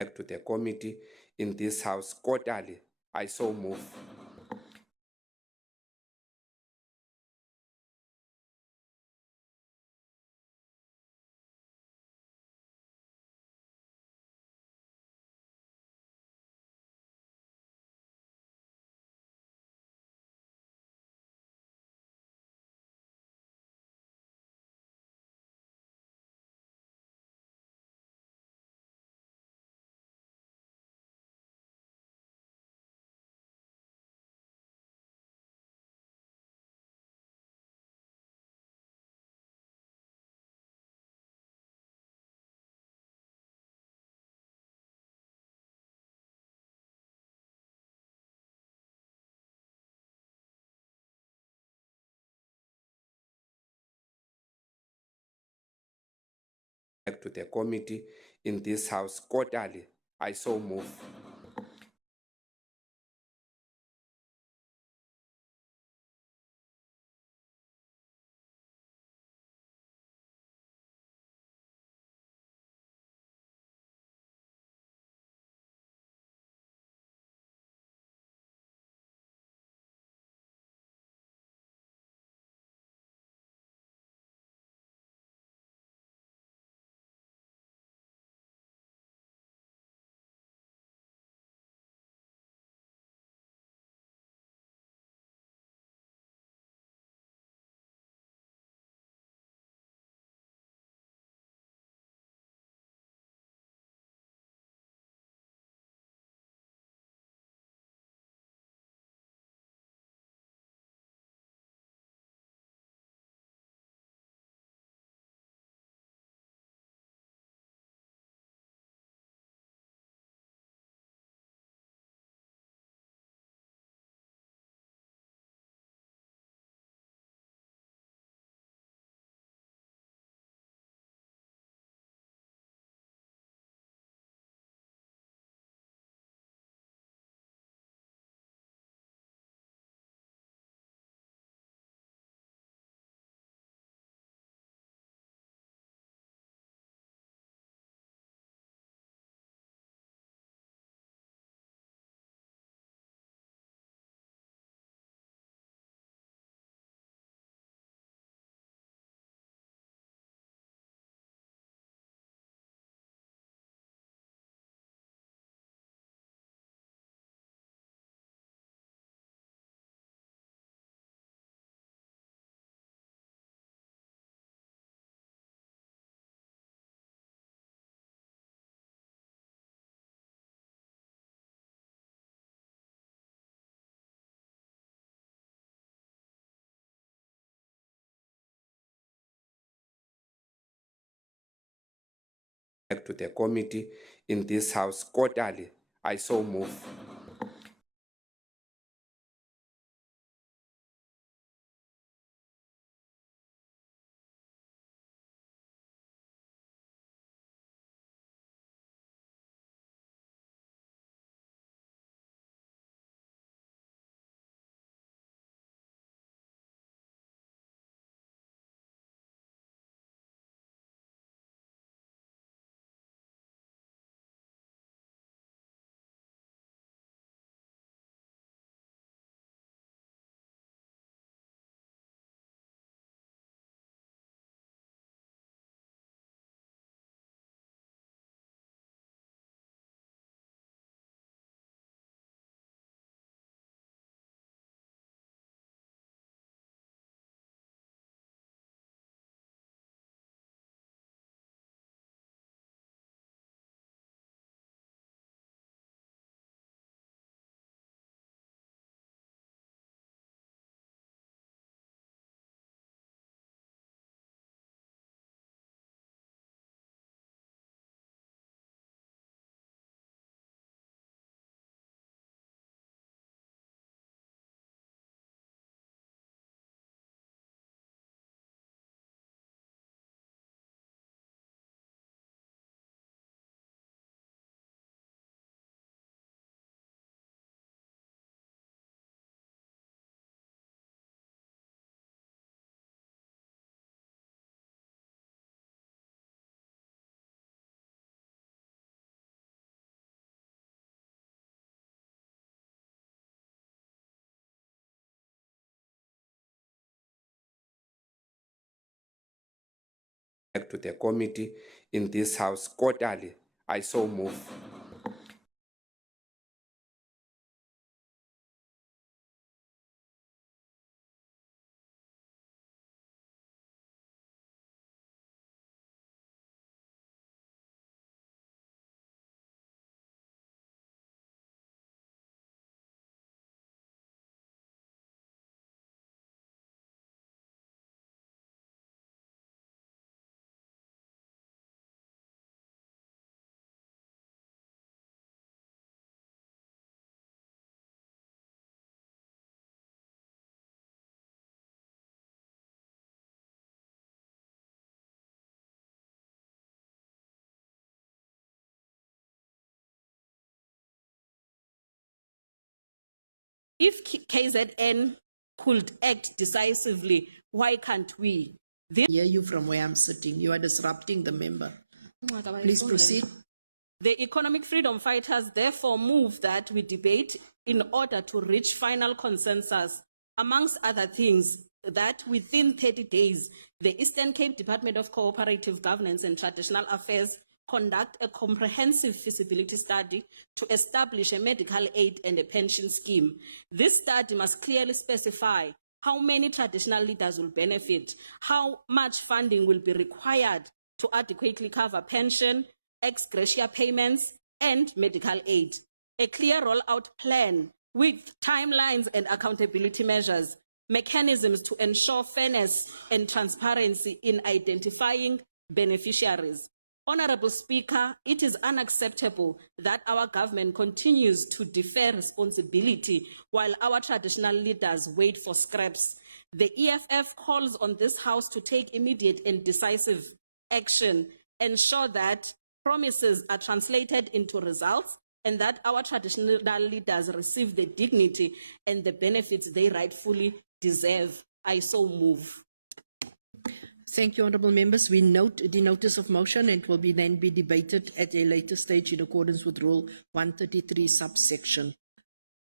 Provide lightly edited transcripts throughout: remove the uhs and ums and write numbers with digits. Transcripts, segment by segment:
back to the committee in this House quarterly. I so move. Back to the committee in this House quarterly. I so move. Back to the committee in this House quarterly. I so move. back to the committee in this House quarterly. I so move. If KZN could act decisively, why can't we? Hear you from where I'm sitting. You are disrupting the member. Please proceed. The economic freedom fighters therefore move that we debate in order to reach final consensus, amongst other things, that within 30 days, the Eastern Cape Department of Cooperative Governance and Traditional Affairs conduct a comprehensive feasibility study to establish a medical aid and a pension scheme. This study must clearly specify how many traditional leaders will benefit, how much funding will be required to adequately cover pension, ex gratia payments, and medical aid. A clear rollout plan with timelines and accountability measures, mechanisms to ensure fairness and transparency in identifying beneficiaries. Honorable Speaker, it is unacceptable that our government continues to defer responsibility while our traditional leaders wait for scraps. The EFF calls on this House to take immediate and decisive action, ensure that promises are translated into results, and that our traditional leaders receive the dignity and the benefits they rightfully deserve. I so move. Thank you, honourable members. We note the notice of motion and will then be debated at a later stage in accordance with Rule 133, subsection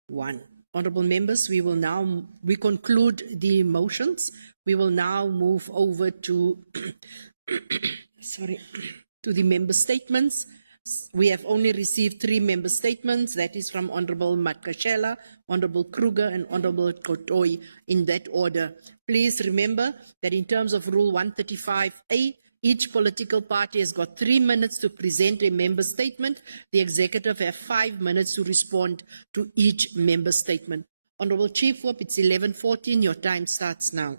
1. Honourable members, we conclude the motions. We will now move over to to the member statements. We have only received 3 member statements. That is from Honourable Matkashela, Honourable Kruger, and Honourable Kotoi, in that order. Please remember that in terms of Rule 135A, each political party has got 3 minutes to present a member statement. The executive have 5 minutes to respond to each member statement. Honourable Chief Whip, it's 11:14. Your time starts now.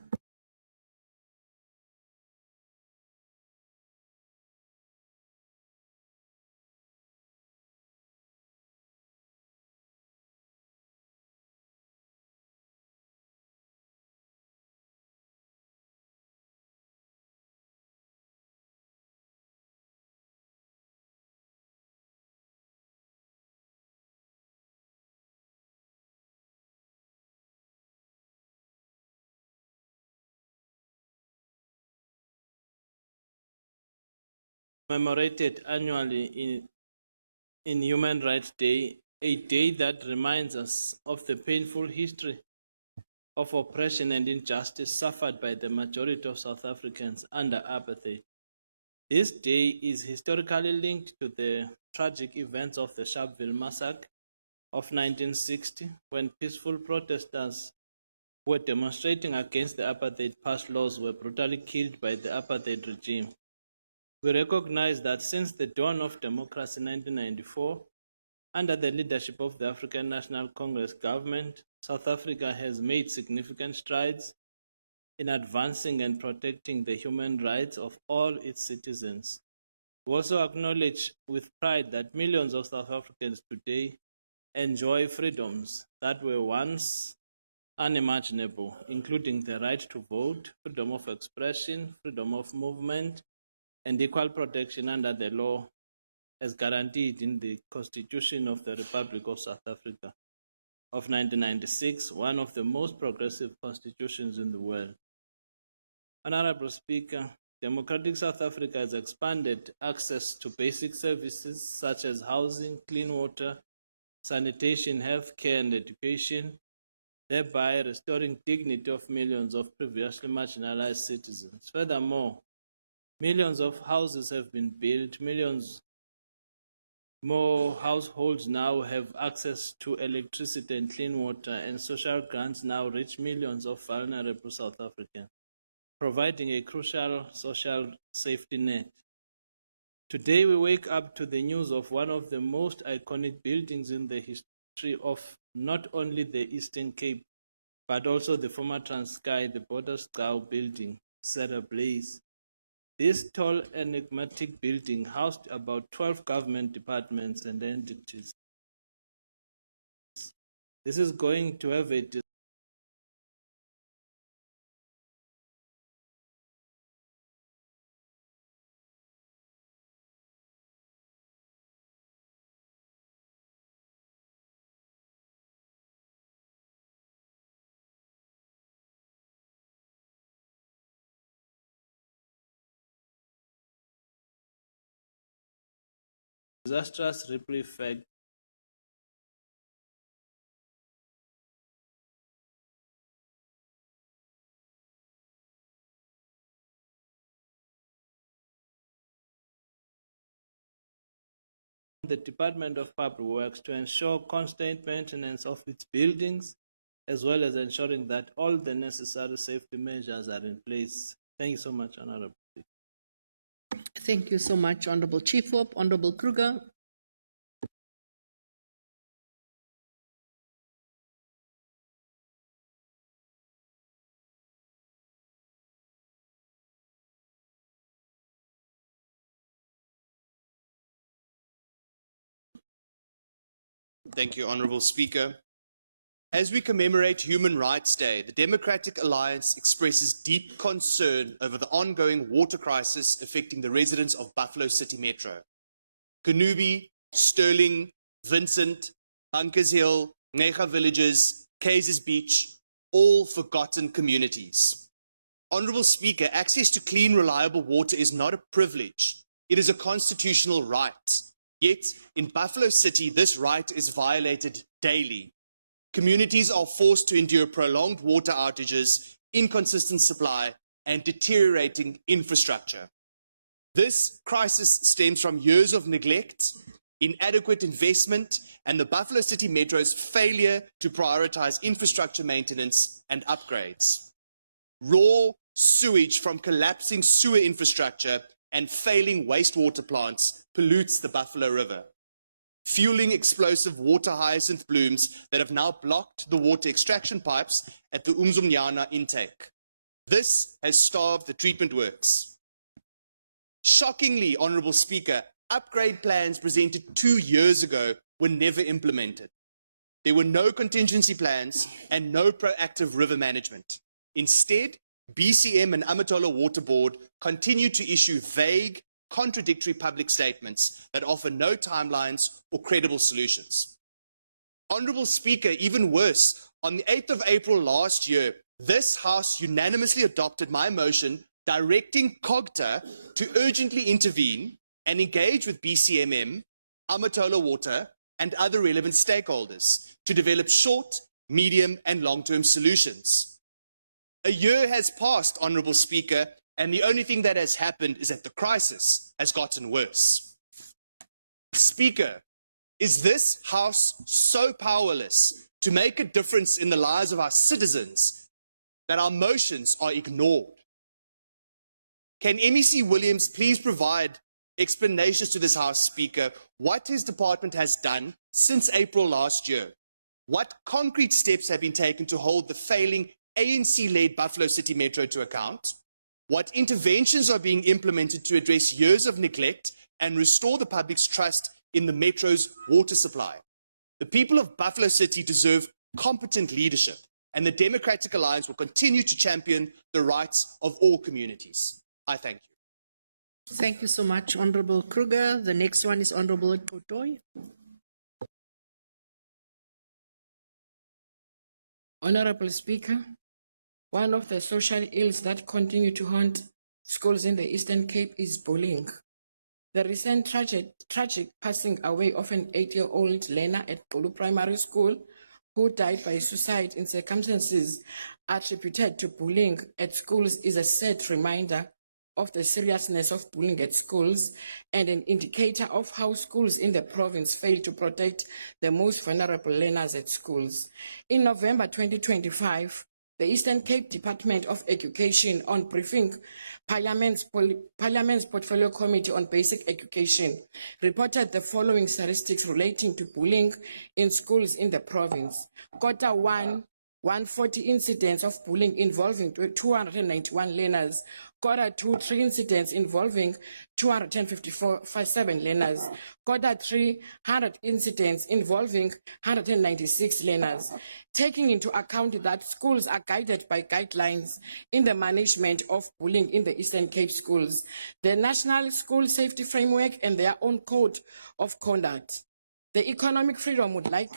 Commemorated annually in Human Rights Day, a day that reminds us of the painful history of oppression and injustice suffered by the majority of South Africans under apartheid. This day is historically linked to the tragic events of the Sharpeville massacre of 1960, when peaceful protesters who were demonstrating against the apartheid past laws were brutally killed by the apartheid regime. We recognize that since the dawn of democracy in 1994, under the leadership of the African National Congress government, South Africa has made significant strides in advancing and protecting the human rights of all its citizens. We also acknowledge with pride that millions of South Africans today enjoy freedoms that were once unimaginable, including the right to vote, freedom of expression, freedom of movement, and equal protection under the law as guaranteed in the Constitution of the Republic of South Africa of 1996, one of the most progressive constitutions in the world. Honorable Speaker, democratic South Africa has expanded access to basic services such as housing, clean water, sanitation, healthcare, and education, thereby restoring dignity of millions of previously marginalized citizens. Furthermore, Millions of houses have been built, millions more households now have access to electricity and clean water, and social grants now reach millions of vulnerable South Africans, providing a crucial social safety net. Today, we wake up to the news of one of the most iconic buildings in the history of not only the Eastern Cape, but also the former Transkei, the Botterskou building, set ablaze. This tall, enigmatic building housed about 12 government departments and entities. This is going to have a disastrous ripple effect the Department of Public Works to ensure constant maintenance of its buildings, as well as ensuring that all the necessary safety measures are in place. Thank you so much, Honorable. Thank you so much, Honorable Chief Whip. Honorable Kruger. Thank you, Honorable Speaker. As we commemorate Human Rights Day, the Democratic Alliance expresses deep concern over the ongoing water crisis affecting the residents of Buffalo City Metro. Kanubi, Sterling, Vincent, Bunkers Hill, Ngecha Villages, Kaiser's Beach, all forgotten communities. Honorable Speaker, access to clean, reliable water is not a privilege. It is a constitutional right. Yet, in Buffalo City, this right is violated daily. Communities are forced to endure prolonged water outages, inconsistent supply, and deteriorating infrastructure. This crisis stems from years of neglect, inadequate investment, and the Buffalo City Metro's failure to prioritize infrastructure maintenance and upgrades. Raw sewage from collapsing sewer infrastructure and failing wastewater plants pollutes the Buffalo River, fueling explosive water hyacinth blooms that have now blocked the water extraction pipes at the Umzumnyana intake. This has starved the treatment works. Shockingly, Honorable Speaker, upgrade plans presented 2 years ago were never implemented. There were no contingency plans and no proactive river management. Instead, BCM and Amatola Water Board continue to issue vague, contradictory public statements that offer no timelines or credible solutions. Honorable Speaker, even worse, on the 8th of April last year, this House unanimously adopted my motion directing COGTA to urgently intervene and engage with BCMM, Amatola Water, and other relevant stakeholders to develop short, medium, and long-term solutions. A year has passed, Honorable Speaker, and the only thing that has happened is that the crisis has gotten worse. Speaker, is this House so powerless to make a difference in the lives of our citizens that our motions are ignored? Can MEC Williams please provide explanations to this House, Speaker, what his department has done since April last year? What concrete steps have been taken to hold the failing ANC-led Buffalo City Metro to account? What interventions are being implemented to address years of neglect and restore the public's trust in the Metro's water supply? The people of Buffalo City deserve competent leadership, and the Democratic Alliance will continue to champion the rights of all communities. I thank you. Thank you so much, Honorable Kruger. The next one is Honorable Kotoy. Honorable Speaker, one of the social ills that continue to haunt schools in the Eastern Cape is bullying. The recent tragic passing away of an 8-year-old learner at Bulu Primary School who died by suicide in circumstances attributed to bullying at schools is a sad reminder of the seriousness of bullying at schools and an indicator of how schools in the province fail to protect the most vulnerable learners at schools. In November 2025, the Eastern Cape Department of Education, on briefing Parliament's Portfolio Committee on Basic Education, reported the following statistics relating to bullying in schools in the province. Quarter 1, 140 incidents of bullying involving 291 learners. Quarter 2, 3 incidents involving 257 learners. Quarter 3, 100 incidents involving 196 learners. Taking into account that schools are guided by guidelines in the management of bullying in the Eastern Cape schools, the National School Safety Framework and their own code of conduct, the Economic Freedom would like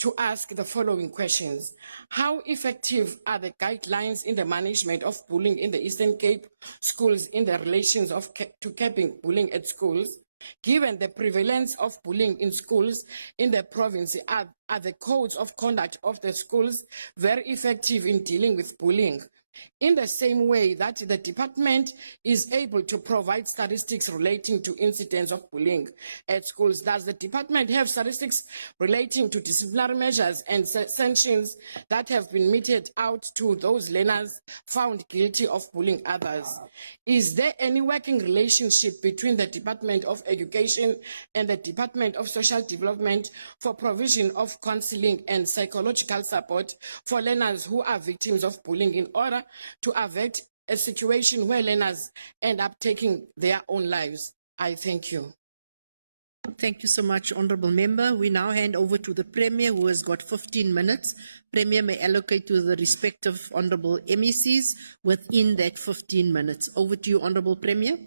to ask the following questions. How effective are the guidelines in the management of bullying in the Eastern Cape schools in the relations to capping bullying at schools? Given the prevalence of bullying in schools in the province, are the codes of conduct of the schools very effective in dealing with bullying? In the same way that the department is able to provide statistics relating to incidents of bullying at schools, does the department have statistics relating to disciplinary measures and sanctions that have been meted out to those learners found guilty of bullying others? Is there any working relationship between the Department of Education and the Department of Social Development for provision of counseling and psychological support for learners who are victims of bullying in order to avert a situation where learners end up taking their own lives? I thank you. Thank you so much, Honourable Member. We now hand over to the Premier, who has got 15 minutes. Premier may allocate to the respective Honourable MECs within that 15 minutes. Over to you, Honourable Premier.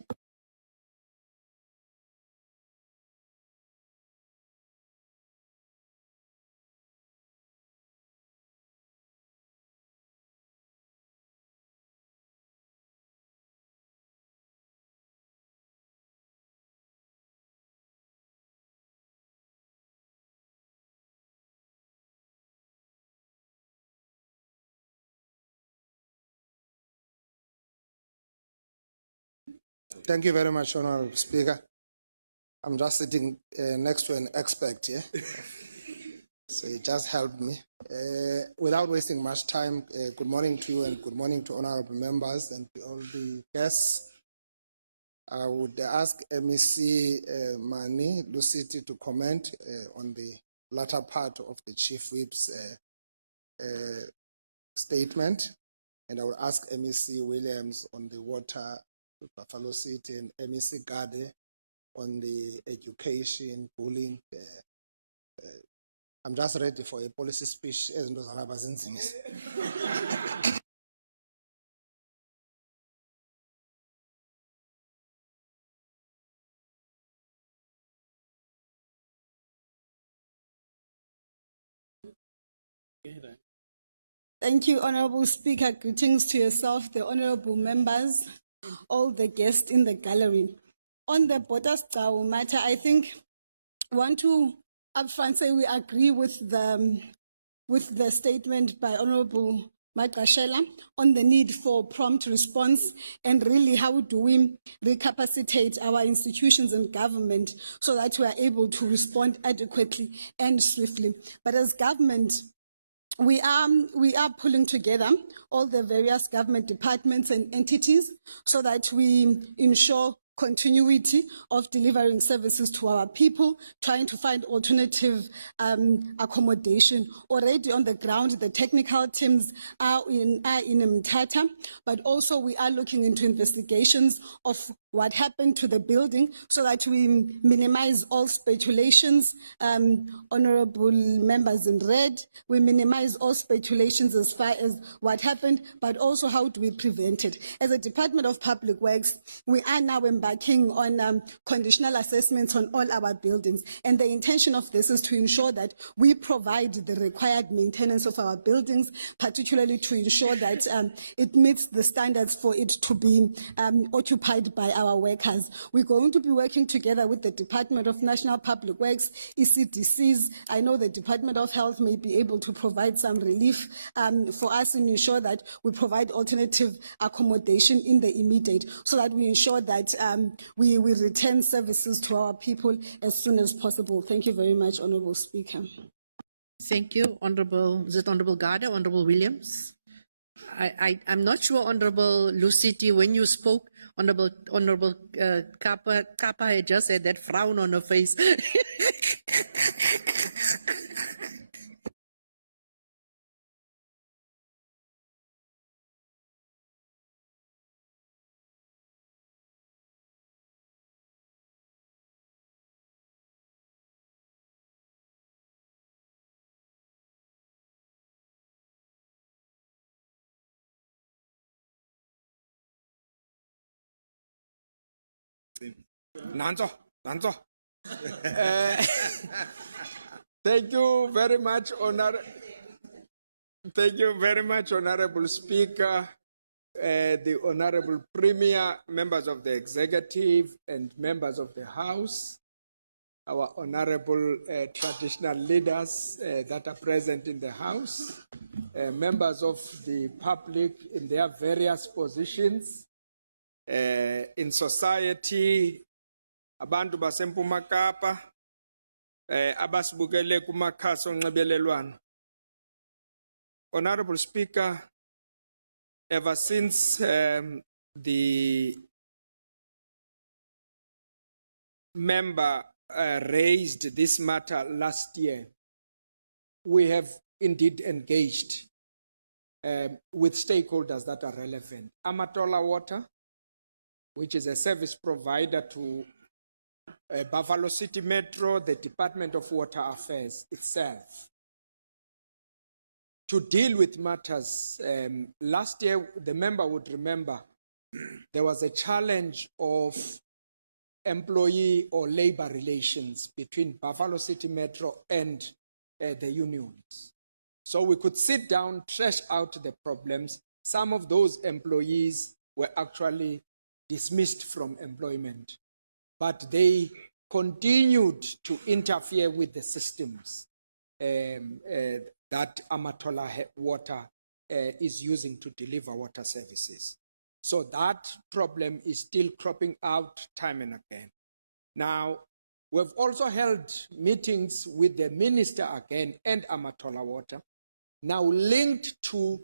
Thank you very much, Honourable Speaker. I'm just sitting next to an expert here, so it just helped me. Without wasting much time, good morning to you and good morning to honourable members and to all the guests. I would ask MEC Mani Luciti to comment on the latter part of the Chief Whip's statement, and I will ask MEC Williams on the water, Buffalo City, and MEC Gade on the education, bullying. I'm just ready for a policy speech. Thank you, Honourable Speaker. Greetings to yourself, the honourable members, all the guests in the gallery. On the Bottasgao matter, I think I want to upfront say we agree with the statement by Honourable Makashela on the need for prompt response and really how do we recapacitate our institutions and government so that we are able to respond adequately and swiftly. But as government, we are pulling together all the various government departments and entities so that we ensure continuity of delivering services to our people, trying to find alternative accommodation. Already on the ground, the technical teams are in Mthatha, but also we are looking into investigations of what happened to the building so that we minimize all speculations. Honourable members in red, we minimize all speculations as far as what happened, but also how do we prevent it. As a Department of Public Works, we are now embarking embarking on conditional assessments on all our buildings. And the intention of this is to ensure that we provide the required maintenance of our buildings, particularly to ensure that it meets the standards for it to be occupied by our workers. We're going to be working together with the Department of National Public Works, ECDCs. I know the Department of Health may be able to provide some relief for us and ensure that we provide alternative accommodation in the immediate, so that we ensure that we return services to our people as soon as possible. Thank you very much, Honourable Speaker. Thank you, Honourable, is it Honourable Gada, Honourable Williams? I'm not sure, Honourable Lucity, when you spoke, Honourable Kappa had just had that frown on her face. Nanzo. Thank you very much, Honorable Speaker, the Honorable Premier, members of the Executive and members of the House, our honorable traditional leaders that are present in the House, members of the public in their various positions in society, abantu baseMpuma Kapa, abasibukele kumakhasi onxibelelwano. Honorable Speaker, ever since the member raised this matter last year, we have indeed engaged with stakeholders that are relevant. Amatola Water, which is a service provider to Buffalo City Metro, the Department of Water Affairs itself, to deal with matters. Last year, the member would remember, there was a challenge of employee or labor relations between Buffalo City Metro and the unions. So we could sit down, thresh out the problems. Some of those employees were actually dismissed from employment, but they continued to interfere with the systems that Amatola Water is using to deliver water services. So that problem is still cropping out time and again. Now, we've also held meetings with the minister again and Amatola Water, now linked to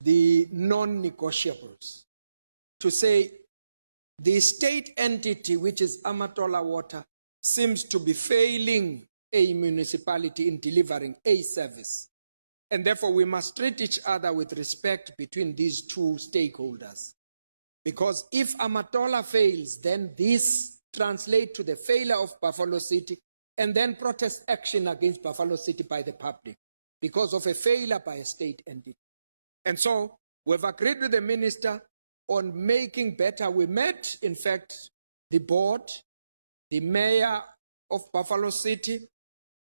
the non-negotiables, to say the state entity, which is Amatola Water, seems to be failing a municipality in delivering a service. And therefore, we must treat each other with respect between these two stakeholders. Because if Amatola fails, then this translates to the failure of Buffalo City and then protest action against Buffalo City by the public because of a failure by a state entity. And so we've agreed with the minister on making better. We met, in fact, the board, the mayor of Buffalo City,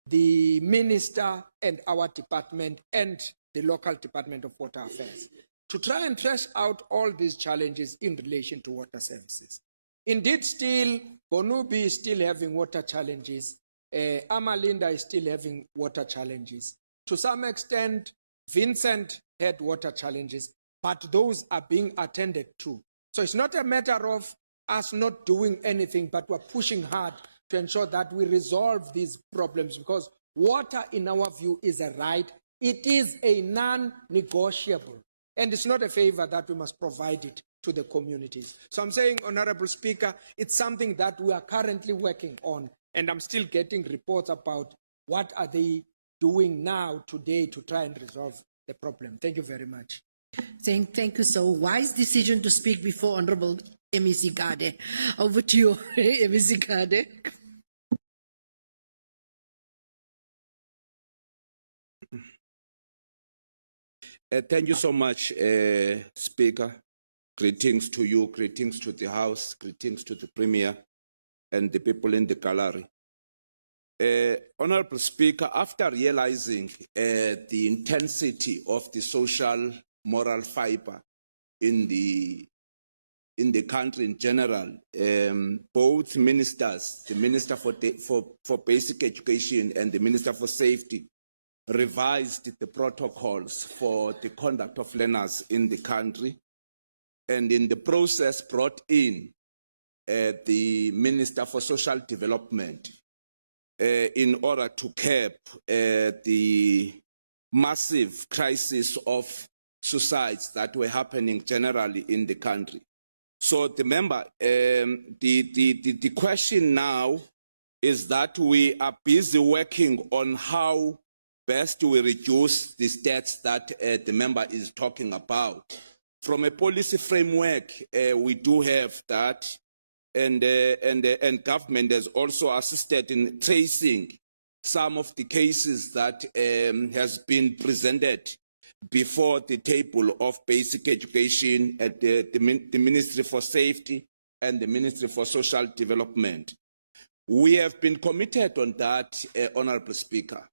the minister and our department and the local Department of Water Affairs to try and thresh out all these challenges in relation to water services. Indeed, still, Bonubi is still having water challenges. Amalinda is still having water challenges. To some extent, Vincent had water challenges, but those are being attended to. So it's not a matter of us not doing anything, but we're pushing hard to ensure that we resolve these problems, because water, in our view, is a right. It is a non-negotiable, and it's not a favor that we must provide it to the communities. So I'm saying, Honorable Speaker, it's something that we are currently working on, and I'm still getting reports about what are they doing now today to try and resolve the problem. Thank you very much. Thank you. So wise decision to speak before Honorable MEC Gade. Over to you, MEC Gade. Thank you so much, Speaker. Greetings to you, greetings to the House, greetings to the Premier and the people in the gallery. Honorable Speaker, after realizing the intensity of the social moral fiber in the country in general, both ministers, the Minister for Basic Education and the Minister for Safety, revised the protocols for the conduct of learners in the country, and in the process brought in the Minister for Social Development in order to curb the massive crisis of suicides that were happening generally in the country. So the member, the question now is that we are busy working on how best we reduce the stats that the member is talking about. From a policy framework, we do have that, and government has also assisted in tracing some of the cases that has been presented before the table of basic education at the Ministry for Safety and the Ministry for Social Development. We have been committed on that, Honorable Speaker.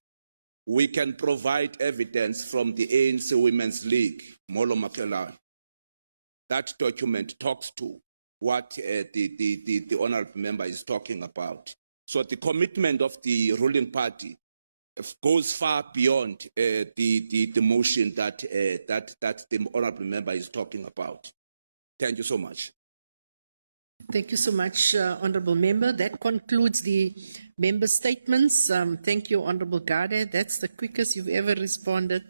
We can provide evidence from the ANC Women's League, Molo Makelane. That document talks to what the honorable member is talking about. So the commitment of the ruling party goes far beyond the motion that the honorable member is talking about. Thank you so much. Thank you so much, Honourable Member. That concludes the member statements. Thank you, Honourable Gade. That's the quickest you've ever responded.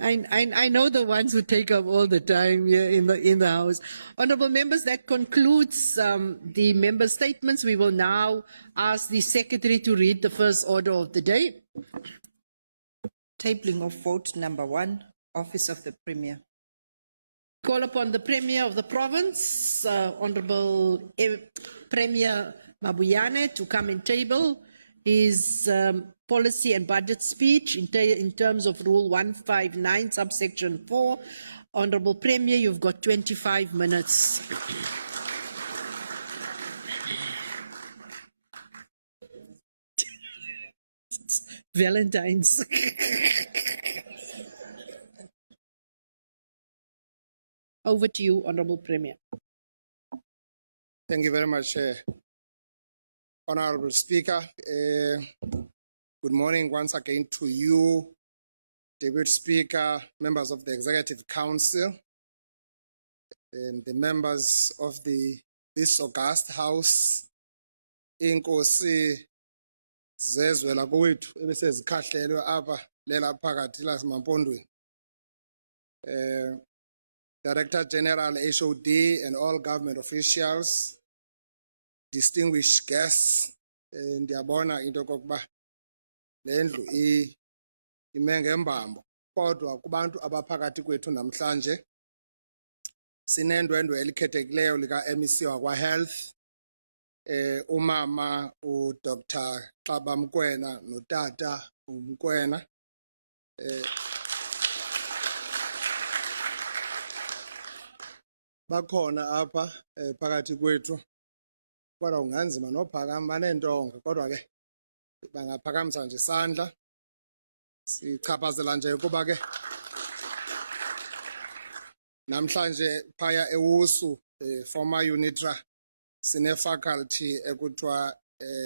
I know the ones who take up all the time here in the House. Honourable members, that concludes the member statements. We will now ask the Secretary to read the first order of the day. Tabling of vote number 1, Office of the Premier. Call upon the Premier of the province, Honourable Premier Mabuyane, to come and table his policy and budget speech in terms of Rule 159, subsection 4. Honourable Premier, you've got 25 minutes. Valentine's. Over to you, Honourable Premier. Thank you very much, Honourable Speaker. Good morning once again to you, Deputy Speaker, members of the Executive Council, and the members of this august House. Inkosi zezwe lakowethu ebesezikhahlelwe apha lela phakathi lasemampondweni. Director General HOD and all government officials, distinguished guests, ndiyabona into kokuba lendlu ime ngembambo, kodwa kubantu abaphakathi kwethu namhlanje sinendwendwe elikhethekileyo lika MEC wakwa Health, umama uDr. Xaba Mkwena notata uMkwena. Bakhona apha phakathi kwethu, kodwa unganzima nophakama banentonga, kodwa ke bangaphakamisa nje isandla. Sichaphazela nje ukuba ke namhlanje phaya eWusu, former UNITRA, sine faculty ekuthiwa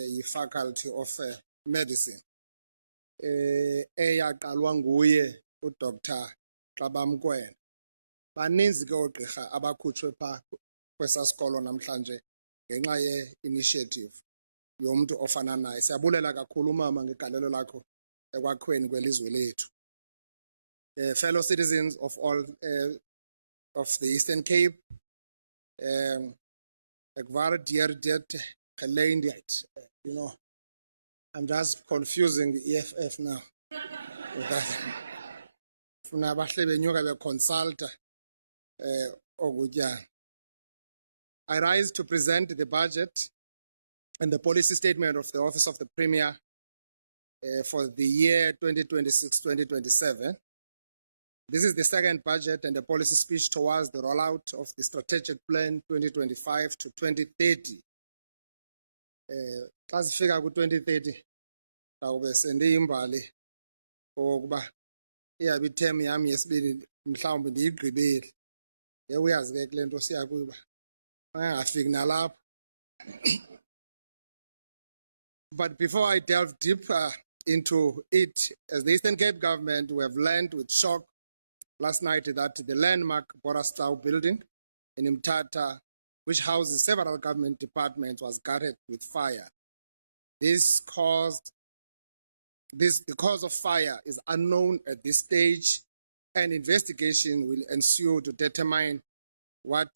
yi-Faculty of Medicine, eyaqalwa nguye uDr. Xaba Mkwena. Baninzi ke oogqirha abakhutshwe phaa kwesa sikolo namhlanje ngenxa ye-initiative yomntu ofana naye. Siyabulela kakhulu mama ngegalelo lakho ekwakhiweni kwelizwe lethu. Fellow citizens of all of the Eastern Cape, you know, I'm just confusing the EFF now. Funa bahle benyuka beconsulta okutyana. I rise to present the budget and the policy statement of the Office of the Premier for the year 2026-2027. This is the second budget and a policy speech towards the rollout of the strategic plan 2025 to 2030. Xa sifika ku-2030 awube sendiyimbali okokuba iyabe ithemu yami yesibili mhlawumbe ndiyigqibeli. Uyazi ke kule nto siya kuyo uba angafiki nalapho. But before I delve deeper into it, as the Eastern Cape government, we have learned with shock last night that the landmark Provincial building in Mthatha, which houses several government departments, was gutted with fire. The cause of fire is unknown at this stage, and investigation will ensue to determine what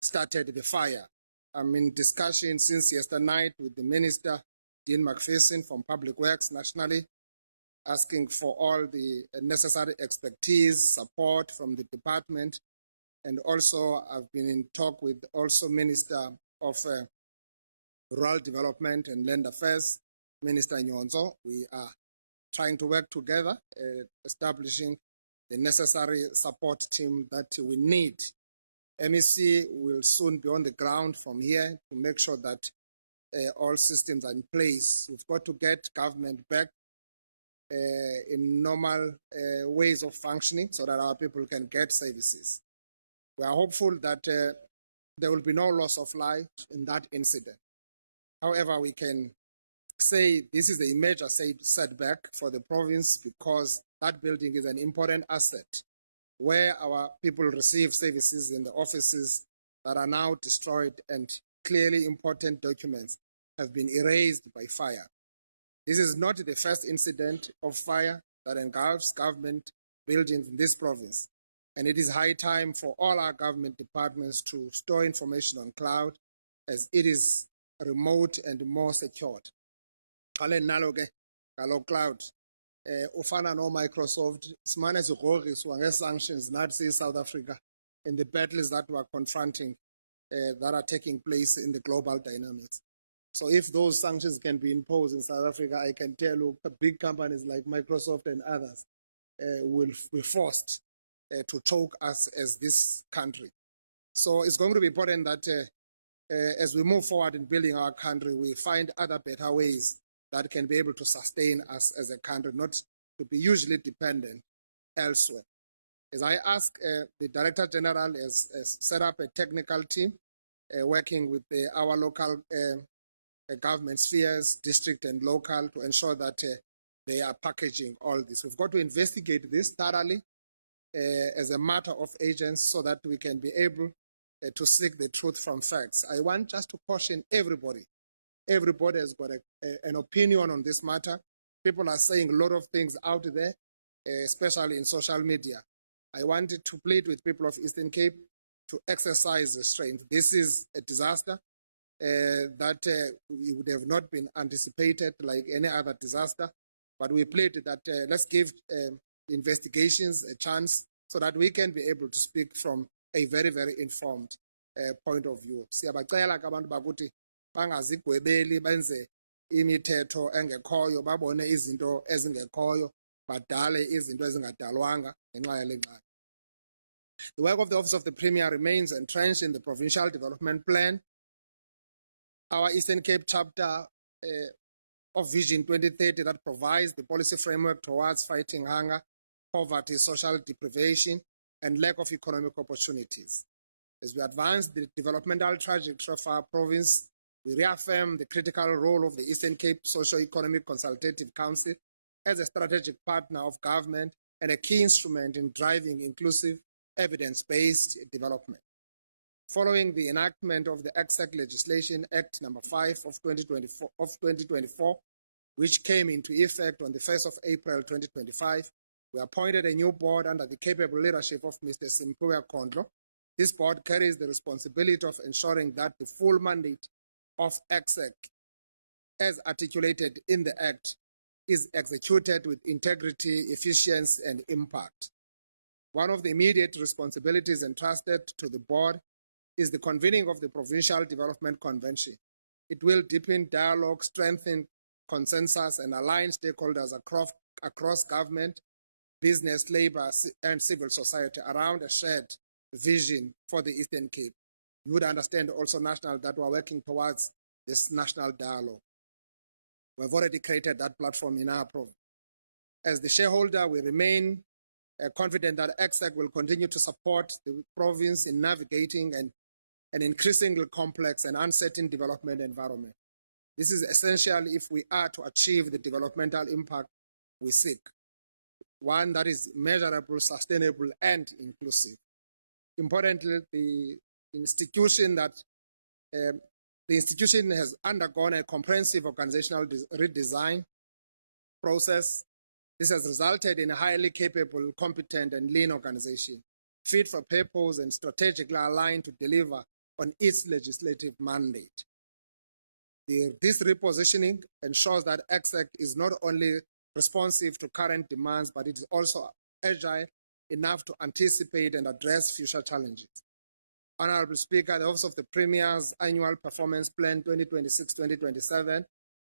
started the fire. I'm in discussion since yesterday night with the Minister, Dean McPherson from Public Works nationally, asking for all the necessary expertise, support from the department. And also I've been in talk with also Minister of Rural Development and Land Affairs, Minister Nyonzo. We are trying to work together, establishing the necessary support team that we need. MEC will soon be on the ground from here to make sure that all systems are in place. We've got to get government back in normal ways of functioning so that our people can get services. We are hopeful that there will be no loss of life in that incident. However, we can say this is a major setback for the province because that building is an important asset where our people receive services in the offices that are now destroyed, and clearly important documents have been erased by fire. This is not the first incident of fire that engulfs government buildings in this province, and it is high time for all our government departments to store information on cloud as it is remote and more secured. Qale nalo ke ngalo cloud ufana no Microsoft simane sigrogriswa nge-sanctions nathi South Africa in the battles that we're confronting that are taking place in the global dynamics. So if those sanctions can be imposed in South Africa, I can tell you big companies like Microsoft and others will be forced to choke us as this country. So it's going to be important that as we move forward in building our country, we find other better ways that can be able to sustain us as a country, not to be usually dependent elsewhere. As I ask, the Director General has set up a technical team working with our local government spheres, district and local, to ensure that they are packaging all this. We've got to investigate this thoroughly as a matter of agents so that we can be able to seek the truth from facts. I want just to caution everybody. Everybody has got an opinion on this matter. People are saying a lot of things out there, especially in social media. I wanted to plead with people of Eastern Cape to exercise restraint. This is a disaster that would have not been anticipated like any other disaster, but we plead that let's give investigations a chance so that we can be able to speak from a very, very informed point of view. Siyabacela ke abantu bakuthi bangazigwebeli benze imithetho engekhoyo babone izinto ezingekhoyo badale izinto ezingadalwanga ngenxa yale ngxaki. The work of the Office of the Premier remains entrenched in the Provincial Development Plan. Our Eastern Cape chapter of Vision 2030 that provides the policy framework towards fighting hunger, poverty, social deprivation, and lack of economic opportunities. As we advance the developmental trajectory of our province, we reaffirm the critical role of the Eastern Cape Socio-Economic Consultative Council as a strategic partner of government and a key instrument in driving inclusive, evidence-based development. Following the enactment of the EXEC legislation, Act number 5 of 2024, which came into effect on the 1st of April 2025, we appointed a new board under the capable leadership of Mr. Simpuya Kondlo. This board carries the responsibility of ensuring that the full mandate of EXEC, as articulated in the Act, is executed with integrity, efficiency, and impact. One of the immediate responsibilities entrusted to the board is the convening of the Provincial Development Convention. It will deepen dialogue, strengthen consensus, and align stakeholders across government business, labor, and civil society around a shared vision for the Eastern Cape. You would understand also national that we're working towards this national dialogue. We've already created that platform in our province. As the shareholder, we remain confident that EXEC will continue to support the province in navigating an increasingly complex and uncertain development environment. This is essential if we are to achieve the developmental impact we seek, one that is measurable, sustainable, and inclusive. Importantly, the institution has undergone a comprehensive organizational redesign process. This has resulted in a highly capable, competent, and lean organization, fit for purpose and strategically aligned to deliver on its legislative mandate. This repositioning ensures that EXEC is not only responsive to current demands, but it is also agile enough to anticipate and address future challenges. Honorable Speaker, the Office of the Premier's Annual Performance Plan 2026-2027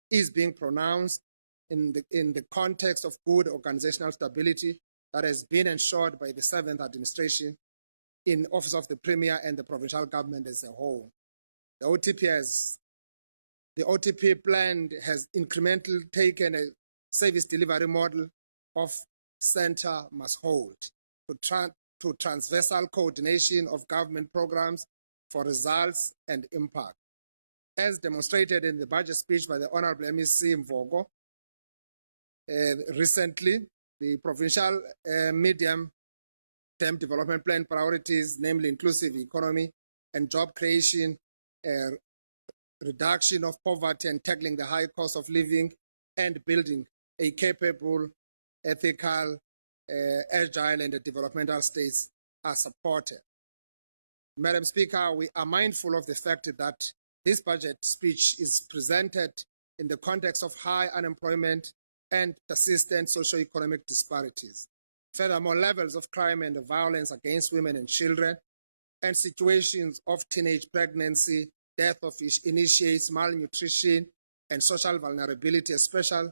is being pronounced in the context of good organizational stability that has been ensured by the 7th administration in Office of the Premier and the provincial government as a whole. The OTP plan has incrementally taken a service delivery model of center must hold to transversal coordination of government programs for results and impact. As demonstrated in the budget speech by the Honorable MEC Mvogo, recently, the provincial medium-term development plan priorities, namely inclusive economy and job creation, reduction of poverty and tackling the high cost of living, and building a capable, ethical, agile, and developmental states are supported. Madam Speaker, we are mindful of the fact that this budget speech is presented in the context of high unemployment and persistent socio-economic disparities. Furthermore, levels of crime and violence against women and children and situations of teenage pregnancy, death of initiates, malnutrition, and social vulnerability, especially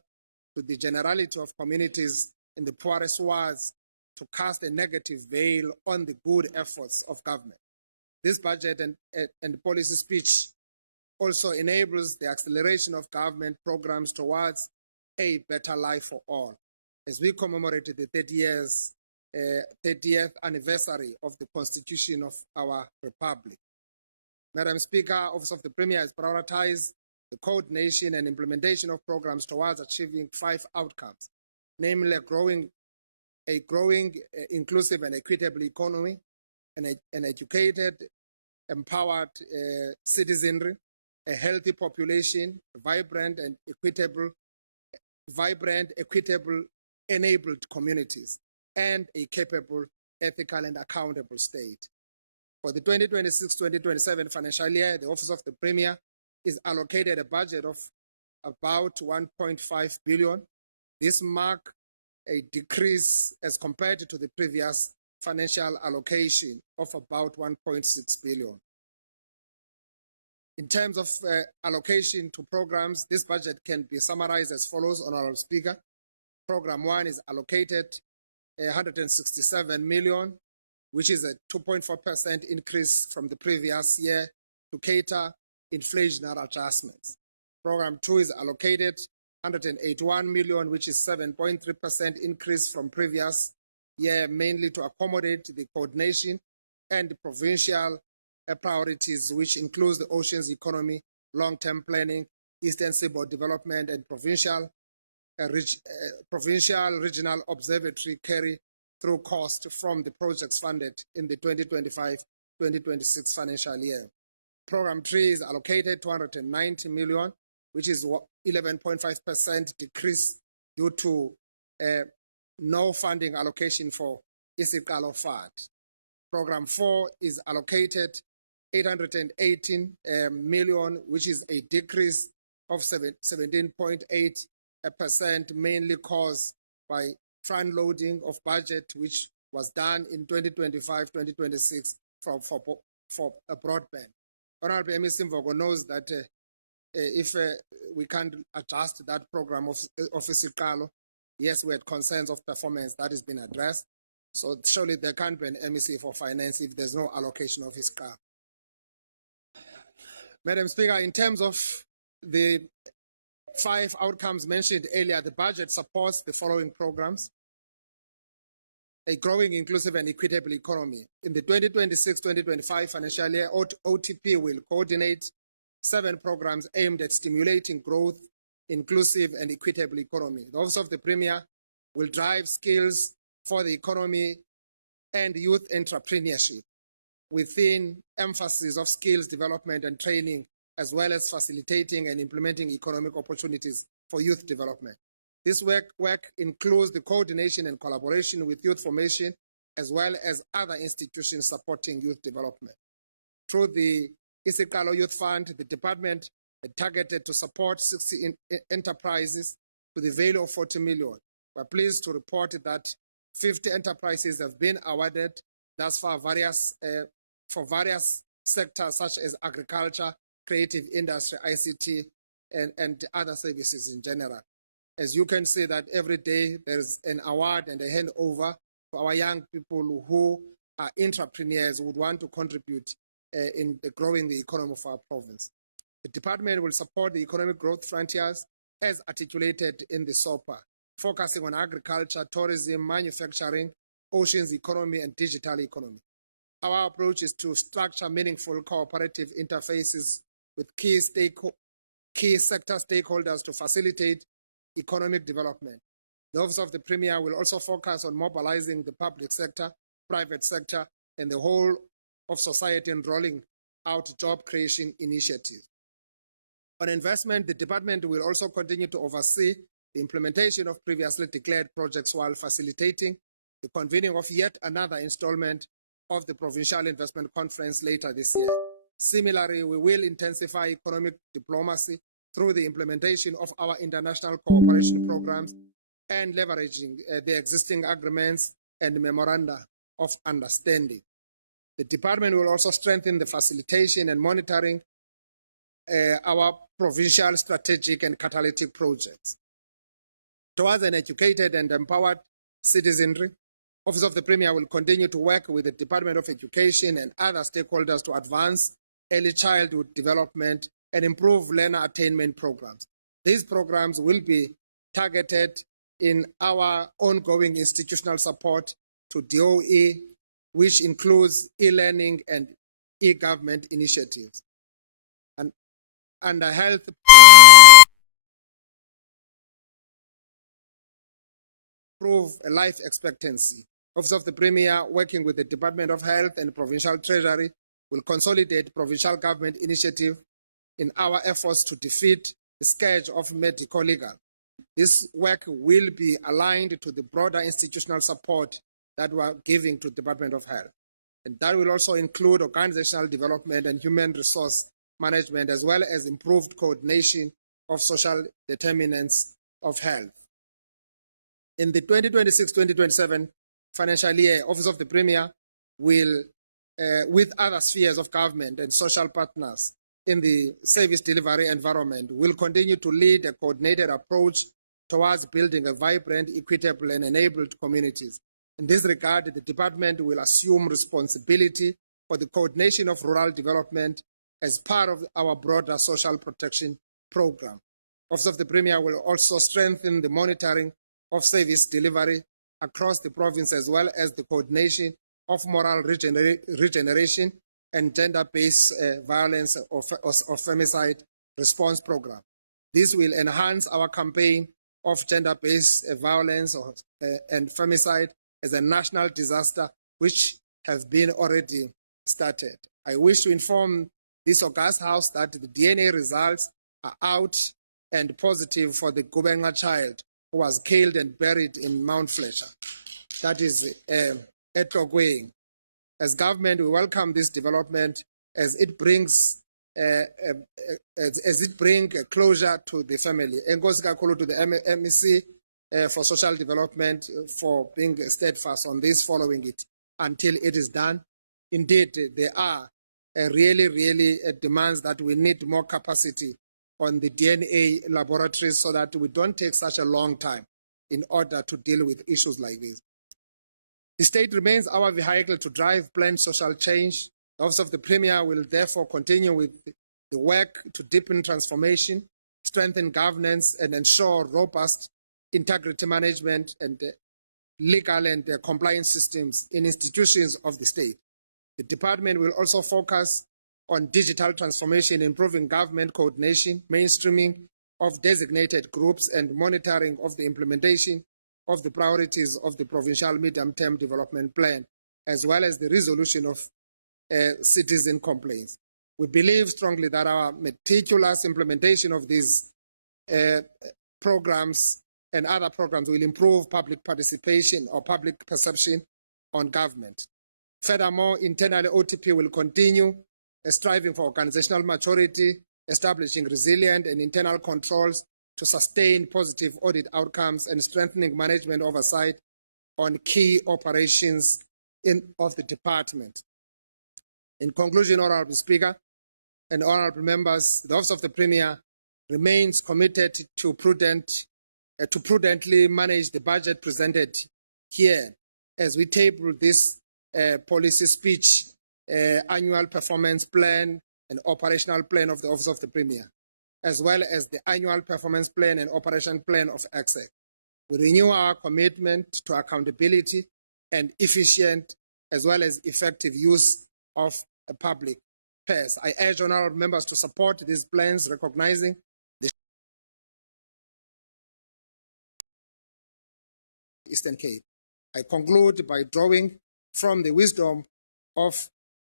to the generality of communities in the poorest wards, to cast a negative veil on the good efforts of government. This budget and policy speech also enables the acceleration of government programs towards a better life for all, as we commemorated the 30th anniversary of the Constitution of our Republic. Madam Speaker, Office of the Premier has prioritized the coordination and implementation of programs towards achieving 5 outcomes, namely a growing, inclusive and equitable economy, an educated, empowered citizenry, a healthy population, vibrant, equitable, enabled communities, and a capable, ethical, and accountable state. For the 2026-2027 financial year, the Office of the Premier is allocated a budget of about 1.5 billion. This marks a decrease as compared to the previous financial allocation of about 1.6 billion. In terms of allocation to programs, this budget can be summarized as follows, Honorable Speaker. Program 1 is allocated 167 million, which is a 2.4% increase from the previous year to cater inflationary adjustments. Program 2 is allocated 181 million, which is 7.3% increase from previous year, mainly to accommodate the coordination and the provincial priorities, which includes the oceans economy, long-term planning, Eastern Seaboard development, and provincial regional observatory carry through cost from the projects funded in the 2025-2026 financial year. Program 3 is allocated 290 million, which is 11.5% decrease due to no funding allocation for Isikalo Fund. Program 4 is allocated 818 million, which is a decrease of 17.8%, mainly caused by front loading of budget, which was done in 2025-2026 for broadband. Honorable MEC Mvogo knows that if we can't adjust that program of Isikalo, Yes, we had concerns of performance that has been addressed. So surely there can't be an MEC for finance if there's no allocation of his car. Madam Speaker, in terms of the 5 outcomes mentioned earlier, the budget supports the following programs. A growing, inclusive and equitable economy. In the 2026-2025 financial year, OTP will coordinate 7 programs aimed at stimulating growth, inclusive and equitable economy. The Office of the Premier will drive skills for the economy and youth entrepreneurship within emphasis of skills development and training, as well as facilitating and implementing economic opportunities for youth development. This work includes the coordination and collaboration with youth formation, as well as other institutions supporting youth development. Through the Isikalo Youth Fund, the department had targeted to support 60 enterprises to the value of 40 million. We're pleased to report that 50 enterprises have been awarded thus far for various sectors such as agriculture, creative industry, ICT, and other services in general. As you can see that every day there's an award and a handover for our young people who are entrepreneurs who would want to contribute in growing the economy of our province. The department will support the economic growth frontiers as articulated in the SOPA, focusing on agriculture, tourism, manufacturing, oceans economy, and digital economy. Our approach is to structure meaningful cooperative interfaces with key sector stakeholders to facilitate economic development. The Office of the Premier will also focus on mobilizing the public sector, private sector, and the whole of society in rolling out job creation initiatives. On investment, the department will also continue to oversee the implementation of previously declared projects while facilitating the convening of yet another installment of the Provincial Investment Conference later this year. Similarly, we will intensify economic diplomacy through the implementation of our international cooperation programs and leveraging the existing agreements and memoranda of understanding. The department will also strengthen the facilitation and monitoring our provincial strategic and catalytic projects. Towards an educated and empowered citizenry, Office of the Premier will continue to work with the Department of Education and other stakeholders to advance early childhood development and improve learner attainment programs. These programs will be targeted in our ongoing institutional support to DOE, which includes e-learning and e-government initiatives. And under health, improve life expectancy. Office of the Premier, working with the Department of Health and Provincial Treasury, will consolidate provincial government initiative in our efforts to defeat the scourge of medical legal. This work will be aligned to the broader institutional support that we are giving to the Department of Health. And that will also include organizational development and human resource management, as well as improved coordination of social determinants of health. In the 2026-2027 financial year, Office of the Premier will, with other spheres of government and social partners in the service delivery environment, will continue to lead a coordinated approach towards building a vibrant, equitable, and enabled communities. In this regard, the department will assume responsibility for the coordination of rural development as part of our broader social protection program. Office of the Premier will also strengthen the monitoring of service delivery across the province, as well as the coordination of moral regeneration and gender-based violence or femicide response program. This will enhance our campaign of gender-based violence and femicide as a national disaster, which have been already started. I wish to inform this august House that the DNA results are out and positive for the Gubenga child who was killed and buried in Mount Fletcher. That is Etogweng. As government, we welcome this development as it brings closure to the family. Enkosi kakhulu to the MEC for social development for being steadfast on this, following it until it is done. Indeed, there are really demands that we need more capacity on the DNA laboratories so that we don't take such a long time in order to deal with issues like this. The state remains our vehicle to drive planned social change. The Office of the Premier will therefore continue with the work to deepen transformation, strengthen governance, and ensure robust integrity management and legal and compliance systems in institutions of the state. The department will also focus on digital transformation, improving government coordination, mainstreaming of designated groups, and monitoring of the implementation of the priorities of the Provincial Medium-Term Development Plan, as well as the resolution of citizen complaints. We believe strongly that our meticulous implementation of these programs and other programs will improve public participation or public perception on government. Furthermore, internally, OTP will continue striving for organizational maturity, establishing resilient and internal controls to sustain positive audit outcomes and strengthening management oversight on key operations of the department. In conclusion, Honorable Speaker and honorable members, the Office of the Premier remains committed to prudently manage the budget presented here as we table this policy speech, annual performance plan and operational plan of the Office of the Premier, as well as the annual performance plan and operation plan of EXEC. We renew our commitment to accountability and efficient as well as effective use of public purse. I urge honorable members to support these plans, recognizing the Eastern Cape. I conclude by drawing from the wisdom of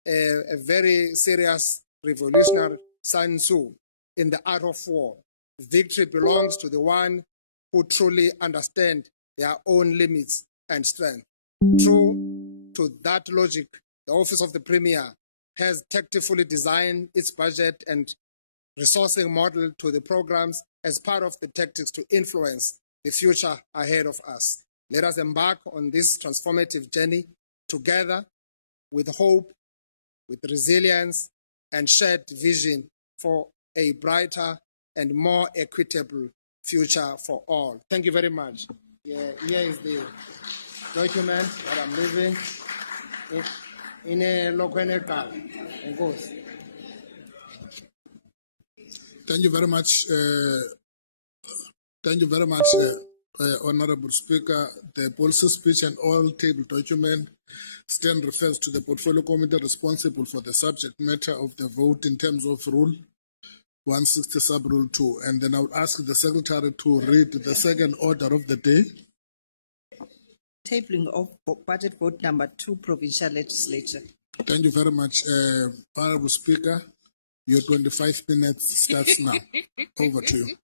a very serious revolutionary Sun Tzu in The Art of War. Victory belongs to the one who truly understands their own limits and strength. True to that logic, the Office of the Premier has tactfully designed its budget and resourcing model to the programs as part of the tactics to influence the future ahead of us. Let us embark on this transformative journey together with hope, with resilience, and shared vision for a brighter and more equitable future for all. Thank you very much. Here is the document that I'm leaving in a local car. Thank you very much. Honorable Speaker. The policy speech and all table document stand refers to the portfolio committee responsible for the subject matter of the vote in terms of Rule 160 sub Rule 2. And then I would ask the Secretary to read the second order of the day. Tabling of budget vote number 2, Provincial Legislature. Thank you very much. Honorable Speaker, your 25 minutes starts now. Over to you.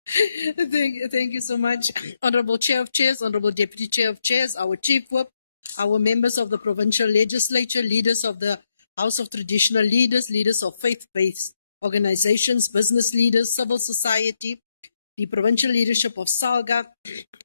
Thank you so much. Honorable Chair of Chairs, Honorable Deputy Chair of Chairs, our Chief Whip, our members of the Provincial Legislature, leaders of the House of Traditional Leaders, leaders of faith-based organizations, business leaders, civil society, the provincial leadership of SALGA,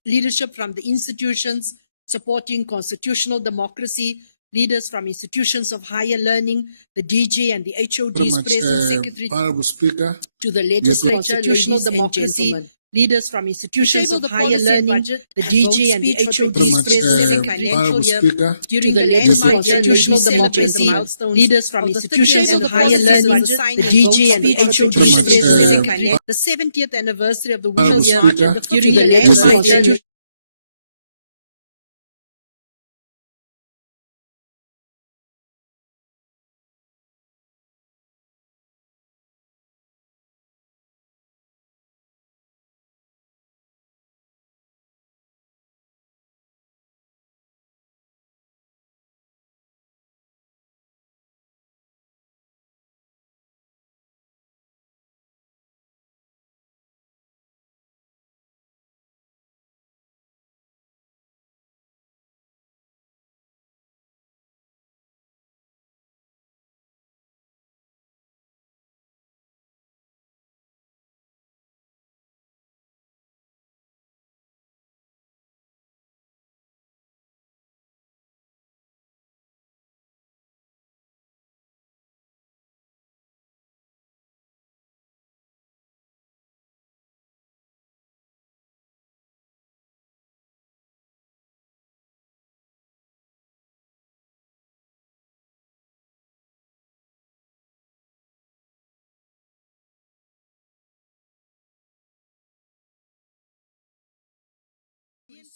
leadership from the institutions supporting constitutional democracy, leaders from institutions of higher learning, the DG and the HOD's President Secretary Honorable Speaker, to the legislature, constitutional democracy, leaders from institutions of higher learning, the DG and the HOD's President financial year, during the landmark constitutional democracy, leaders from institutions of higher learning, the DG and the HOD's President, the 70th anniversary of the Women's Year, during the landmark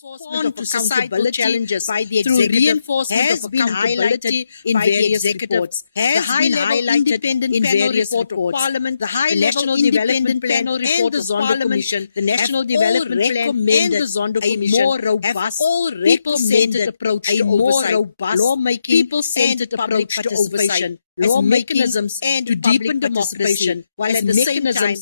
Reinforcement of societal challenges by the executive reinforcement has been highlighted in various reports. The high-level independent in various reports. Parliament, the high-level independent panel report of Zondo Commission, the National Development Plan, and the Zondo Commission more robust, all people-centered approach to oversight, lawmaking, people-centered approach to oversight, law mechanisms to deepen democracy, while at the same time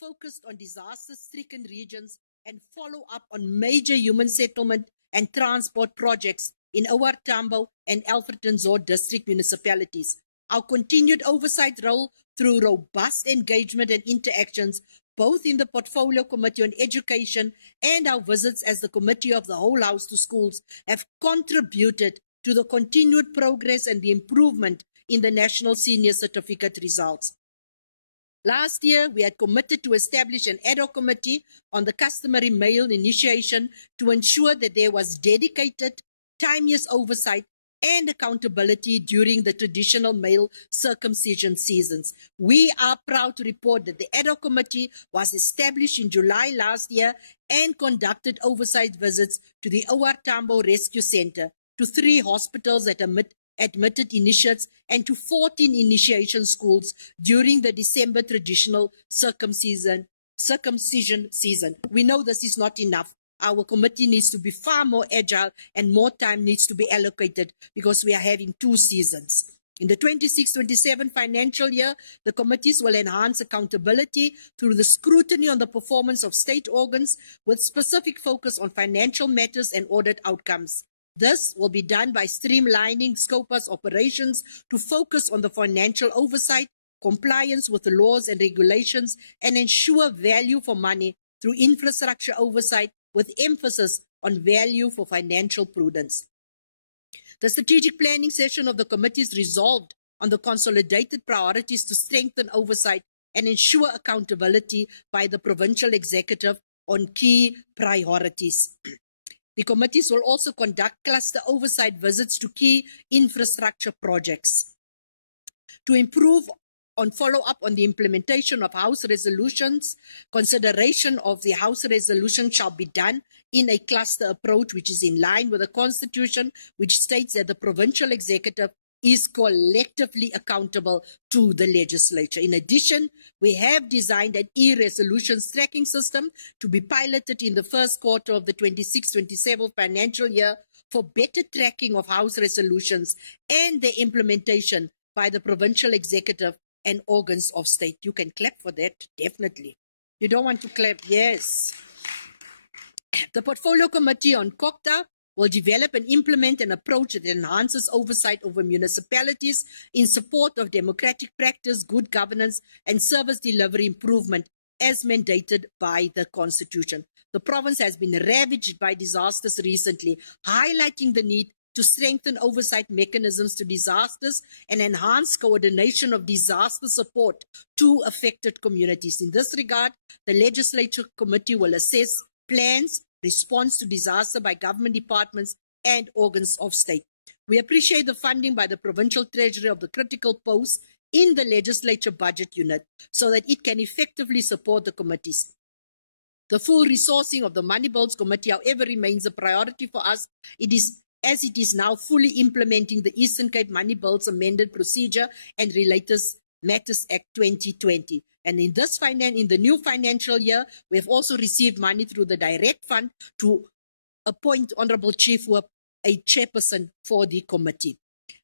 focused on disaster-stricken regions and follow up on major human settlement and transport projects in OR Tambo and Alfred Nzo district municipalities. Our continued oversight role through robust engagement and interactions, both in the Portfolio Committee on Education and our visits as the Committee of the Whole House to schools, have contributed to the continued progress and the improvement in the National Senior Certificate results. Last year, we had committed to establish an ad hoc committee on the customary mail initiation to ensure that there was dedicated, timeous oversight and accountability during the traditional male circumcision seasons. We are proud to report that the ad hoc committee was established in July last year and conducted oversight visits to the OR Tambo Rescue Center, to 3 hospitals that admitted initiates, and to 14 initiation schools during the December traditional circumcision season. We know this is not enough. Our committee needs to be far more agile and more time needs to be allocated because we are having 2 seasons. In the 26-27 financial year, the committees will enhance accountability through the scrutiny on the performance of state organs with specific focus on financial matters and audit outcomes. This will be done by streamlining SCOPA's operations to focus on the financial oversight, compliance with the laws and regulations, and ensure value for money through infrastructure oversight with emphasis on value for financial prudence. The strategic planning session of the committees resolved on the consolidated priorities to strengthen oversight and ensure accountability by the provincial executive on key priorities. The committees will also conduct cluster oversight visits to key infrastructure projects. To improve on follow-up on the implementation of House resolutions, consideration of the House resolution shall be done in a cluster approach, which is in line with the Constitution, which states that the provincial executive is collectively accountable to the legislature. In addition, we have designed an e-resolutions tracking system to be piloted in the first quarter of the 26-27 financial year for better tracking of House resolutions and their implementation by the provincial executive and organs of state. You can clap for that, definitely. You don't want to clap? Yes. The Portfolio Committee on COCTA will develop and implement an approach that enhances oversight over municipalities in support of democratic practice, good governance, and service delivery improvement as mandated by the Constitution. The province has been ravaged by disasters recently, highlighting the need to strengthen oversight mechanisms to disasters and enhance coordination of disaster support to affected communities. In this regard, the Legislature Committee will assess plans, response to disaster by government departments and organs of state. We appreciate the funding by the Provincial Treasury of the critical posts in the Legislature Budget Unit so that it can effectively support the committees. The full resourcing of the Money Bills Committee, however, remains a priority for us. It is now fully implementing the Eastern Cape Money Bills Amended Procedure and Related Matters Act 2020. And in the new financial year, we have also received money through the direct fund to appoint Honorable Chief Whip a chairperson for the committee.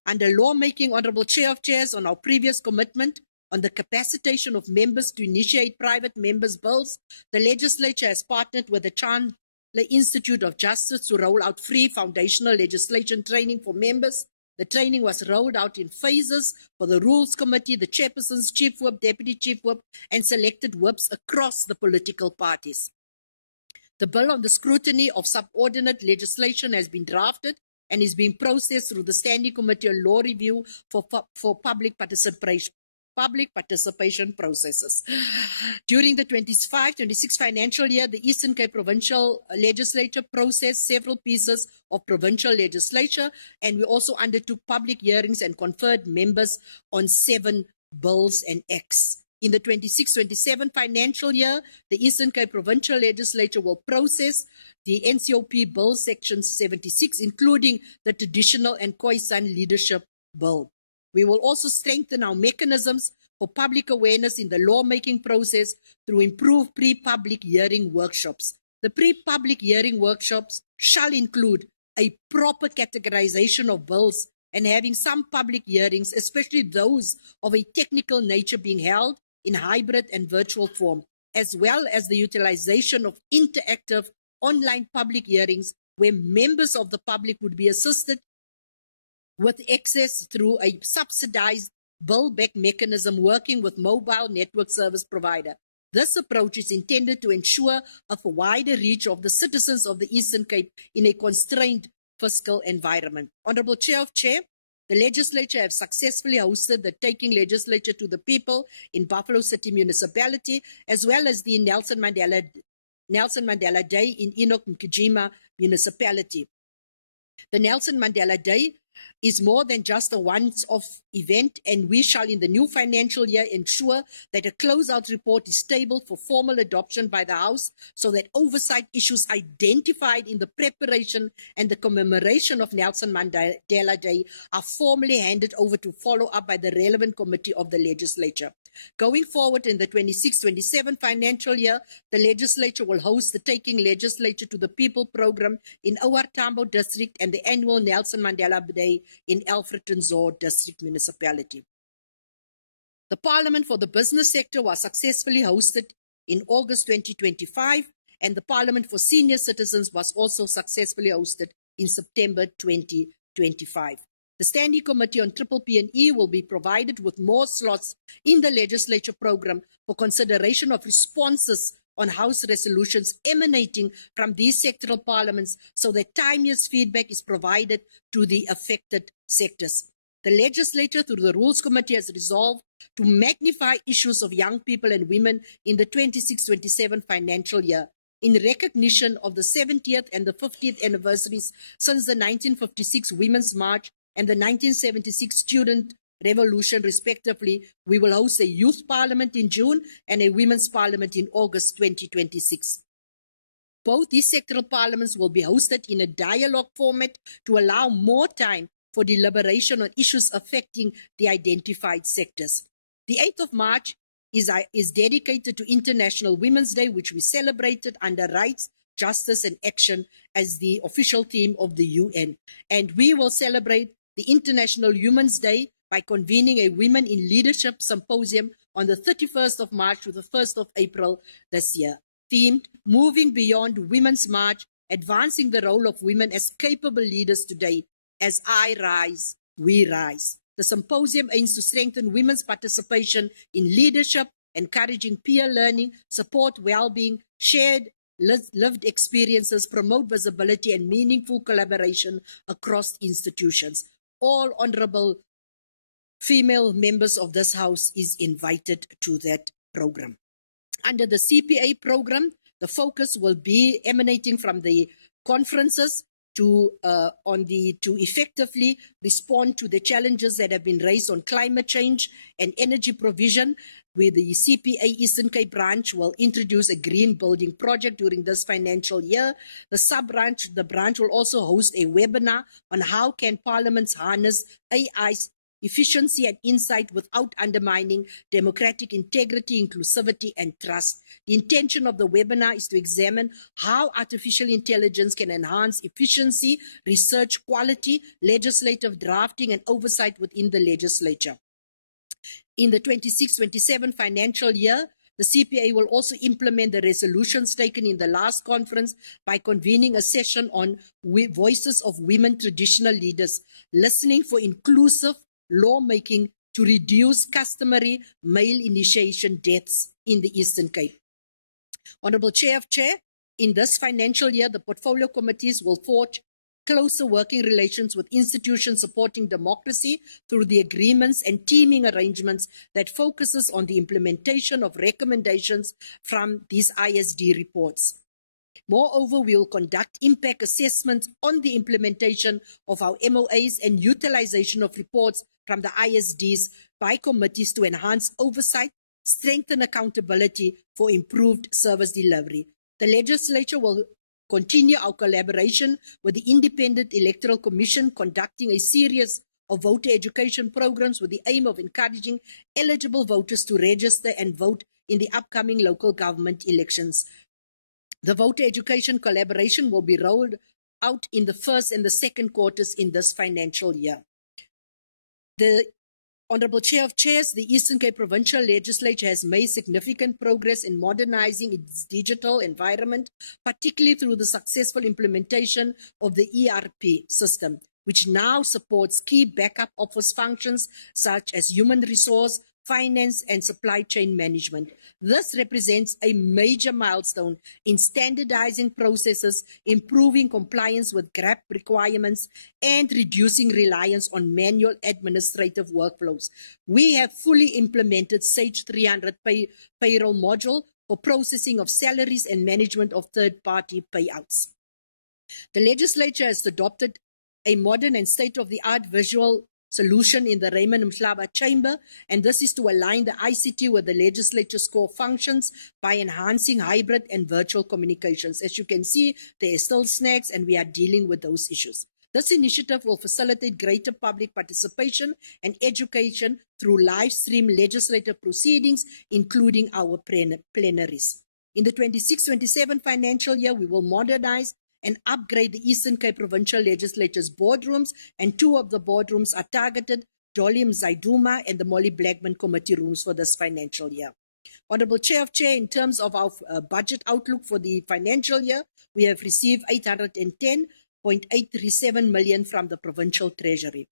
Under lawmaking, Honorable Chair of Chairs, on our previous commitment on the capacitation of members to initiate private members' bills, the legislature has partnered with the Chandler Institute of Justice to roll out free foundational legislation training for members. The training was rolled out in phases for the Rules Committee, the chairpersons, Chief Whip, Deputy Chief Whip, and selected whips across the political parties. The bill on the scrutiny of subordinate legislation has been drafted and is being processed through the Standing Committee on Law Review for public participation processes. During the 25-26 financial year, the Eastern Cape Provincial Legislature processed several pieces of provincial legislature, and we also undertook public hearings and conferred members on 7 bills and acts. In the 26-27 financial year, the Eastern Cape Provincial Legislature will process the NCOP Bill Section 76, including the Traditional and Khoisan Leadership Bill. We will also strengthen our mechanisms for public awareness in the lawmaking process through improved pre-public hearing workshops. The pre-public hearing workshops shall include a proper categorization of bills and having some public hearings, especially those of a technical nature, being held in hybrid and virtual form, as well as the utilization of interactive online public hearings where members of the public would be assisted with access through a subsidized bill-back mechanism working with mobile network service provider. This approach is intended to ensure a wider reach of the citizens of the Eastern Cape in a constrained fiscal environment. Honorable Chair of Chair, the legislature have successfully hosted the Taking Legislature to the People in Buffalo City Municipality, as well as the Nelson Mandela Day in Enoch Mkijima Municipality. The Nelson Mandela Day is more than just a once-off event, and we shall in the new financial year ensure that a closeout report is tabled for formal adoption by the House so that oversight issues identified in the preparation and the commemoration of Nelson Mandela Day are formally handed over to follow up by the relevant committee of the legislature. Going forward in the 26-27 financial year, the legislature will host the Taking Legislature to the People program in OR Tambo District and the annual Nelson Mandela Day in Alfred Nzo District Municipality. The Parliament for the Business Sector was successfully hosted in August 2025, and the Parliament for Senior Citizens was also successfully hosted in September 2025. The Standing Committee on PPP&E will be provided with more slots in the legislature program for consideration of responses on House resolutions emanating from these sectoral parliaments so that timeous feedback is provided to the affected sectors. The legislature, through the Rules Committee, has resolved to magnify issues of young people and women in the 26-27 financial year. In recognition of the 70th and the 50th anniversaries since the 1956 Women's March and the 1976 Student Revolution, respectively, we will host a Youth Parliament in June and a Women's Parliament in August 2026. Both these sectoral parliaments will be hosted in a dialogue format to allow more time for deliberation on issues affecting the identified sectors. The 8th of March is dedicated to International Women's Day, which we celebrated under Rights, Justice and Action as the official theme of the UN. And we will celebrate the International Women's Day by convening a Women in Leadership Symposium on the 31st of March to the 1st of April this year, themed Moving Beyond Women's March, Advancing the Role of Women as Capable Leaders Today. As I rise, we rise. The symposium aims to strengthen women's participation in leadership, encouraging peer learning, support well-being, shared lived experiences, promote visibility and meaningful collaboration across institutions. All honorable female members of this House is invited to that program. Under the CPA program, the focus will be emanating from the conferences to effectively respond to the challenges that have been raised on climate change and energy provision, where the CPA Eastern Cape branch will introduce a green building project during this financial year. The branch will also host a webinar on how can parliaments harness AI's efficiency and insight without undermining democratic integrity, inclusivity, and trust. The intention of the webinar is to examine how artificial intelligence can enhance efficiency, research quality, legislative drafting, and oversight within the legislature. In the 26-27 financial year, the CPA will also implement the resolutions taken in the last conference by convening a session on Voices of Women Traditional Leaders, listening for inclusive lawmaking to reduce customary male initiation deaths in the Eastern Cape. Honorable Chair of Chair, In this financial year, the portfolio committees will forge closer working relations with institutions supporting democracy through the agreements and teaming arrangements that focuses on the implementation of recommendations from these ISD reports. Moreover, we will conduct impact assessments on the implementation of our MOAs and utilization of reports from the ISDs by committees to enhance oversight, strengthen accountability for improved service delivery. The legislature will continue our collaboration with the Independent Electoral Commission, conducting a series of voter education programs with the aim of encouraging eligible voters to register and vote in the upcoming local government elections. The voter education collaboration will be rolled out in the first and the second quarters in this financial year. The Honourable Chair of Chairs, the Eastern Cape Provincial Legislature has made significant progress in modernizing its digital environment, particularly through the successful implementation of the ERP system, which now supports key backup office functions such as human resource, finance, and supply chain management. This represents a major milestone in standardizing processes, improving compliance with GRAP requirements, and reducing reliance on manual administrative workflows. We have fully implemented Sage 300 payroll module for processing of salaries and management of third-party payouts. The legislature has adopted a modern and state-of-the-art visual solution in the Raymond Mhlaba chamber, and this is to align the ICT with the legislature's core functions by enhancing hybrid and virtual communications. As you can see, there are still snags and we are dealing with those issues. This initiative will facilitate greater public participation and education through live stream legislative proceedings, including our plenaries. In the 26-27 financial year, we will modernize and upgrade the Eastern Cape Provincial Legislature's boardrooms, and two of the boardrooms are targeted, Dolly Mzaiduma and the Molly Blackman committee rooms for this financial year. Honourable Chair of Chair, in terms of our budget outlook for the financial year, we have received 810.837 million from the Provincial Treasury.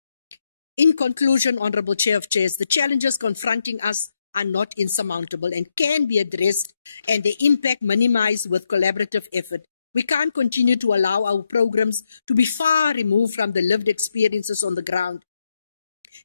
In conclusion, Honourable Chair of Chairs, the challenges confronting us are not insurmountable and can be addressed and their impact minimized with collaborative effort. We can't continue to allow our programs to be far removed from the lived experiences on the ground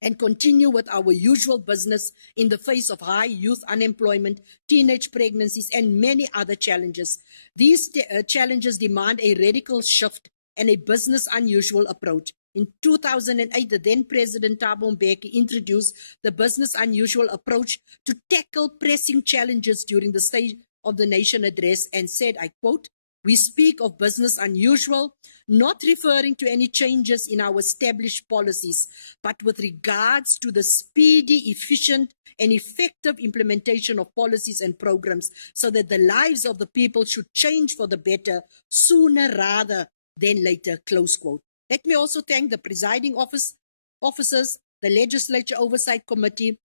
and continue with our usual business in the face of high youth unemployment, teenage pregnancies, and many other challenges. These challenges demand a radical shift and a business unusual approach. In 2008, the then President Thabo Mbeki introduced the business unusual approach to tackle pressing challenges during the State of the Nation address and said, I quote, "We speak of business unusual, not referring to any changes in our established policies, but with regards to the speedy, efficient, and effective implementation of policies and programs so that the lives of the people should change for the better sooner rather than later," close quote. Let me also thank the presiding officers, the Legislature Oversight Committee,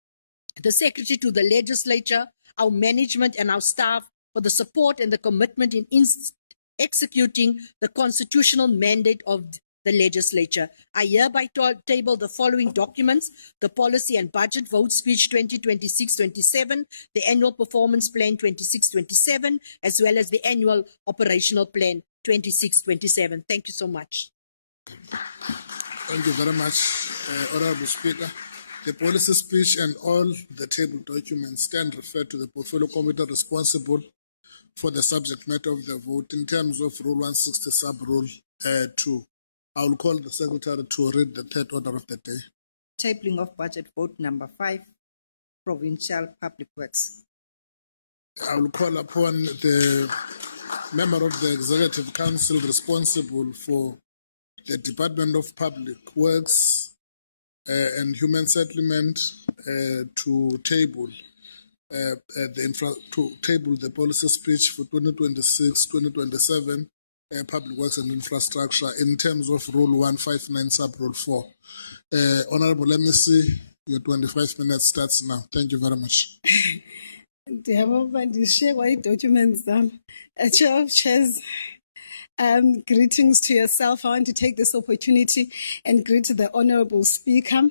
the Secretary to the Legislature, our management and our staff for the support and the commitment in executing the constitutional mandate of the legislature. I hereby table the following documents: the Policy and Budget Vote Speech 2026-27, the Annual Performance Plan 26-27, as well as the Annual Operational Plan 26-27. Thank you so much. Thank you very much, Honourable Speaker. The policy speech and all the table documents stand referred to the Portfolio Committee responsible for the subject matter of the vote in terms of Rule 160 Sub-Rule 2. I will call the Secretary to read the third order of the day. Tabling of budget vote number 5, Provincial Public Works. I will call upon the member of the Executive Council responsible for the Department of Public Works and Human Settlement to table the policy speech for 2026-2027 Public Works and Infrastructure in terms of Rule 159 Sub-Rule 4. Honourable, let me see, your 25 minutes starts now. Thank you very much. Dear share white documents. Chair of Chairs, greetings to yourself. I want to take this opportunity and greet the Honourable Speaker,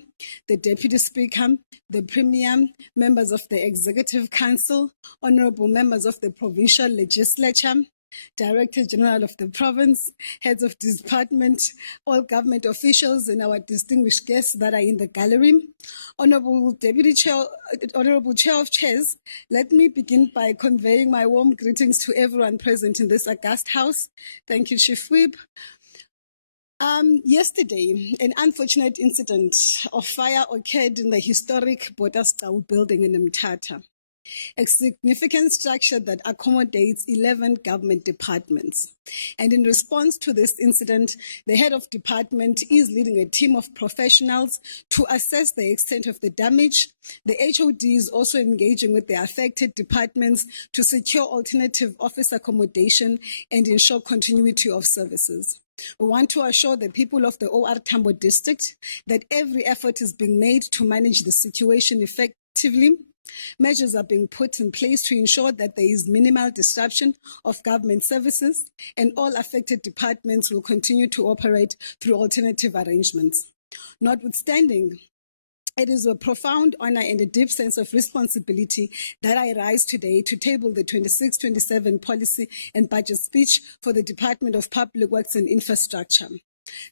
the Deputy Speaker, the Premier, members of the Executive Council, Honourable members of the Provincial Legislature, Director General of the province, heads of department, all government officials, and our distinguished guests that are in the gallery. Honorable Chair of Chairs, let me begin by conveying my warm greetings to everyone present in this august house. Thank you, Chief Whip. Yesterday, an unfortunate incident of fire occurred in the historic Provincial building in Mthatha, a significant structure that accommodates 11 government departments. And in response to this incident, the head of department is leading a team of professionals to assess the extent of the damage. The HOD is also engaging with the affected departments to secure alternative office accommodation and ensure continuity of services. We want to assure the people of the OR Tambo district that every effort is being made to manage the situation effectively. Measures are being put in place to ensure that there is minimal disruption of government services, and all affected departments will continue to operate through alternative arrangements. Notwithstanding, it is a profound honor and a deep sense of responsibility that I rise today to table the 26-27 policy and budget speech for the Department of Public Works and Infrastructure.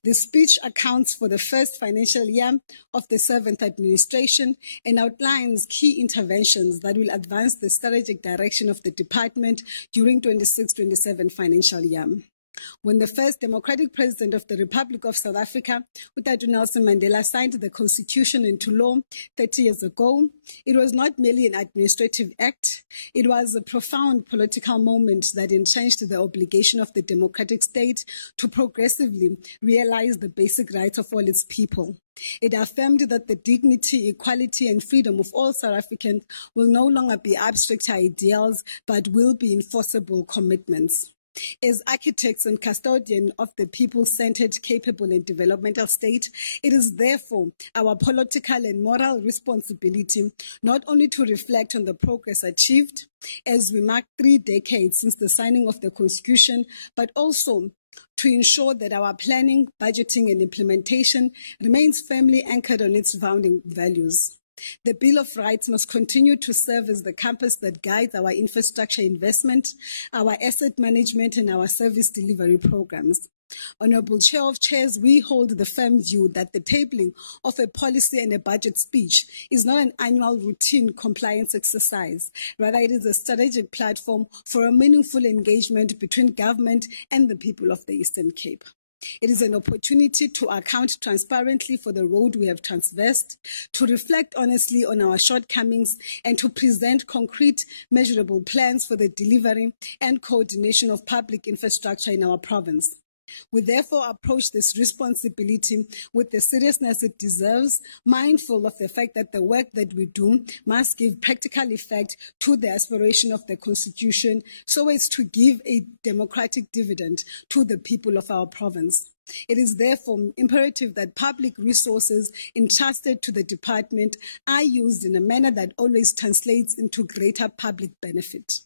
The speech accounts for the first financial year of the 7th administration and outlines key interventions that will advance the strategic direction of the department during 26-27 financial year. When the first democratic president of the Republic of South Africa, Utatu Nelson Mandela, signed the Constitution into law 30 years ago, it was not merely an administrative act, it was a profound political moment that entrenched the obligation of the democratic state to progressively realize the basic rights of all its people. It affirmed that the dignity, equality, and freedom of all South Africans will no longer be abstract ideals, but will be enforceable commitments. As architects and custodians of the people-centered, capable, and developmental state, it is therefore our political and moral responsibility not only to reflect on the progress achieved as we mark 3 decades since the signing of the Constitution, but also to ensure that our planning, budgeting, and implementation remains firmly anchored on its founding values. The Bill of Rights must continue to serve as the compass that guides our infrastructure investment, our asset management, and our service delivery programs. Honorable Chair of Chairs, we hold the firm view that the tabling of a policy and a budget speech is not an annual routine compliance exercise. Rather, it is a strategic platform for a meaningful engagement between government and the people of the Eastern Cape. It is an opportunity to account transparently for the road we have traversed, to reflect honestly on our shortcomings, and to present concrete, measurable plans for the delivery and coordination of public infrastructure in our province. We therefore approach this responsibility with the seriousness it deserves, mindful of the fact that the work that we do must give practical effect to the aspiration of the Constitution so as to give a democratic dividend to the people of our province. It is therefore imperative that public resources entrusted to the department are used in a manner that always translates into greater public benefit.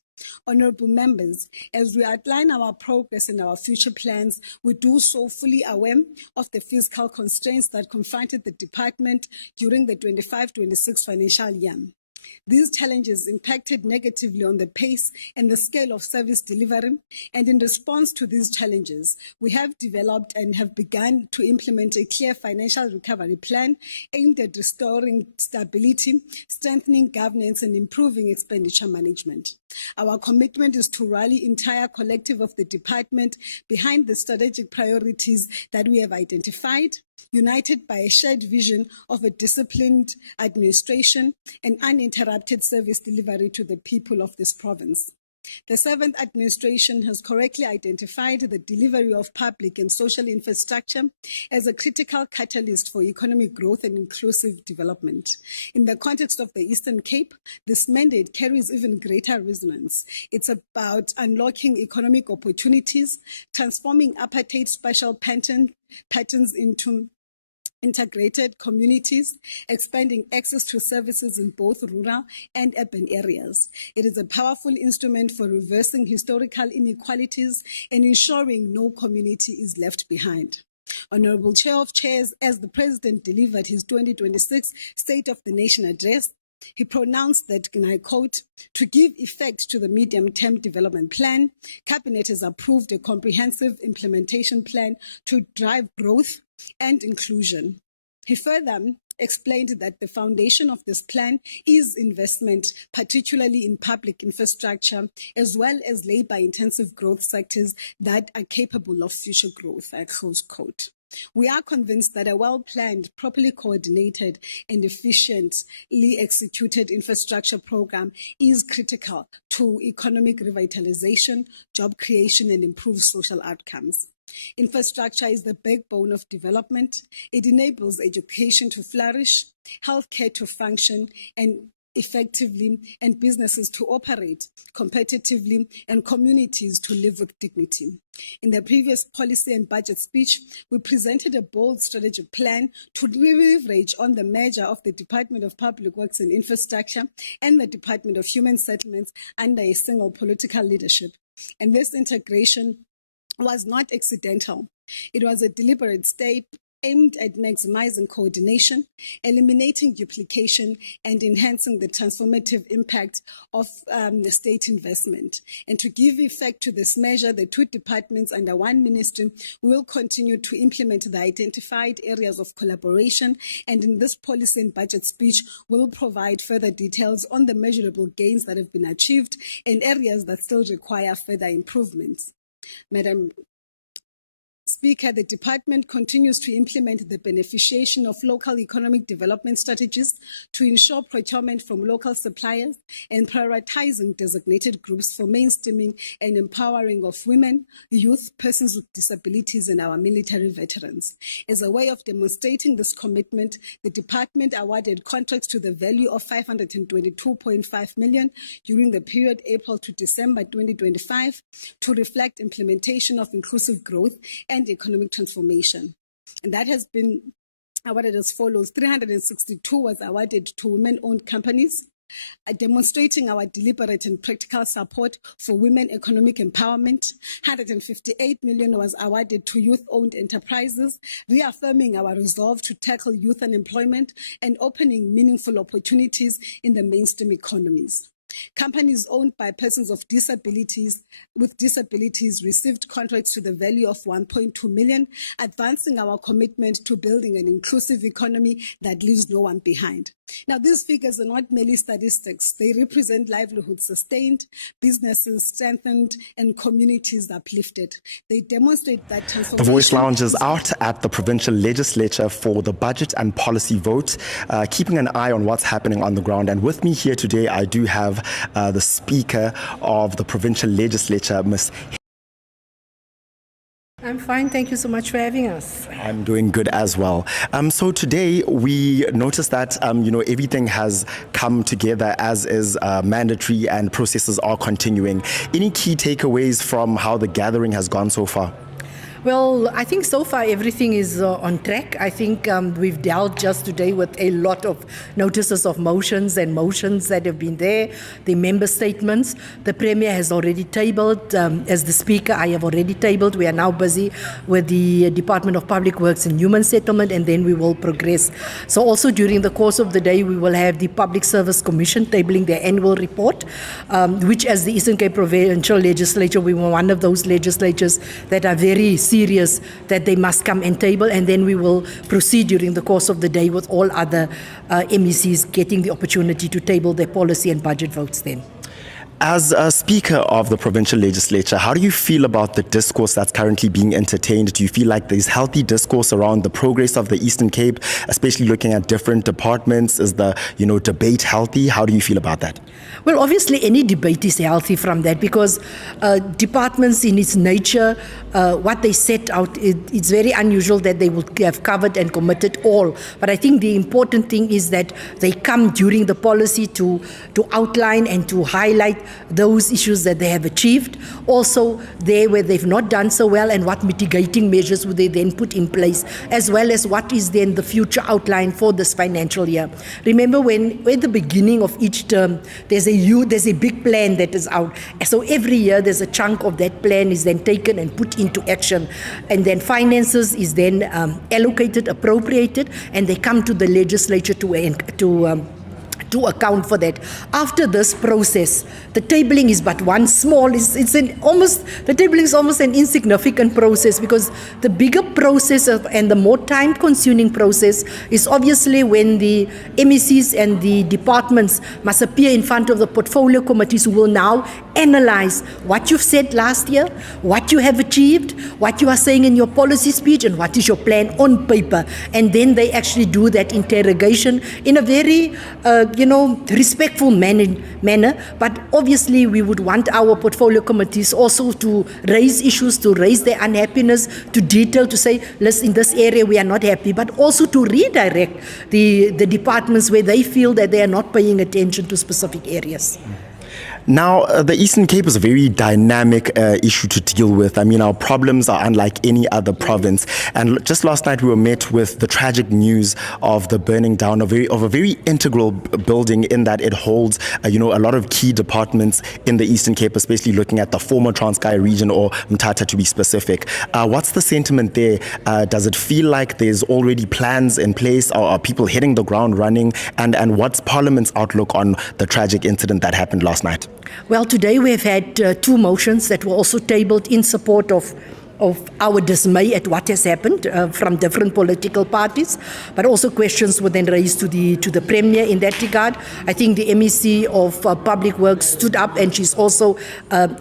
Honourable members, as we outline our progress and our future plans, we do so fully aware of the fiscal constraints that confronted the department during the 25-26 financial year. These challenges impacted negatively on the pace and the scale of service delivery, and in response to these challenges, we have developed and have begun to implement a clear financial recovery plan aimed at restoring stability, strengthening governance, and improving expenditure management. Our commitment is to rally the entire collective of the department behind the strategic priorities that we have identified, united by a shared vision of a disciplined administration and uninterrupted service delivery to the people of this province. The 7th administration has correctly identified the delivery of public and social infrastructure as a critical catalyst for economic growth and inclusive development. In the context of the Eastern Cape, this mandate carries even greater resonance. It's about unlocking economic opportunities, transforming apartheid spatial patterns into integrated communities, expanding access to services in both rural and urban areas. It is a powerful instrument for reversing historical inequalities and ensuring no community is left behind. Honourable Chair of Chairs, as the President delivered his 2026 State of the Nation address, he pronounced that, and I quote, to give effect to the medium-term development plan, Cabinet has approved a comprehensive implementation plan to drive growth and inclusion. He further explained that the foundation of this plan is investment, particularly in public infrastructure, as well as labor-intensive growth sectors that are capable of future growth, I close quote. We are convinced that a well-planned, properly coordinated, and efficiently executed infrastructure program is critical to economic revitalization, job creation, and improved social outcomes. Infrastructure is the backbone of development. It enables education to flourish, healthcare to function and effectively, and businesses to operate competitively, and communities to live with dignity. In the previous policy and budget speech, we presented a bold strategic plan to leverage on the merger of the Department of Public Works and Infrastructure and the Department of Human Settlements under a single political leadership. And this integration was not accidental. It was a deliberate step aimed at maximizing coordination, eliminating duplication, and enhancing the transformative impact of the state investment. And to give effect to this measure, the two departments under one ministry will continue to implement the identified areas of collaboration, and in this policy and budget speech, will provide further details on the measurable gains that have been achieved and areas that still require further improvements. Madam Speaker, the department continues to implement the beneficiation of local economic development strategies to ensure procurement from local suppliers and prioritizing designated groups for mainstreaming and empowering of women, youth, persons with disabilities, and our military veterans. As a way of demonstrating this commitment, the department awarded contracts to the value of 522.5 million during the period April to December 2025 to reflect implementation of inclusive growth and economic transformation. And that has been awarded as follows. 362 was awarded to women-owned companies, demonstrating our deliberate and practical support for women economic empowerment. 158 million was awarded to youth-owned enterprises, reaffirming our resolve to tackle youth unemployment and opening meaningful opportunities in the mainstream economies. Companies owned by persons with disabilities received contracts to the value of 1.2 million, advancing our commitment to building an inclusive economy that leaves no one behind. Now, these figures are not merely statistics. They represent livelihoods sustained, businesses strengthened, and communities uplifted. They demonstrate that transformation. The Voice Lounge is out at the Provincial Legislature for the budget and policy vote, keeping an eye on what's happening on the ground. And with me here today, I do have the Speaker of the Provincial Legislature, Ms. I'm fine. Thank you so much for having us. I'm doing good as well. So today we noticed that, everything has come together as is mandatory and processes are continuing. Any key takeaways from how the gathering has gone so far? Well, I think so far everything is on track. I think we've dealt just today with a lot of notices of motions and motions that have been there, the member statements. The Premier has already tabled. As the Speaker, I have already tabled. We are now busy with the Department of Public Works and Human Settlement, and then we will progress. So also during the course of the day, we will have the Public Service Commission tabling their annual report, which as the Eastern Cape Provincial Legislature, we were one of those legislatures that are very serious that they must come and table, and then we will proceed during the course of the day with all other MECs getting the opportunity to table their policy and budget votes then. As a Speaker of the Provincial Legislature, how do you feel about the discourse that's currently being entertained? Do you feel like there's healthy discourse around the progress of the Eastern Cape, especially looking at different departments? Is the debate healthy? How do you feel about that? Well, obviously any debate is healthy from that, because departments in its nature, what they set out, it's very unusual that they would have covered and committed all. But I think the important thing is that they come during the policy to outline and to highlight those issues that they have achieved. Also there where they've not done so well, and what mitigating measures would they then put in place, as well as what is then the future outline for this financial year. Remember when at the beginning of each term, there's a big plan that is out. So every year there's a chunk of that plan is then taken and put into action. And then finances is then allocated, appropriated, and they come to the legislature to to account for that. After this process, the tabling is but one small, the tabling is almost an insignificant process, because the bigger process and the more time-consuming process is obviously when the MECs and the departments must appear in front of the portfolio committees, who will now analyze what you've said last year, what you have achieved, what you are saying in your policy speech, and what is your plan on paper. And then they actually do that interrogation in a very, respectful manner. But obviously, we would want our portfolio committees also to raise issues, to raise their unhappiness, to detail, to say, listen, in this area we are not happy, but also to redirect the departments where they feel that they are not paying attention to specific areas. Now, the Eastern Cape is a very dynamic issue to deal with. I mean, our problems are unlike any other province. And just last night, we were met with the tragic news of the burning down of a very integral building, in that it holds, a lot of key departments in the Eastern Cape, especially looking at the former Transkei region, or Mthatha to be specific. What's the sentiment there? Does it feel like there's already plans in place, or are people hitting the ground running? And what's Parliament's outlook on the tragic incident that happened last night? Well, today we have had two motions that were also tabled in support of our dismay at what has happened from different political parties, but also questions were then raised to the Premier in that regard. I think the MEC of Public Works stood up, and she's also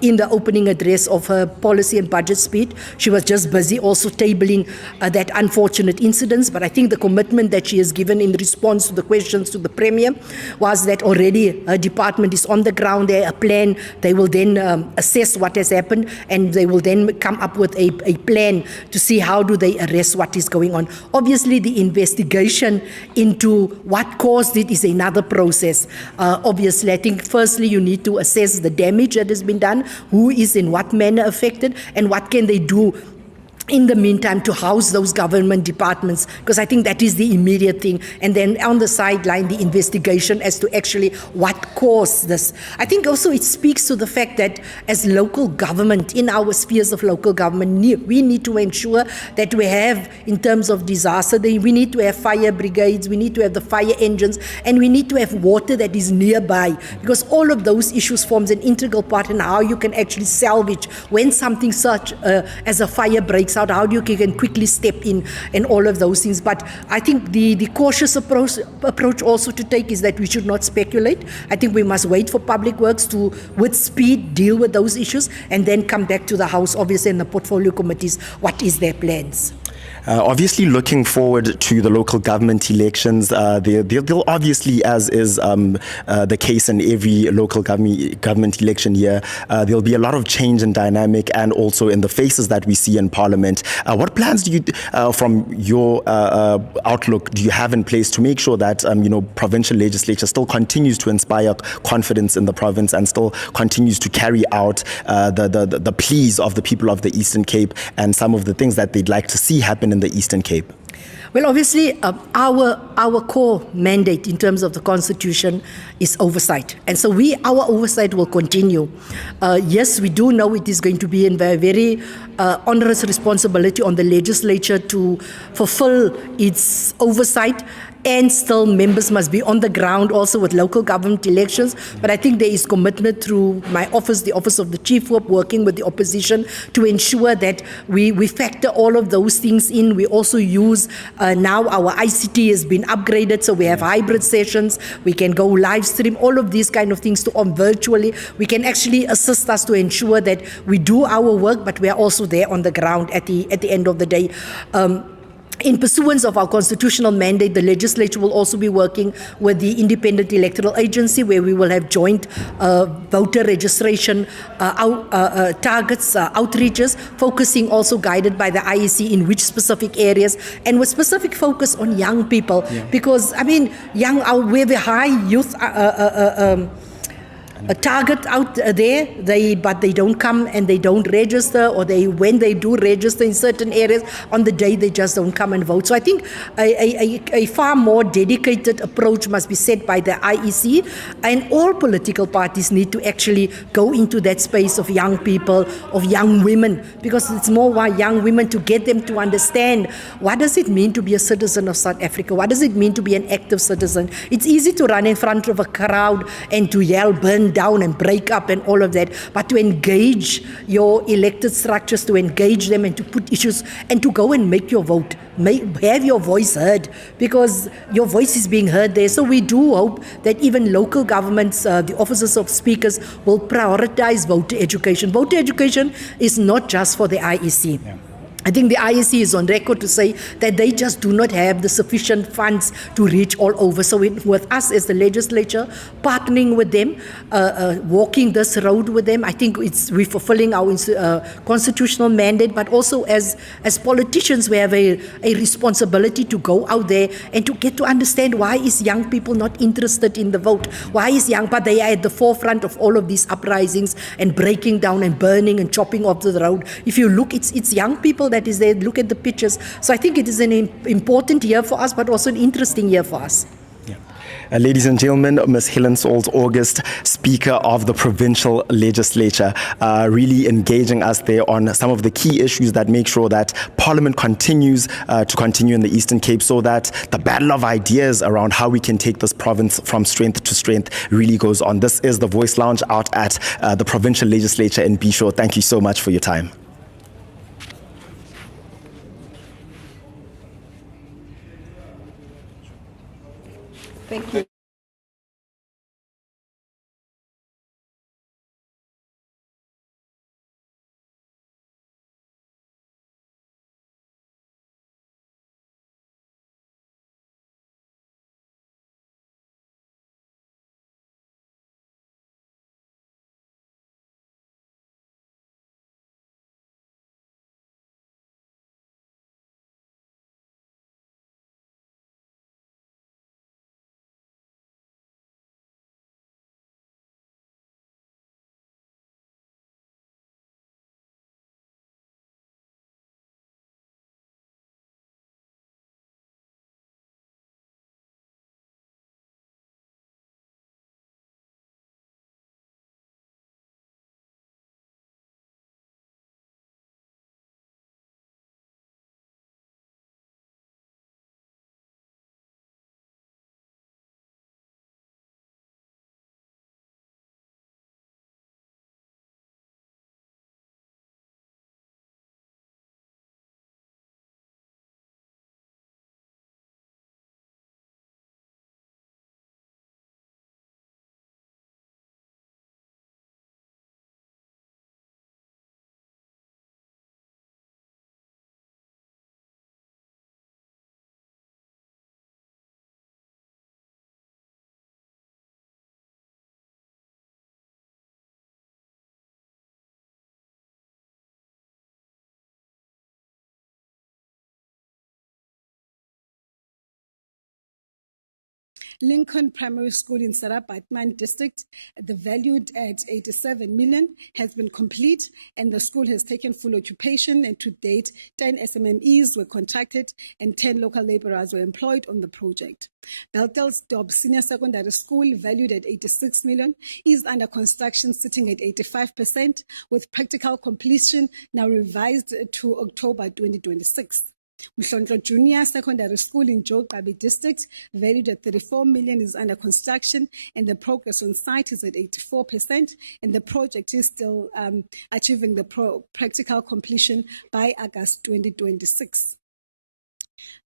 in the opening address of her policy and budget speech. She was just busy also tabling that unfortunate incidents, but I think the commitment that she has given in response to the questions to the Premier was that already her department is on the ground there, a plan. They will then assess what has happened, and they will then come up with a plan to see how do they arrest what is going on. Obviously, the investigation into what caused it is another process. Obviously, I think firstly you need to assess the damage that has been done, who is in what manner affected, and what can they do in the meantime to house those government departments, because I think that is the immediate thing. And then on the sideline, the investigation as to actually what caused this. I think also it speaks to the fact that as local government, in our spheres of local government, we need to ensure that we have, in terms of disaster, we need to have fire brigades, we need to have the fire engines, and we need to have water that is nearby, because all of those issues forms an integral part in how you can actually salvage when something such as a fire breaks out, how you can quickly step in, and all of those things. But I think the cautious approach also to take is that we should not speculate. I think we must wait for Public Works to, with speed, deal with those issues, and then come back to the House, obviously, and the portfolio committees, what is their plans. Obviously, looking forward to the local government elections, they'll obviously, as is the case in every local government election year, there'll be a lot of change and dynamic, and also in the faces that we see in Parliament. What plans do you, from your outlook, do you have in place to make sure that provincial legislature still continues to inspire confidence in the province and still continues to carry out the pleas of the people of the Eastern Cape and some of the things that they'd like to see happen in the Eastern Cape? Well, obviously, our core mandate in terms of the Constitution is oversight. And so our oversight will continue. Yes, we do know it is going to be a very onerous responsibility on the legislature to fulfill its oversight, and still members must be on the ground also with local government elections. But I think there is commitment through my office, the Office of the Chief Whip, working with the opposition to ensure that we factor all of those things in. We also use, now our ICT has been upgraded, so we have hybrid sessions, we can go live stream, all of these kind of things to virtually. We can actually assist us to ensure that we do our work, but we are also there on the ground at the end of the day. In pursuance of our constitutional mandate, the legislature will also be working with the Independent Electoral Agency, where we will have joint voter registration targets, outreaches, focusing also guided by the IEC in which specific areas, and with specific focus on young people, because, I mean, we have a high youth a target out there, but they don't come and they don't register, or when they do register in certain areas, on the day they just don't come and vote. So I think a far more dedicated approach must be set by the IEC, and all political parties need to actually go into that space of young people, of young women, because it's more why young women, to get them to understand what does it mean to be a citizen of South Africa, what does it mean to be an active citizen. It's easy to run in front of a crowd and to yell, burn down and break up and all of that, but to engage your elected structures, to engage them and to put issues and to go and make your vote, have your voice heard, because your voice is being heard there. So we do hope that even local governments, the offices of speakers, will prioritize voter education. Voter education is not just for the IEC. Yeah. I think the IEC is on record to say that they just do not have the sufficient funds to reach all over. So with us as the legislature, partnering with them, walking this road with them, I think we're fulfilling our constitutional mandate, but also as politicians, we have a responsibility to go out there and to get to understand why is young people not interested in the vote. Why is but they are at the forefront of all of these uprisings and breaking down and burning and chopping off the road. If you look, it's young people that is there. Look at the pictures. So I think it is an important year for us, but also an interesting year for us. Ladies and gentlemen, Ms. Helen Sauls-August, Speaker of the Provincial Legislature, really engaging us there on some of the key issues that make sure that Parliament continues to continue in the Eastern Cape, so that the battle of ideas around how we can take this province from strength to strength really goes on. This is the Voice Lounge out at the Provincial Legislature in Bisho. Thank you so much for your time. Thank you. Lincoln Primary School in Sarah Baartman District, the valued at 87 million, has been complete, and the school has taken full occupation, and to date, 10 SMMEs were contracted and 10 local laborers were employed on the project. Beltelsdorp Senior Secondary School, valued at 86 million, is under construction, sitting at 85%, with practical completion now revised to October 2026. Mhlonhlo Junior Secondary School in Jogabi District, valued at 34 million, is under construction, and the progress on site is at 84%, and the project is still achieving the practical completion by August 2026.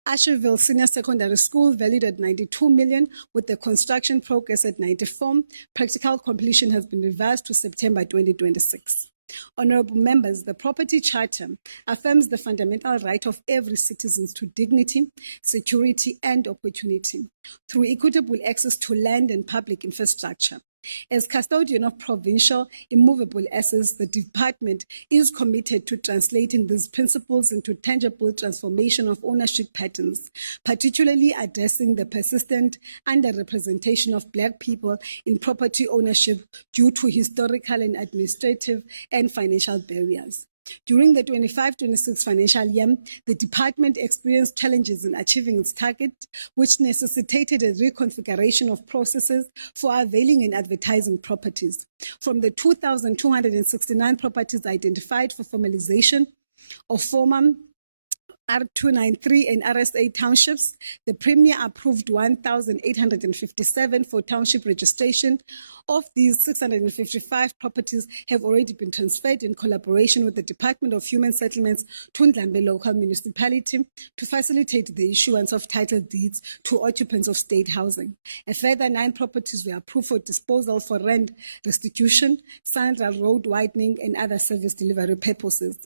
Asherville Senior Secondary School, valued at 92 million, with the construction progress at 94%. Practical completion has been revised to September 2026. Honorable members, the Property Charter affirms the fundamental right of every citizen to dignity, security, and opportunity through equitable access to land and public infrastructure. As custodian of provincial immovable assets, the department is committed to translating these principles into tangible transformation of ownership patterns, particularly addressing the persistent underrepresentation of Black people in property ownership due to historical and administrative and financial barriers. During the 25-26 financial year, the department experienced challenges in achieving its target, which necessitated a reconfiguration of processes for availing and advertising properties. From the 2,269 properties identified for formalization of former R293 and RSA townships, the Premier approved 1,857 for township registration. Of these, 655 properties have already been transferred in collaboration with the Department of Human Settlements to Ndlambe Local Municipality to facilitate the issuance of title deeds to occupants of state housing. A further 9 properties were approved for disposal for rent restitution, Sandra Road widening, and other service delivery purposes.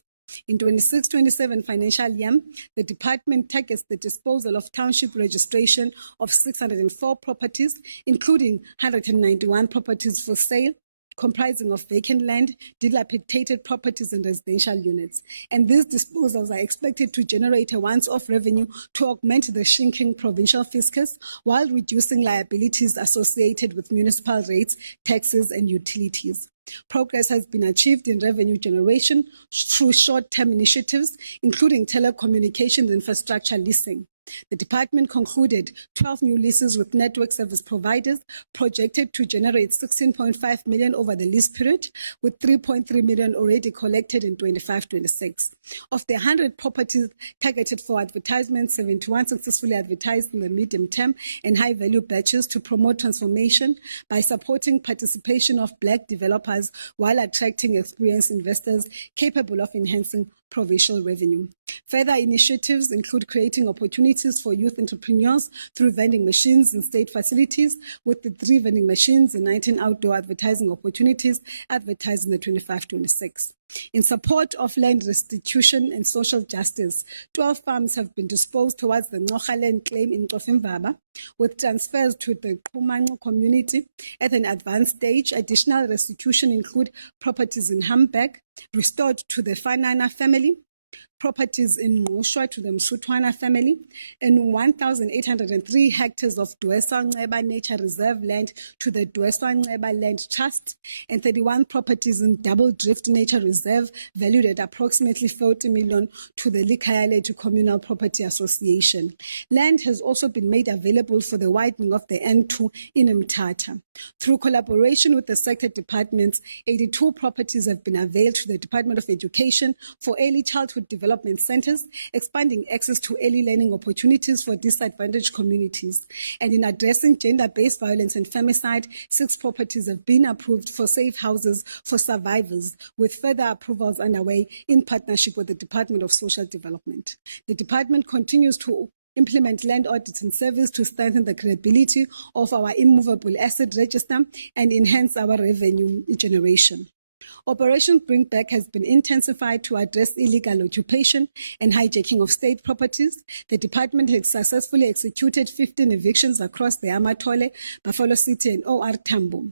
In 26-27 financial year, the department targets the disposal of township registration of 604 properties, including 191 properties for sale, comprising of vacant land, dilapidated properties, and residential units. And these disposals are expected to generate a once-off revenue to augment the shrinking provincial fiscus while reducing liabilities associated with municipal rates, taxes, and utilities. Progress has been achieved in revenue generation through short-term initiatives, including telecommunications infrastructure leasing. The department concluded 12 new leases with network service providers, projected to generate 16.5 million over the lease period, with 3.3 million already collected in 25-26. Of the 100 properties targeted for advertisement, 71 successfully advertised in the medium term and high-value batches to promote transformation by supporting participation of Black developers while attracting experienced investors capable of enhancing provincial revenue. Further initiatives include creating opportunities for youth entrepreneurs through vending machines in state facilities, with the 3 vending machines and 19 outdoor advertising opportunities advertised in the 25-26. In support of land restitution and social justice, 12 farms have been disposed towards the Ngocha land claim in Xofimvaba, with transfers to the Kumango community at an advanced stage. Additional restitution include properties in Hamburg, restored to the Fanana family, properties in Ngoshwa to the Msutwana family, and 1,803 hectares of Dweswa Nceba Nature Reserve land to the Dweswa Nceba Land Trust, and 31 properties in Double Drift Nature Reserve valued at approximately 40 million to the Likayaletu Communal Property Association. Land has also been made available for the widening of the N2 in Mthatha. Through collaboration with the sector departments, 82 properties have been availed to the Department of Education for early childhood development centers, expanding access to early learning opportunities for disadvantaged communities. And in addressing gender-based violence and femicide, 6 properties have been approved for safe houses for survivors, with further approvals underway in partnership with the Department of Social Development. The department continues to implement land audits and surveys to strengthen the credibility of our immovable asset register and enhance our revenue generation. Operation Bring Back has been intensified to address illegal occupation and hijacking of state properties. The department has successfully executed 15 evictions across the Amatole, Buffalo City, and OR Tambo.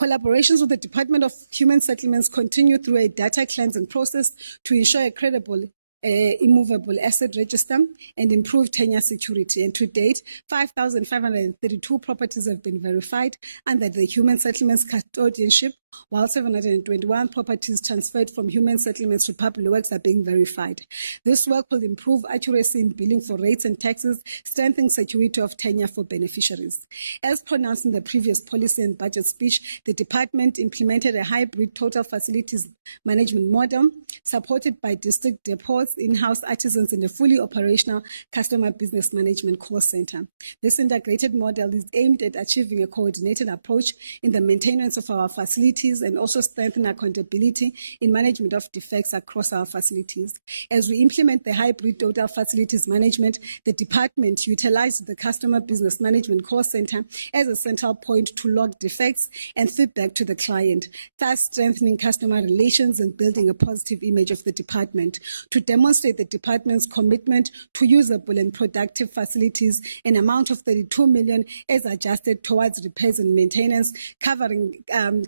Collaborations with the Department of Human Settlements continue through a data cleansing process to ensure a credible immovable asset register and improve tenure security. And to date, 5,532 properties have been verified under the Human Settlements custodianship, while 721 properties transferred from Human Settlements to public works are being verified. This work will improve accuracy in billing for rates and taxes, strengthening security of tenure for beneficiaries. As pronounced in the previous policy and budget speech, the department implemented a hybrid total facilities management model supported by district depots, in-house artisans, and a fully operational customer business management call center. This integrated model is aimed at achieving a coordinated approach in the maintenance of our facilities facilities and also strengthen accountability in management of defects across our facilities. As we implement the hybrid total facilities management, the department utilized the customer business management call center as a central point to log defects and feedback to the client, thus strengthening customer relations and building a positive image of the department. To demonstrate the department's commitment to usable and productive facilities, an amount of 32 million is adjusted towards repairs and maintenance, covering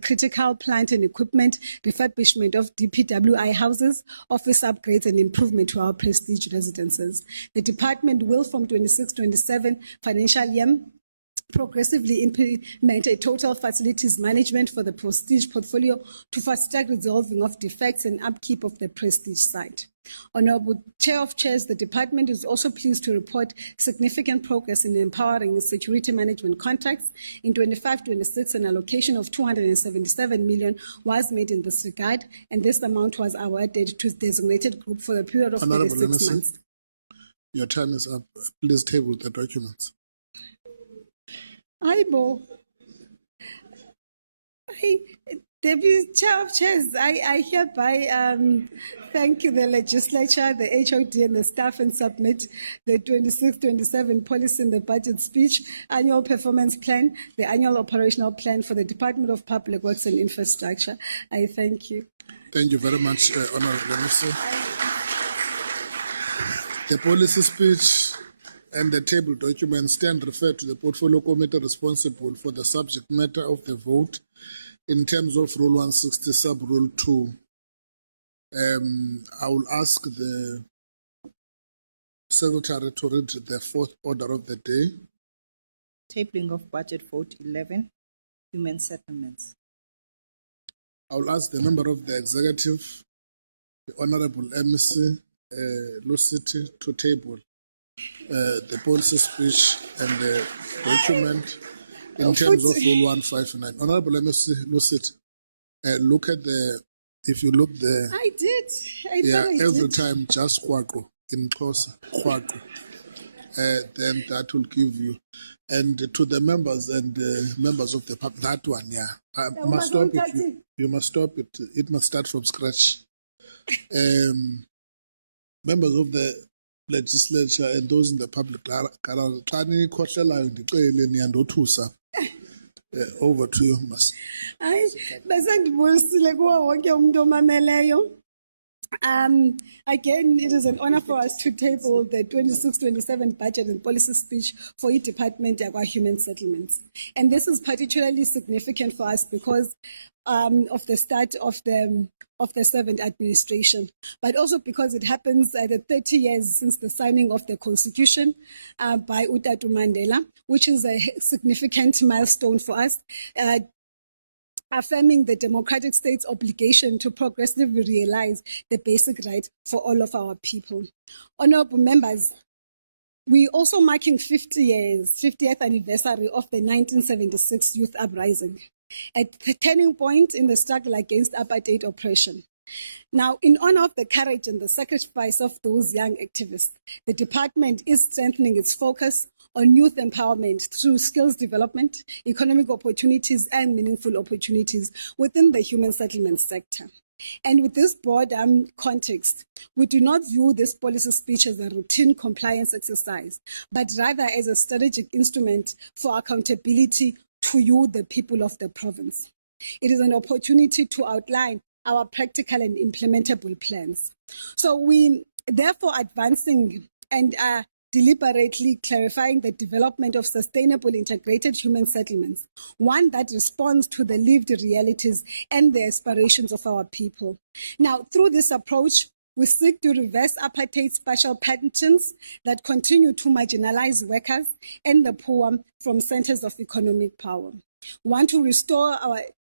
critical plant and equipment, refurbishment of DPWI houses, office upgrades, and improvement to our prestige residences. The department will, from 26-27 financial year, progressively implement a total facilities management for the prestige portfolio to fast-track resolving of defects and upkeep of the prestige site. Honorable Chair of Chairs, the department is also pleased to report significant progress in empowering security management contracts. In 25-26, an allocation of 277 million was made in this regard, and this amount was awarded to designated group for the period of 36 months. Your time is up. Please table the documents. Aibo. Deputy Chair of Chairs, I hereby thank the legislature, the HOD, and the staff and submit the 26-27 policy and the budget speech, annual performance plan, the annual operational plan for the Department of Public Works and Infrastructure. I thank you. Thank you very much, Honorable Minister. The policy speech and the table documents stand referred to the Portfolio Committee responsible for the subject matter of the vote in terms of Rule 160, Sub-Rule 2. I will ask the Secretary to read the fourth order of the day. Tabling of budget vote 11, human settlements. I will ask the member of the executive, the Honorable MEC Lucity, to table the policy speech and the document in terms of Rule 159. Honorable MEC Lucity, look at the, if you look there. I did. Every time just Kwako in Xhosa, Kwako. Then that will give you. And to the members and members of the public, that one, I must stop it. You must stop it. It must start from scratch. Members of the legislature and those in the public, over to you, Mas. Again, it is an honor for us to table the 26-27 budget and policy speech for each department of our human settlements. And this is particularly significant for us because of the start of the servant administration, but also because it happens at the 30 years since the signing of the Constitution by Utatu Mandela, which is a significant milestone for us, affirming the democratic state's obligation to progressively realize the basic right for all of our people. Honorable members, we're also marking 50th anniversary of the 1976 Youth Uprising, a turning point in the struggle against apartheid oppression. Now, in honor of the courage and the sacrifice of those young activists, the department is strengthening its focus on youth empowerment through skills development, economic opportunities, and meaningful opportunities within the human settlement sector. And with this broad context, we do not view this policy speech as a routine compliance exercise, but rather as a strategic instrument for accountability to you, the people of the province. It is an opportunity to outline our practical and implementable plans. So we therefore advancing and deliberately clarifying the development of sustainable integrated human settlements, one that responds to the lived realities and the aspirations of our people. Now, through this approach, we seek to reverse apartheid spatial patterns that continue to marginalize workers and the poor from centers of economic power. We want to restore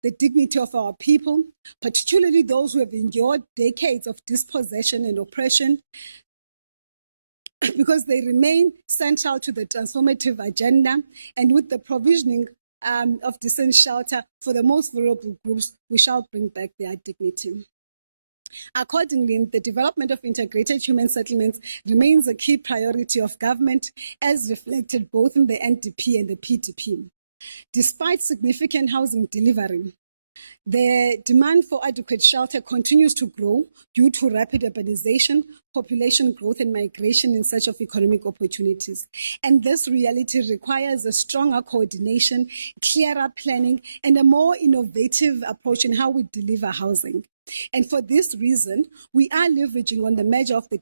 the dignity of our people, particularly those who have endured decades of dispossession and oppression, because they remain central to the transformative agenda, and with the provisioning of decent shelter for the most vulnerable groups, we shall bring back their dignity. Accordingly, the development of integrated human settlements remains a key priority of government, as reflected both in the NDP and the PDP. Despite significant housing delivery, The demand for adequate shelter continues to grow due to rapid urbanization, population growth, and migration in search of economic opportunities. And this reality requires a stronger coordination, clearer planning, and a more innovative approach in how we deliver housing. And for this reason, we are leveraging on the merger of the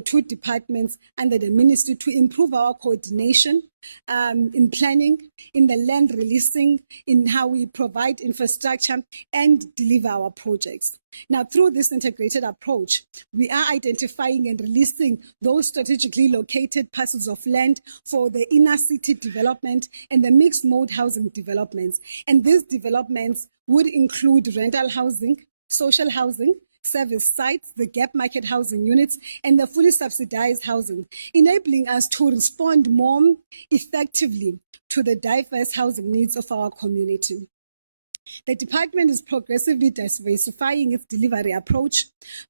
two departments under the ministry to improve our coordination in planning, in the land releasing, in how we provide infrastructure and deliver our projects. Now, through this integrated approach, we are identifying and releasing those strategically located parcels of land for the inner city development and the mixed mode housing developments. And these developments would include rental housing, social housing, service sites, the gap market housing units, and the fully subsidized housing, enabling us to respond more effectively to the diverse housing needs of our community. The department is progressively diversifying its delivery approach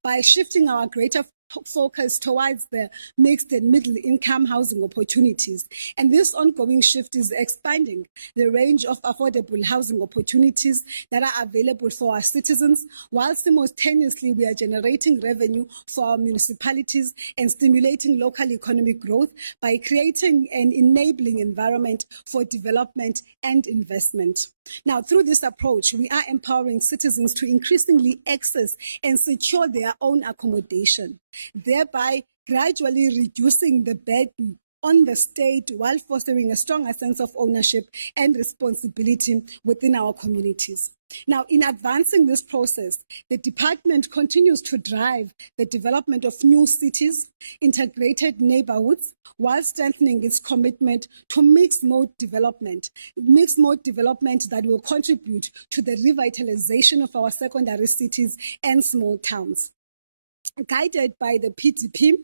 by shifting our greater focus towards the mixed and middle income housing opportunities. And this ongoing shift is expanding the range of affordable housing opportunities that are available for our citizens, while simultaneously we are generating revenue for our municipalities and stimulating local economic growth by creating an enabling environment for development and investment. Now, through this approach, we are empowering citizens to increasingly access and secure their own accommodation, thereby gradually reducing the burden on the state while fostering a stronger sense of ownership and responsibility within our communities. Now, in advancing this process, the department continues to drive the development of new cities, integrated neighborhoods, while strengthening its commitment to mixed mode development that will contribute to the revitalization of our secondary cities and small towns. Guided by the PDP,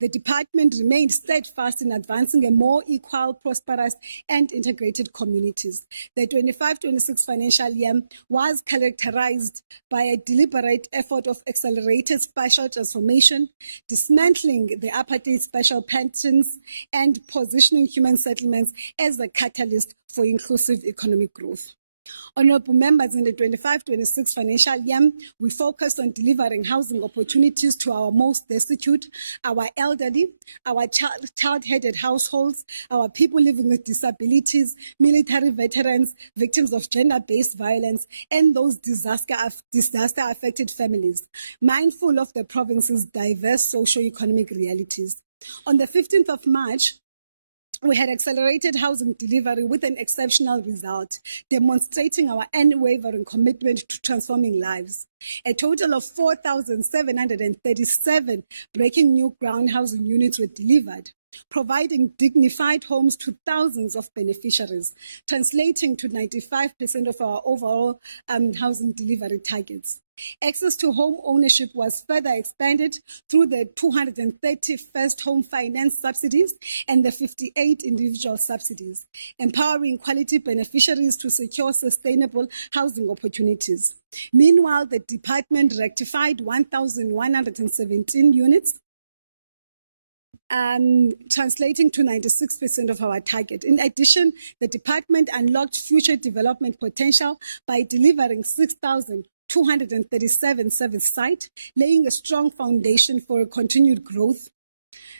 the department remained steadfast in advancing a more equal, prosperous, and integrated communities. The 25-26 financial year was characterized by a deliberate effort of accelerated spatial transformation, dismantling the apartheid spatial patterns, and positioning human settlements as a catalyst for inclusive economic growth. Honorable members, in the 25-26 financial year, we focused on delivering housing opportunities to our most destitute, our elderly, our child-headed households, our people living with disabilities, military veterans, victims of gender-based violence, and those disaster-affected families, mindful of the province's diverse socio-economic realities. On the 15th of March, we had accelerated housing delivery with an exceptional result, demonstrating our unwavering commitment to transforming lives. A total of 4,737 breaking new ground housing units were delivered, providing dignified homes to thousands of beneficiaries, translating to 95% of our overall housing delivery targets. Access to home ownership was further expanded through the 230 first home finance subsidies and the 58 individual subsidies, empowering quality beneficiaries to secure sustainable housing opportunities. Meanwhile, the department rectified 1,117 units, translating to 96% of our target. In addition, the department unlocked future development potential by delivering 6,237 service sites, laying a strong foundation for continued growth.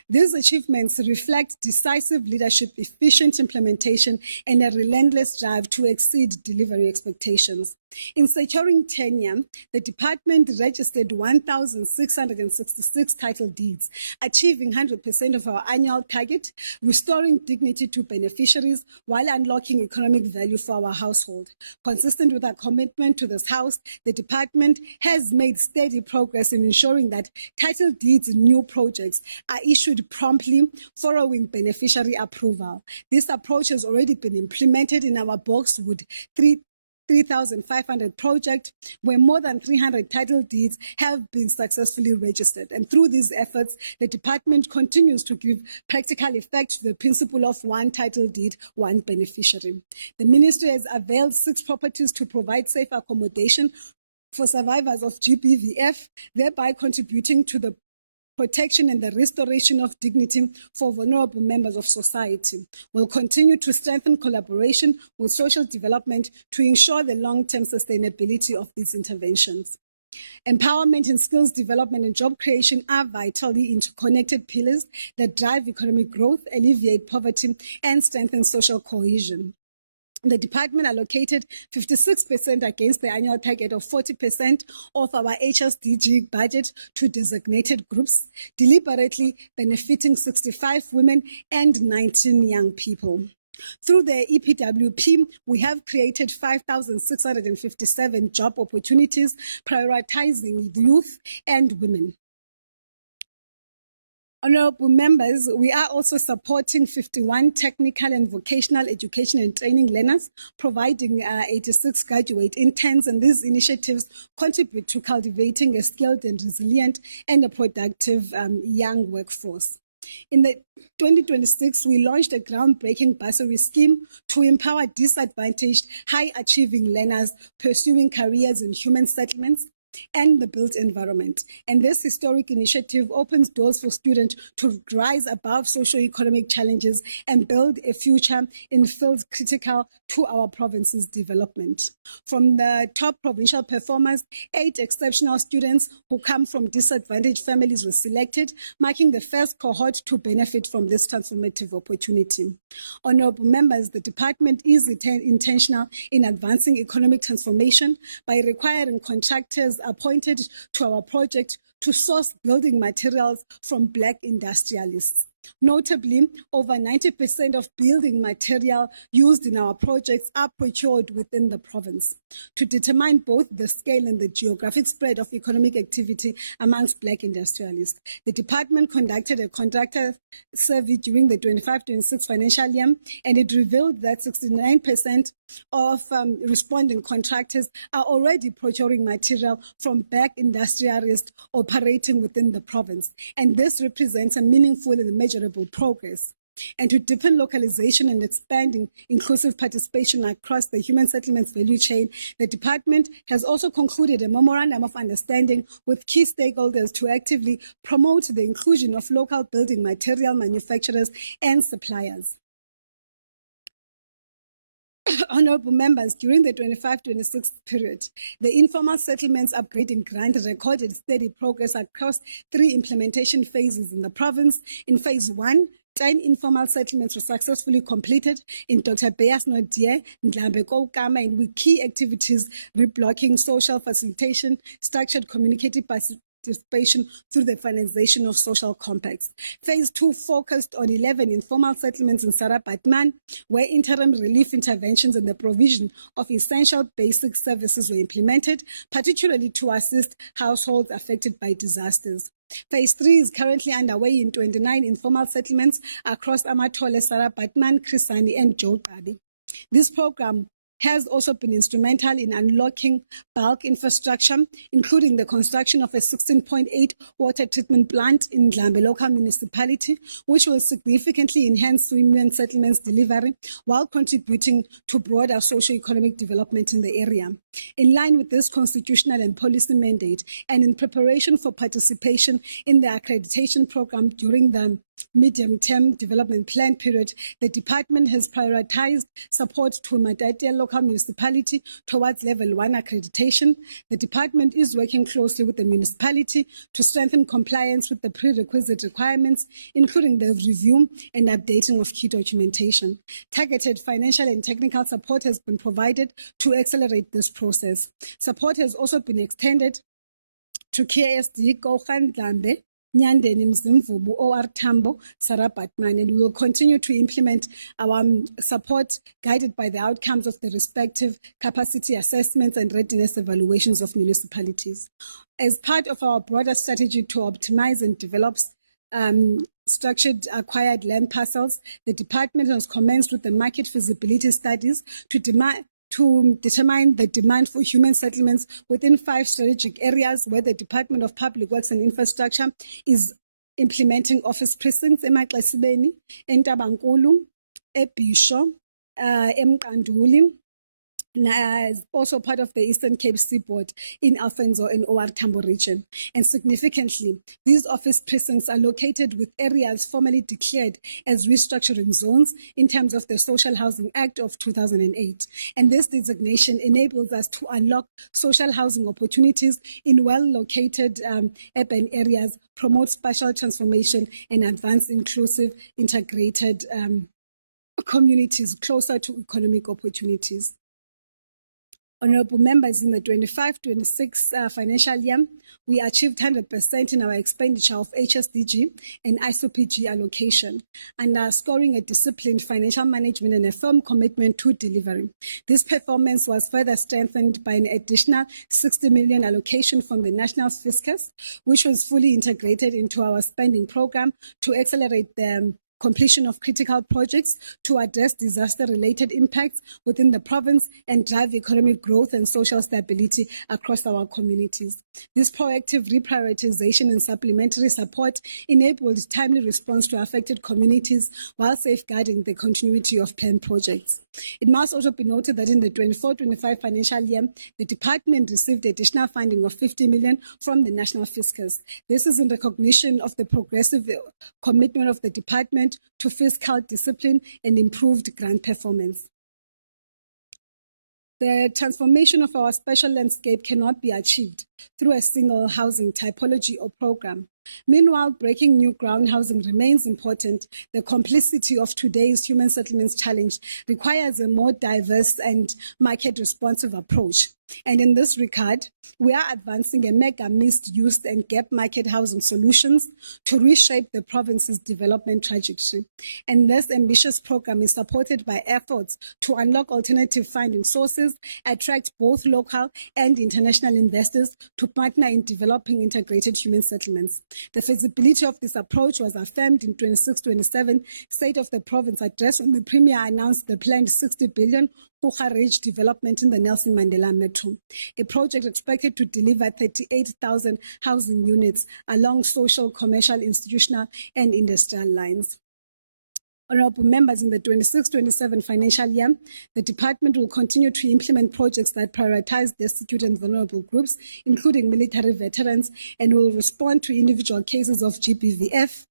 These achievements reflect decisive leadership, efficient implementation, and a relentless drive to exceed delivery expectations. In securing tenure, the department registered 1,666 title deeds, achieving 100% of our annual target, restoring dignity to beneficiaries while unlocking economic value for our household. Consistent with our commitment to this House, the department has made steady progress in ensuring that title deeds in new projects are issued promptly following beneficiary approval. This approach has already been implemented in our Boxwood 3,500 project, where more than 300 title deeds have been successfully registered. And through these efforts, the department continues to give practical effect to the principle of one title deed, one beneficiary. The ministry has availed 6 properties to provide safe accommodation for survivors of GBVF, thereby contributing to the protection and the restoration of dignity for vulnerable members of society. We'll continue to strengthen collaboration with social development to ensure the long-term sustainability of these interventions. Empowerment and skills development and job creation are vitally interconnected pillars that drive economic growth, alleviate poverty, and strengthen social cohesion. The department allocated 56% against the annual target of 40% of our HSDG budget to designated groups, deliberately benefiting 65 women and 19 young people. Through the EPWP, we have created 5,657 job opportunities, prioritizing youth and women. Honorable members, we are also supporting 51 technical and vocational education and training learners, providing 86 graduate interns, and these initiatives contribute to cultivating a skilled and resilient and a productive young workforce. In the 2026, we launched a groundbreaking bursary scheme to empower disadvantaged, high-achieving learners pursuing careers in human settlements and the built environment. And this historic initiative opens doors for students to rise above socio-economic challenges and build a future in fields critical to our province's development. From the top provincial performers, 8 exceptional students who come from disadvantaged families were selected, marking the first cohort to benefit from this transformative opportunity. Honorable members, the department is intentional in advancing economic transformation by requiring contractors appointed to our project to source building materials from Black industrialists. Notably, over 90% of building material used in our projects are procured within the province. To determine both the scale and the geographic spread of economic activity amongst Black industrialists, the department conducted a contractor survey during the 25-26 financial year, and it revealed that 69% of responding contractors are already procuring material from Black industrialists operating within the province, and this represents a meaningful and measurable progress. And to deepen localization and expanding inclusive participation across the human settlements value chain, the department has also concluded a memorandum of understanding with key stakeholders to actively promote the inclusion of local building material manufacturers and suppliers. Honorable members, during the 25-26 period, the informal settlements upgrading grant recorded steady progress across 3 implementation phases in the province. In phase 1, 10 informal settlements were successfully completed in Dr. Beyas Nodie, Ndlambe Koukama, and with key activities reblocking social facilitation, structured communicative participation through the finalization of social compacts. Phase 2 focused on 11 informal settlements in Sarah Batman, where interim relief interventions and the provision of essential basic services were implemented, particularly to assist households affected by disasters. Phase 3 is currently underway in 29 informal settlements across Amatole, Sarah Batman, Krisani, and Jotabi. This program has also been instrumental in unlocking bulk infrastructure, including the construction of a 16.8 water treatment plant in Ndlambe local municipality, which will significantly enhance women settlements delivery while contributing to broader socio-economic development in the area. In line with this constitutional and policy mandate, and in preparation for participation in the accreditation program during the medium-term development plan period, the department has prioritized support to Matatiele local municipality towards level 1 accreditation. The department is working closely with the municipality to strengthen compliance with the prerequisite requirements, including the review and updating of key documentation. Targeted financial and technical support has been provided to accelerate this process. Support has also been extended to KSD Kogan Ndlambe, Nyandeni Mzimvubu, OR Tambo, Sarah Batman, and we will continue to implement our support guided by the outcomes of the respective capacity assessments and readiness evaluations of municipalities. As part of our broader strategy to optimize and develop structured acquired land parcels, the department has commenced with the market feasibility studies to determine the demand for human settlements within 5 strategic areas where the Department of Public Works and Infrastructure is implementing office precincts: eMaxesibeni, eNtabankulu, eBhisho, eMqanduli, Is also part of the Eastern Cape Seaboard in Alfonso and OR Tambo region. And significantly, these office precincts are located with areas formally declared as restructuring zones in terms of the Social Housing Act of 2008. And this designation enables us to unlock social housing opportunities in well-located urban areas, promote spatial transformation, and advance inclusive, integrated communities closer to economic opportunities. Honorable members, in the 25-26 financial year, we achieved 100% in our expenditure of HSDG and ISOPG allocation, underscoring a disciplined financial management and a firm commitment to delivery. This performance was further strengthened by an additional 60 million allocation from the National Fiscus, which was fully integrated into our spending program to accelerate the completion of critical projects to address disaster-related impacts within the province and drive economic growth and social stability across our communities. This proactive reprioritization and supplementary support enabled timely response to affected communities while safeguarding the continuity of planned projects. It must also be noted that in the 24-25 financial year, the department received additional funding of 50 million from the National Fiscus. This is in recognition of the progressive commitment of the department to fiscal discipline and improved grant performance. The transformation of our spatial landscape cannot be achieved through a single housing typology or program. Meanwhile, breaking new ground housing remains important. The complexity of today's human settlements challenge requires a more diverse and market-responsive approach. And in this regard, we are advancing a mega mixed-use and gap market housing solutions to reshape the province's development trajectory. And this ambitious program is supported by efforts to unlock alternative funding sources, attract both local and international investors to partner in developing integrated human settlements. The feasibility of this approach was affirmed in 26-27 State of the Province address when the Premier announced the planned 60 billion Ridge development in the Nelson Mandela Metro, a project expected to deliver 38,000 housing units along social, commercial, institutional, and industrial lines. Honorable members, in the 26-27 financial year, the department will continue to implement projects that prioritize destitute and vulnerable groups, including military veterans, and will respond to individual cases of GBVF.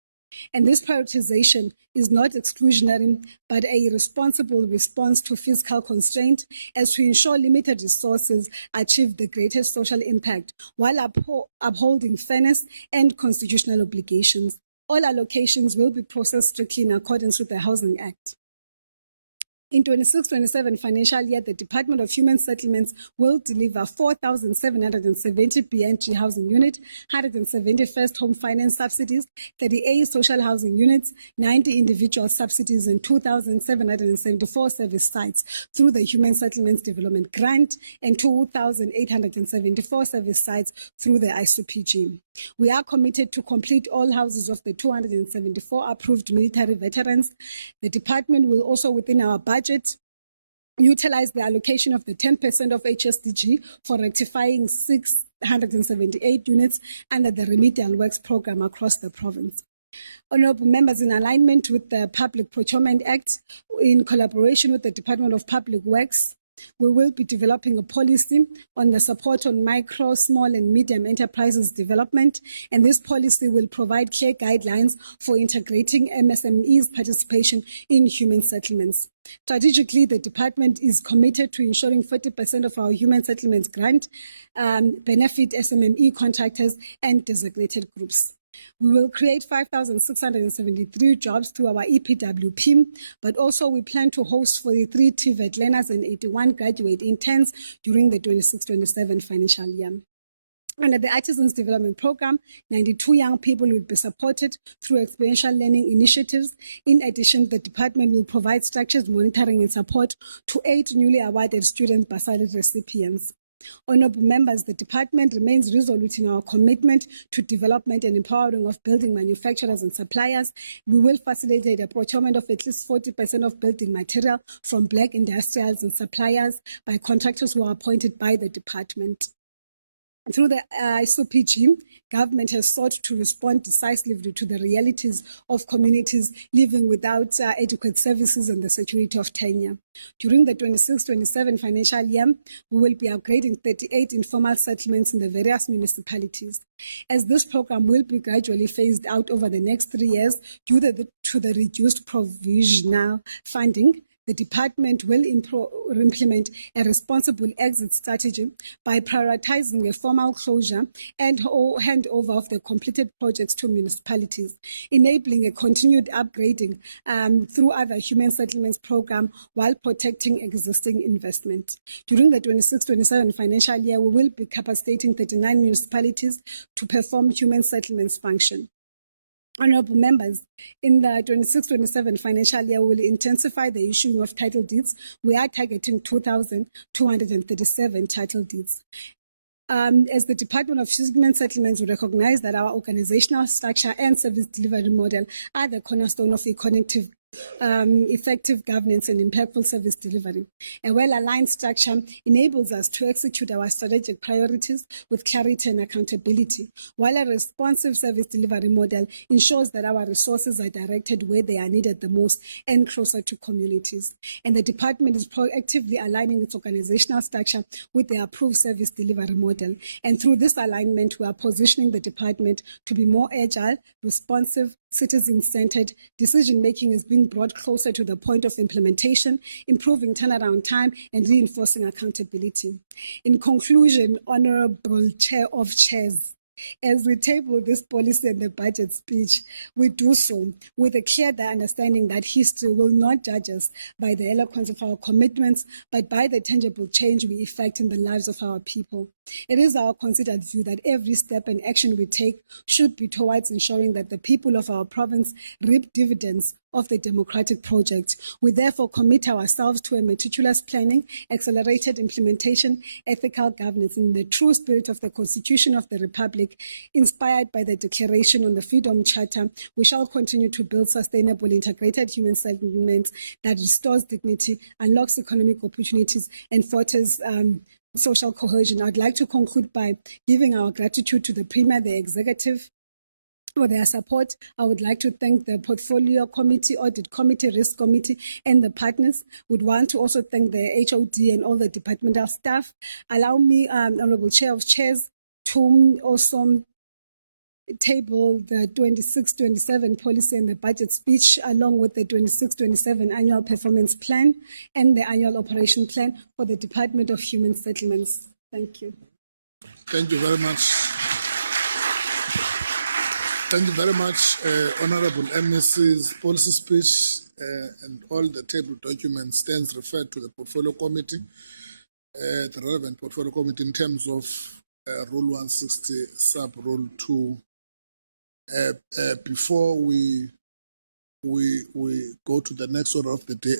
And this prioritization is not exclusionary, but a responsible response to fiscal constraint as to ensure limited resources achieve the greatest social impact while upholding fairness and constitutional obligations. All allocations will be processed strictly in accordance with the Housing Act. In 26-27 financial year, the Department of Human Settlements will deliver 4,770 BNG housing units, 170 first home finance subsidies, 38 social housing units, 90 individual subsidies, and 2,774 service sites through the Human Settlements Development Grant and 2,874 service sites through the ISOPG. We are committed to complete all houses of the 274 approved military veterans. The department will also, within our budget, utilize the allocation of the 10% of HSDG for rectifying 678 units under the remedial works program across the province. Honorable members, in alignment with the Public Procurement Act, in collaboration with the Department of Public Works, we will be developing a policy on the support on micro, small, and medium enterprises development, and this policy will provide clear guidelines for integrating MSMEs' participation in human settlements. Strategically, the department is committed to ensuring 40% of our human settlements grant benefit SMME contractors and designated groups. We will create 5,673 jobs through our EPWP, but also we plan to host 43 TVET learners and 81 graduate interns during the 26-27 financial year. Under the Artisans Development Program, 92 young people will be supported through experiential learning initiatives. In addition, the department will provide structured monitoring and support to 8 newly awarded student bursary recipients. Honorable members, the department remains resolute in our commitment to development and empowering of building manufacturers and suppliers. We will facilitate the procurement of at least 40% of building material from black industrials and suppliers by contractors who are appointed by the department. Through the ISOPG, government has sought to respond decisively to the realities of communities living without adequate services and the security of tenure. During the 26-27 financial year, we will be upgrading 38 informal settlements in the various municipalities. As this program will be gradually phased out over the next 3 years due to the reduced provisional funding, the department will implement a responsible exit strategy by prioritizing a formal closure and handover of the completed projects to municipalities, enabling a continued upgrading through other human settlements program while protecting existing investment. During the 26-27 financial year, we will be capacitating 39 municipalities to perform human settlements function. Honourable members, in the 26-27 financial year, we will intensify the issuing of title deeds. We are targeting 2,237 title deeds. As the Department of Human Settlements, we recognize that our organizational structure and service delivery model are the cornerstone of effective governance and impactful service delivery. A well-aligned structure enables us to execute our strategic priorities with clarity and accountability, while a responsive service delivery model ensures that our resources are directed where they are needed the most and closer to communities. And the department is proactively aligning its organizational structure with the approved service delivery model. And through this alignment, we are positioning the department to be more agile, responsive, citizen-centered. Decision-making is being brought closer to the point of implementation, improving turnaround time and reinforcing accountability. In conclusion, Honourable Chair of Chairs, as we table this policy and the budget speech, we do so with a clear understanding that history will not judge us by the eloquence of our commitments, but by the tangible change we effect in the lives of our people. It is our considered view that every step and action we take should be towards ensuring that the people of our province reap dividends of the democratic project. We therefore commit ourselves to a meticulous planning, accelerated implementation, ethical governance in the true spirit of the Constitution of the Republic, inspired by the Declaration on the Freedom Charter. We shall continue to build sustainable, integrated human settlements that restores dignity, unlocks economic opportunities, and fosters social cohesion. I'd like to conclude by giving our gratitude to the Premier, the Executive, for their support. I would like to thank the Portfolio Committee, Audit Committee, Risk Committee, and the partners. Would want to also thank the HOD and all the departmental staff. Allow me, Honourable Chair of Chairs, to also table the 26-27 policy and the budget speech along with the 26-27 annual performance plan and the annual operation plan for the Department of Human Settlements. Thank you. Thank you very much. Thank you very much, Honourable MEC's policy speech and all the table documents stands referred to the Portfolio Committee, the relevant Portfolio Committee in terms of Rule 160, Sub-Rule 2. Before we go to the next order of the day,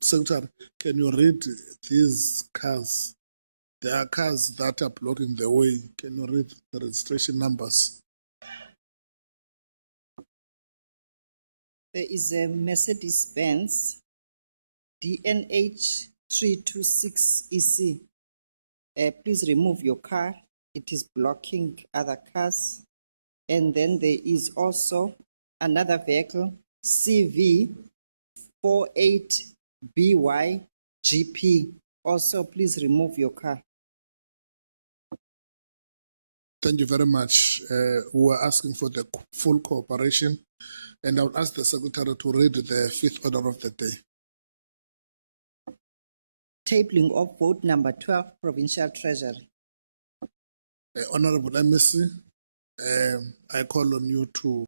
Secretary, can you read these cars? There are cars that are blocking the way. Can you read the registration numbers? There is a Mercedes-Benz DNH 326EC. Please remove your car. It is blocking other cars. And then there is also another vehicle, CV 48BYGP. Also, please remove your car. Thank you very much. We are asking for the full cooperation, and I will ask the Secretary to read the fifth order of the day. Tabling of vote number 12, Provincial Treasury. Honourable MEC, I call on you to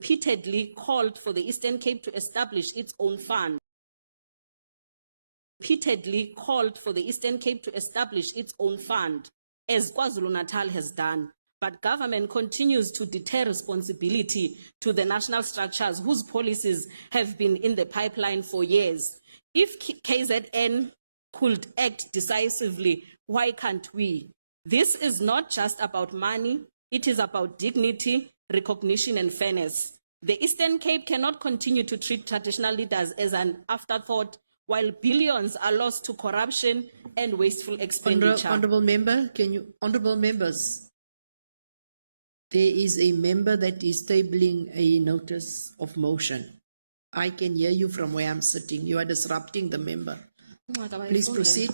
repeatedly called for the Eastern Cape to establish its own fund. Repeatedly called for the Eastern Cape to establish its own fund, as KwaZulu-Natal has done. But government continues to deter responsibility to the national structures whose policies have been in the pipeline for years. If KZN could act decisively, why can't we? This is not just about money, it is about dignity, recognition, and fairness. The Eastern Cape cannot continue to treat traditional leaders as an afterthought while billions are lost to corruption and wasteful expenditure. Honorable member, honorable members, there is a member that is tabling a notice of motion. I can hear you from where I'm sitting. You are disrupting the member. Please proceed.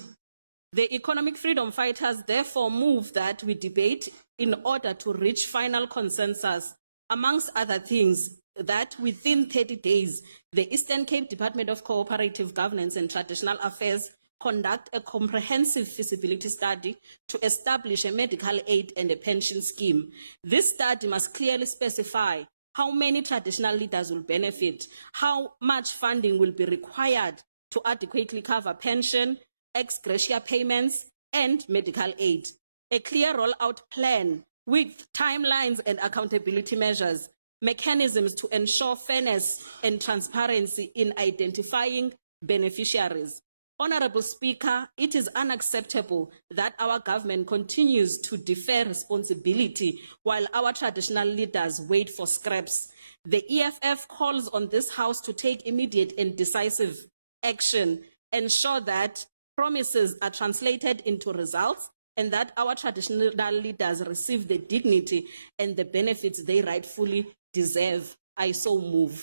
The economic freedom fighters therefore move that we debate in order to reach final consensus, amongst other things, that within 30 days, the Eastern Cape Department of Cooperative Governance and Traditional Affairs conduct a comprehensive feasibility study to establish a medical aid and a pension scheme. This study must clearly specify how many traditional leaders will benefit, how much funding will be required to adequately cover pension, ex gratia payments, and medical aid. A clear rollout plan with timelines and accountability measures, mechanisms to ensure fairness and transparency in identifying beneficiaries. Honorable Speaker, it is unacceptable that our government continues to defer responsibility while our traditional leaders wait for scraps. The EFF calls on this House to take immediate and decisive action, ensure that promises are translated into results, and that our traditional leaders receive the dignity and the benefits they rightfully deserve. I so move.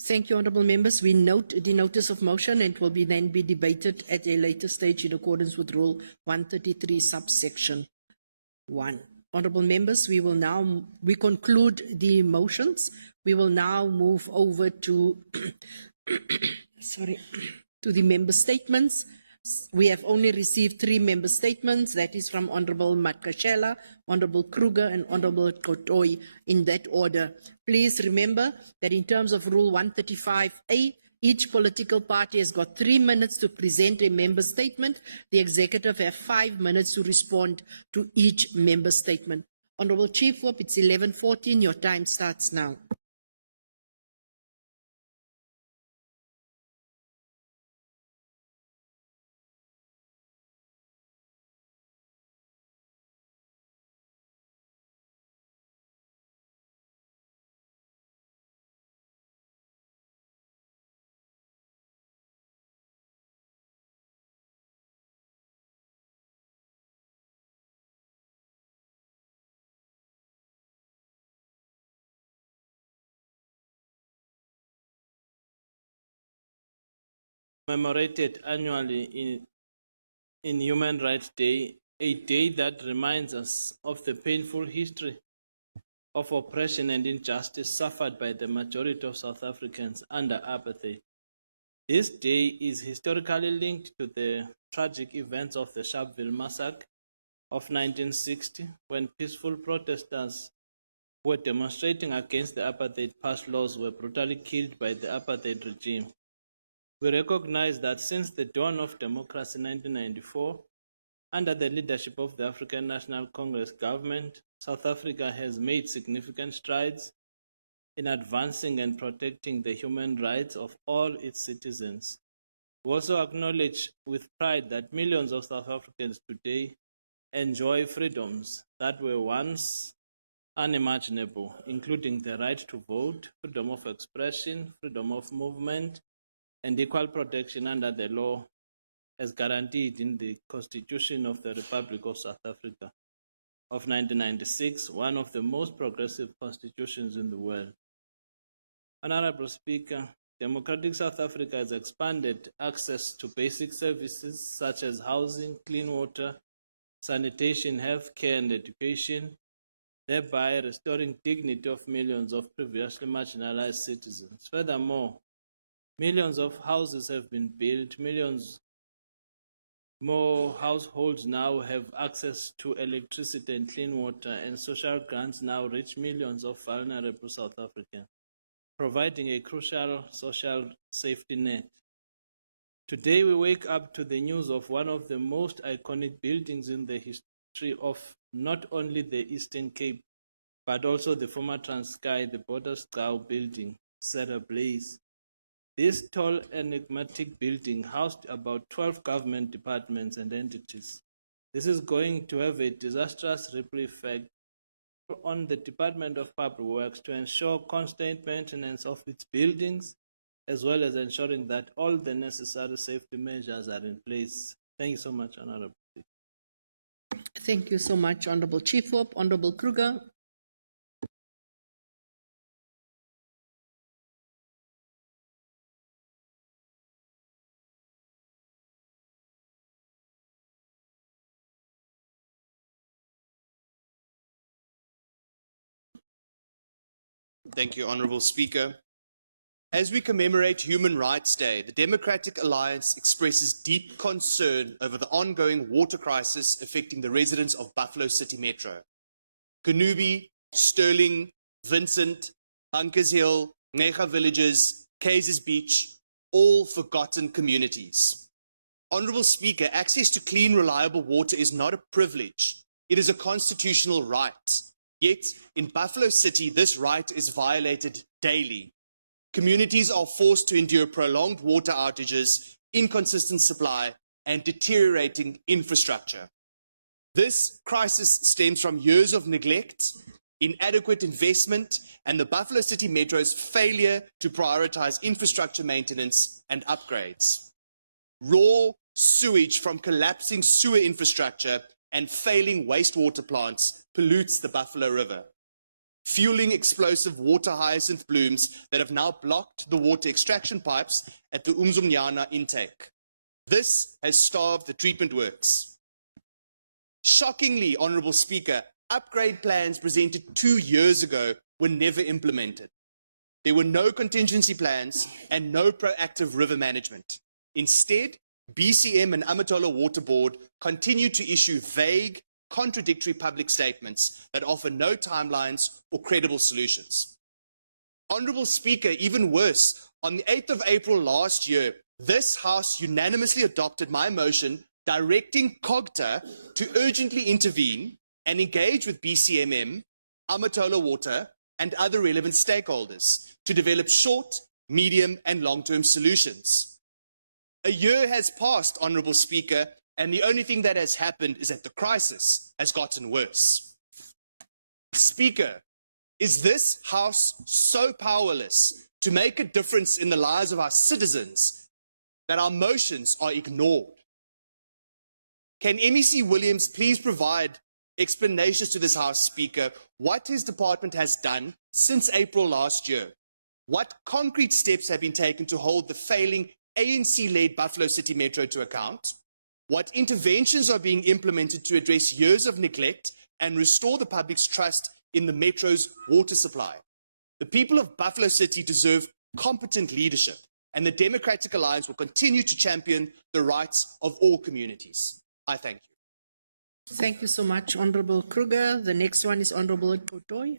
Thank you, honourable members. We note the notice of motion and will then be debated at a later stage in accordance with Rule 133, subsection 1. Honourable members, we conclude the motions. We will now move over to to the member statements. We have only received 3 member statements. That is from Honourable Matkashela, Honourable Kruger, and Honourable Kotoi, in that order. Please remember that in terms of Rule 135A, each political party has got 3 minutes to present a member statement. The executive have 5 minutes to respond to each member statement. Honourable Chief Whip, it's 11:14. Your time starts now. Commemorated annually in Human Rights Day, a day that reminds us of the painful history of oppression and injustice suffered by the majority of South Africans under apartheid. This day is historically linked to the tragic events of the Sharpeville massacre of 1960, when peaceful protesters who were demonstrating against the apartheid passed laws were brutally killed by the apartheid regime. We recognize that since the dawn of democracy in 1994, under the leadership of the African National Congress government, South Africa has made significant strides in advancing and protecting the human rights of all its citizens. We also acknowledge with pride that millions of South Africans today enjoy freedoms that were once unimaginable, including the right to vote, freedom of expression, freedom of movement, and equal protection under the law as guaranteed in the Constitution of the Republic of South Africa of 1996, one of the most progressive constitutions in the world. Honorable Speaker, democratic South Africa has expanded access to basic services such as housing, clean water, sanitation, healthcare, and education, thereby restoring dignity of millions of previously marginalized citizens. Furthermore, millions of houses have been built, millions More households now have access to electricity and clean water, and social grants now reach millions of vulnerable South Africans, providing a crucial social safety net. Today, we wake up to the news of one of the most iconic buildings in the history of not only the Eastern Cape, but also the former Transkei, the Provincial building, set ablaze. This tall, enigmatic building housed about 12 government departments and entities. This is going to have a disastrous ripple effect on the Department of Public Works to ensure constant maintenance of its buildings, as well as ensuring that all the necessary safety measures are in place. Thank you so much, Honorable. Thank you so much, Honorable Chief Whip. Honorable Kruger. Thank you, Honorable Speaker. As we commemorate Human Rights Day, the Democratic Alliance expresses deep concern over the ongoing water crisis affecting the residents of Buffalo City Metro. Kanubi, Sterling, Vincent, Bunkers Hill, Ngecha Villages, Kaiser's Beach, all forgotten communities. Honorable Speaker, access to clean, reliable water is not a privilege. It is a constitutional right. Yet, in Buffalo City, this right is violated daily. Communities are forced to endure prolonged water outages, inconsistent supply, and deteriorating infrastructure. This crisis stems from years of neglect, inadequate investment, and the Buffalo City Metro's failure to prioritize infrastructure maintenance and upgrades. Raw sewage from collapsing sewer infrastructure and failing wastewater plants pollutes the Buffalo River, fueling explosive water hyacinth blooms that have now blocked the water extraction pipes at the Umzumnyana intake. This has starved the treatment works. Shockingly, Honourable Speaker, upgrade plans presented 2 years ago were never implemented. There were no contingency plans and no proactive river management. Instead, BCM and Amatola Water Board continue to issue vague, contradictory public statements that offer no timelines or credible solutions. Honourable Speaker, even worse, on the 8th of April last year, this House unanimously adopted my motion directing COGTA to urgently intervene and engage with BCMM, Amatola Water, and other relevant stakeholders to develop short, medium, and long-term solutions. A year has passed, Honourable Speaker, and the only thing that has happened is that the crisis has gotten worse. Speaker, is this House so powerless to make a difference in the lives of our citizens that our motions are ignored? Can MEC Williams please provide explanations to this House, Speaker, what his department has done since April last year? What concrete steps have been taken to hold the failing ANC-led Buffalo City Metro to account? What interventions are being implemented to address years of neglect and restore the public's trust in the Metro's water supply? The people of Buffalo City deserve competent leadership, and the Democratic Alliance will continue to champion the rights of all communities. I thank you. Thank you so much, Honorable Kruger. The next one is Honorable Kotoy.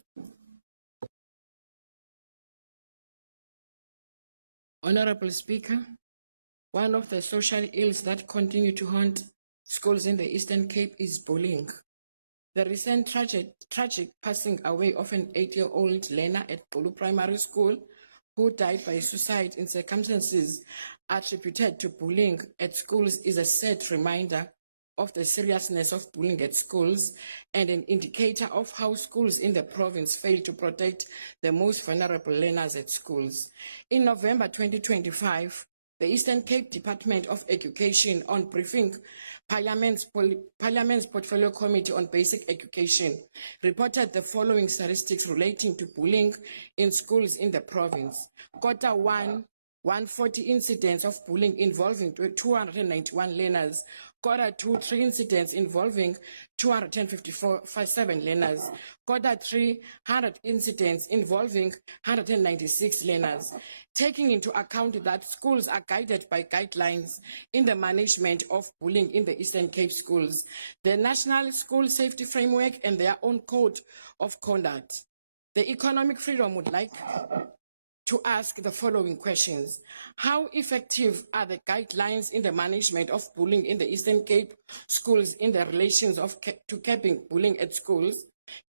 Honorable Speaker, one of the social ills that continue to haunt schools in the Eastern Cape is bullying. The recent tragic passing away of an 8-year-old learner at Bulu Primary School who died by suicide in circumstances attributed to bullying at schools is a sad reminder of the seriousness of bullying at schools and an indicator of how schools in the province fail to protect the most vulnerable learners at schools. In November 2025, the Eastern Cape Department of Education, on briefing Parliament's Portfolio Committee on Basic Education, reported the following statistics relating to bullying in schools in the province. Quarter 1, 140 incidents of bullying involving 291 learners. Quarter 2, 3 incidents involving 257 learners. Quarter 3, 100 incidents involving 196 learners. Taking into account that schools are guided by guidelines in the management of bullying in the Eastern Cape schools, the National School Safety Framework and their own code of conduct. The Economic Freedom would like to ask the following questions. How effective are the guidelines in the management of bullying in the Eastern Cape schools in the relations to capping bullying at schools?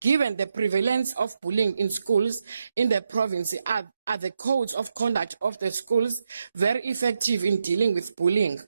Given the prevalence of bullying in schools in the province, are the codes of conduct of the schools very effective in dealing with bullying?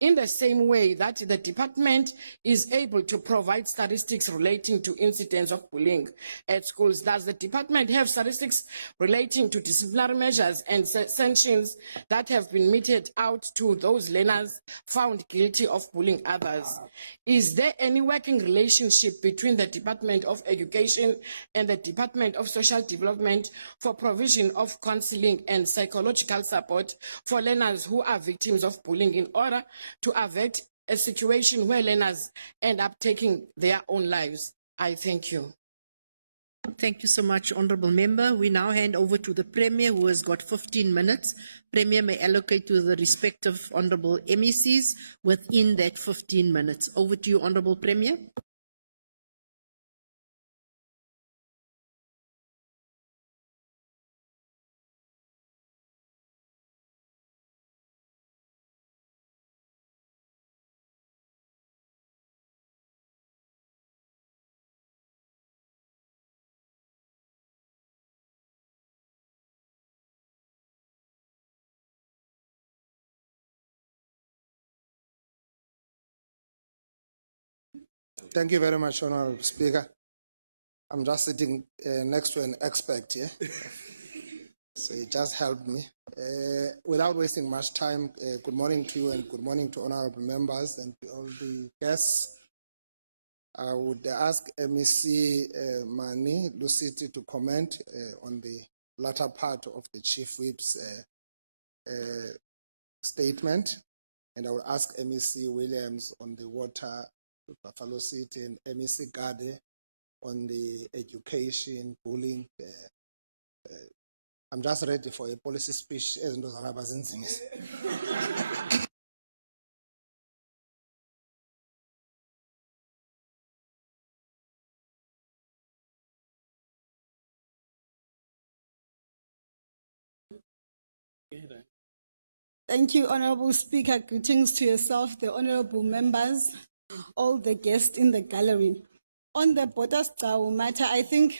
In the same way that the department is able to provide statistics relating to incidents of bullying at schools, does the department have statistics relating to disciplinary measures and sanctions that have been meted out to those learners found guilty of bullying others? Is there any working relationship between the Department of Education and the Department of Social Development for provision of counseling and psychological support for learners who are victims of bullying in order to avert a situation where learners end up taking their own lives? I thank you. Thank you so much, Honourable Member. We now hand over to the Premier, who has got 15 minutes. Premier may allocate to the respective Honourable MECs within that 15 minutes. Over to you, Honourable Premier. Thank you very much, Honourable Speaker. I'm just sitting next to an expert here, so it just helped me. Without wasting much time, good morning to you and good morning to honourable members and to all the guests. I would ask MEC Mani Luciti to comment on the latter part of the Chief Whip's statement, and I will ask MEC Williams on the water, Buffalo City, and MEC Gade on the education, bullying. I'm just ready for a policy speech. Thank you, Honourable Speaker. Greetings to yourself, the honourable members, all the guests in the gallery. On the Botastau matter, I think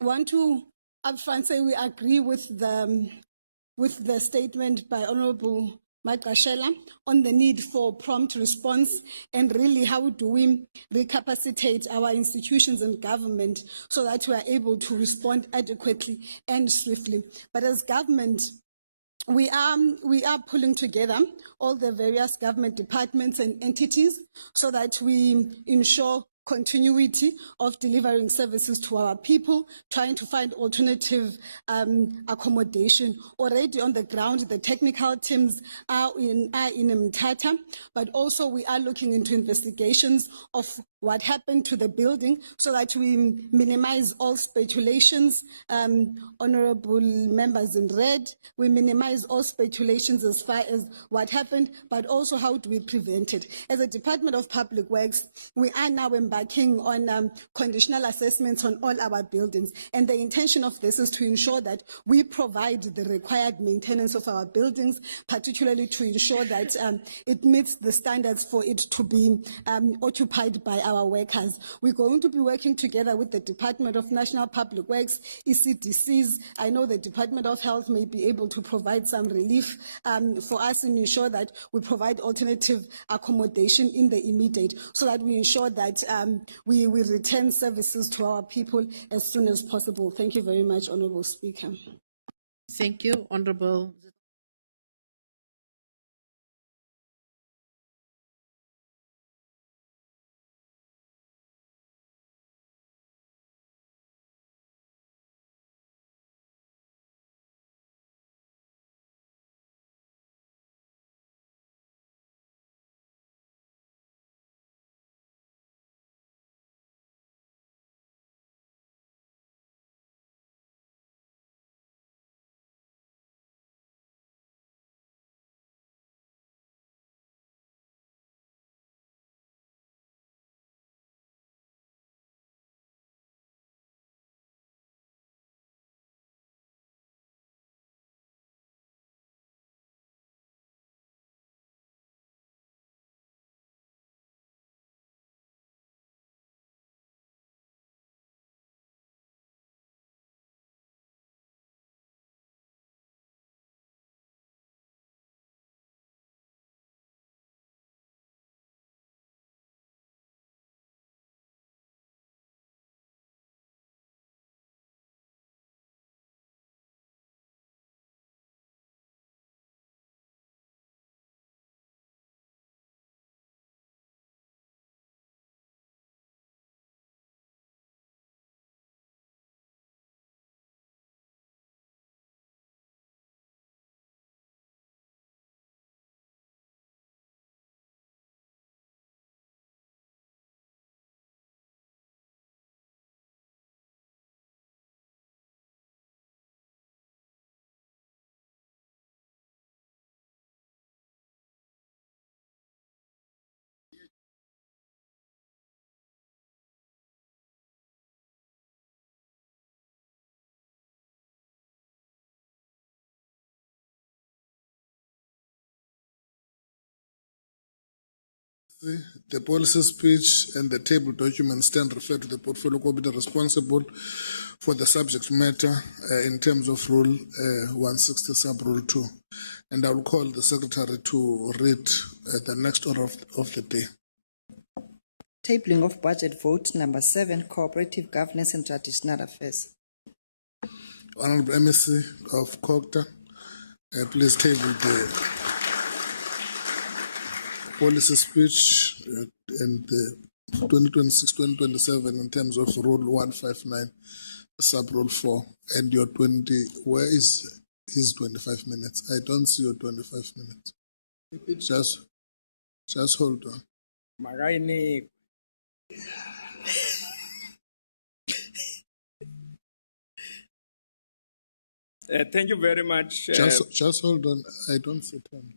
I want to upfront say we agree with the statement by Honourable Makashela on the need for prompt response and really how do we recapacitate our institutions and government so that we are able to respond adequately and swiftly. But as government, we are pulling together all the various government departments and entities so that we ensure continuity of delivering services to our people, trying to find alternative accommodation. Already on the ground, the technical teams are in Mthatha, but also we are looking into investigations of what happened to the building so that we minimize all speculations. Honourable members in red, we minimize all speculations as far as what happened, but also how do we prevent it. As a Department of Public Works, we are now embarking on conditional assessments on all our buildings, and the intention of this is to ensure that we provide the required maintenance of our buildings, particularly to ensure that it meets the standards for it to be occupied by our workers. We're going to be working together with the Department of National Public Works, ECDCs. I know the Department of Health may be able to provide some relief for us and ensure that we provide alternative accommodation in the immediate so that we ensure that we will return services to our people as soon as possible. Thank you very much, Honourable Speaker. Thank you, Honourable The policy speech and the table document stand referred to the portfolio committee responsible for the subject matter in terms of Rule 160 sub Rule 2. And I will call the Secretary to read the next order of the day. Tabling of budget vote number 7, cooperative governance and traditional affairs. Honorable MEC of Kokta, please table the policy speech and the 2026-2027 in terms of Rule 159 sub Rule 4 and your 20. Where is his 25 minutes? I don't see your 25 minutes. Just hold on. Magaini. Thank you very much. Just hold on. I don't see time.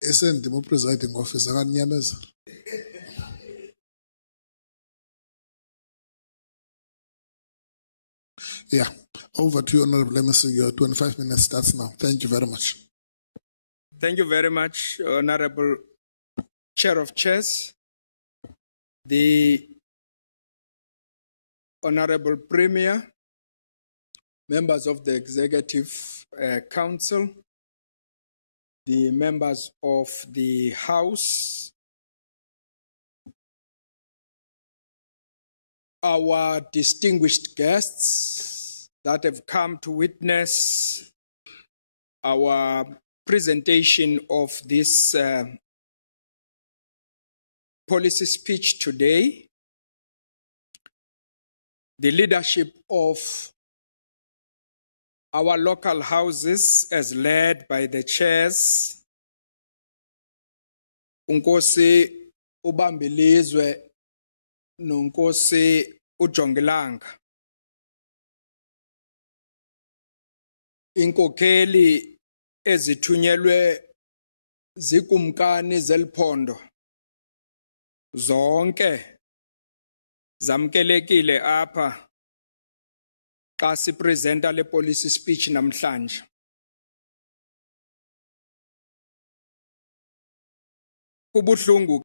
Isn't the presiding officer Nyameza? Yeah, over to you, Honorable MEC. Your 25 minutes starts now. Thank you very much. Thank you very much, Honorable Chair of Chairs, the Honorable Premier, members of the Executive Council, the members of the House, our distinguished guests that have come to witness our presentation of this policy speech today, the leadership of our local houses as led by the chairs, Unkosi Ubambilizwe Nonkosi Ujongilanga, inkokeli ezithunyelwe zikumkani zeliphondo zonke zamkelekile apha xa sipresenta le policy speech namhlanje. Kubuhlungu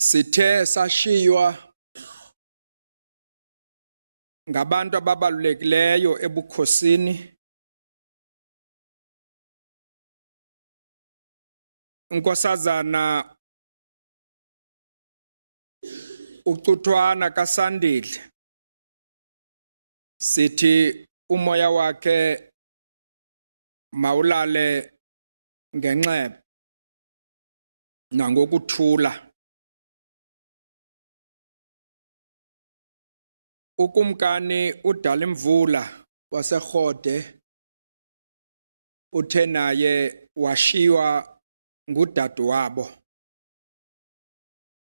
sithe sashiywa ngabantu ababalulekileyo ebukhosini, Nkosazana uCuthwana kaSandile, sithi umoya wakhe mawulale ngenxeba nangokuthula. Ukumkani uDalimvula waseRhode uthe naye washiywa ngudadewabo.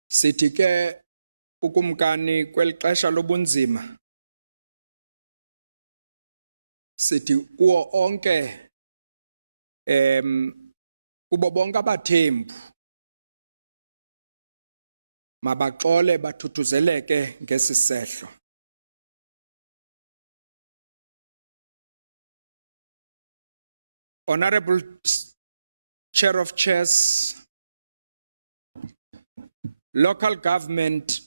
Sithi ke ukumkani kweli xesha lobunzima, sithi kuwo onke kubo bonke abathembu mabaxole bathuthuzeleke ngesi sehlo. Honorable Chair of Chairs, local government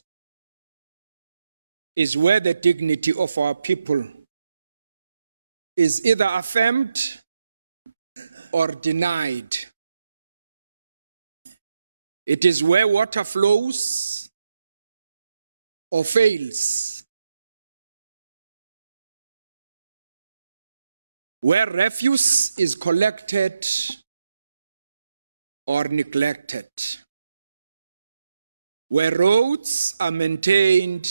is where the dignity of our people is either affirmed or denied. It is where water flows or fails, where refuse is collected or neglected, where roads are maintained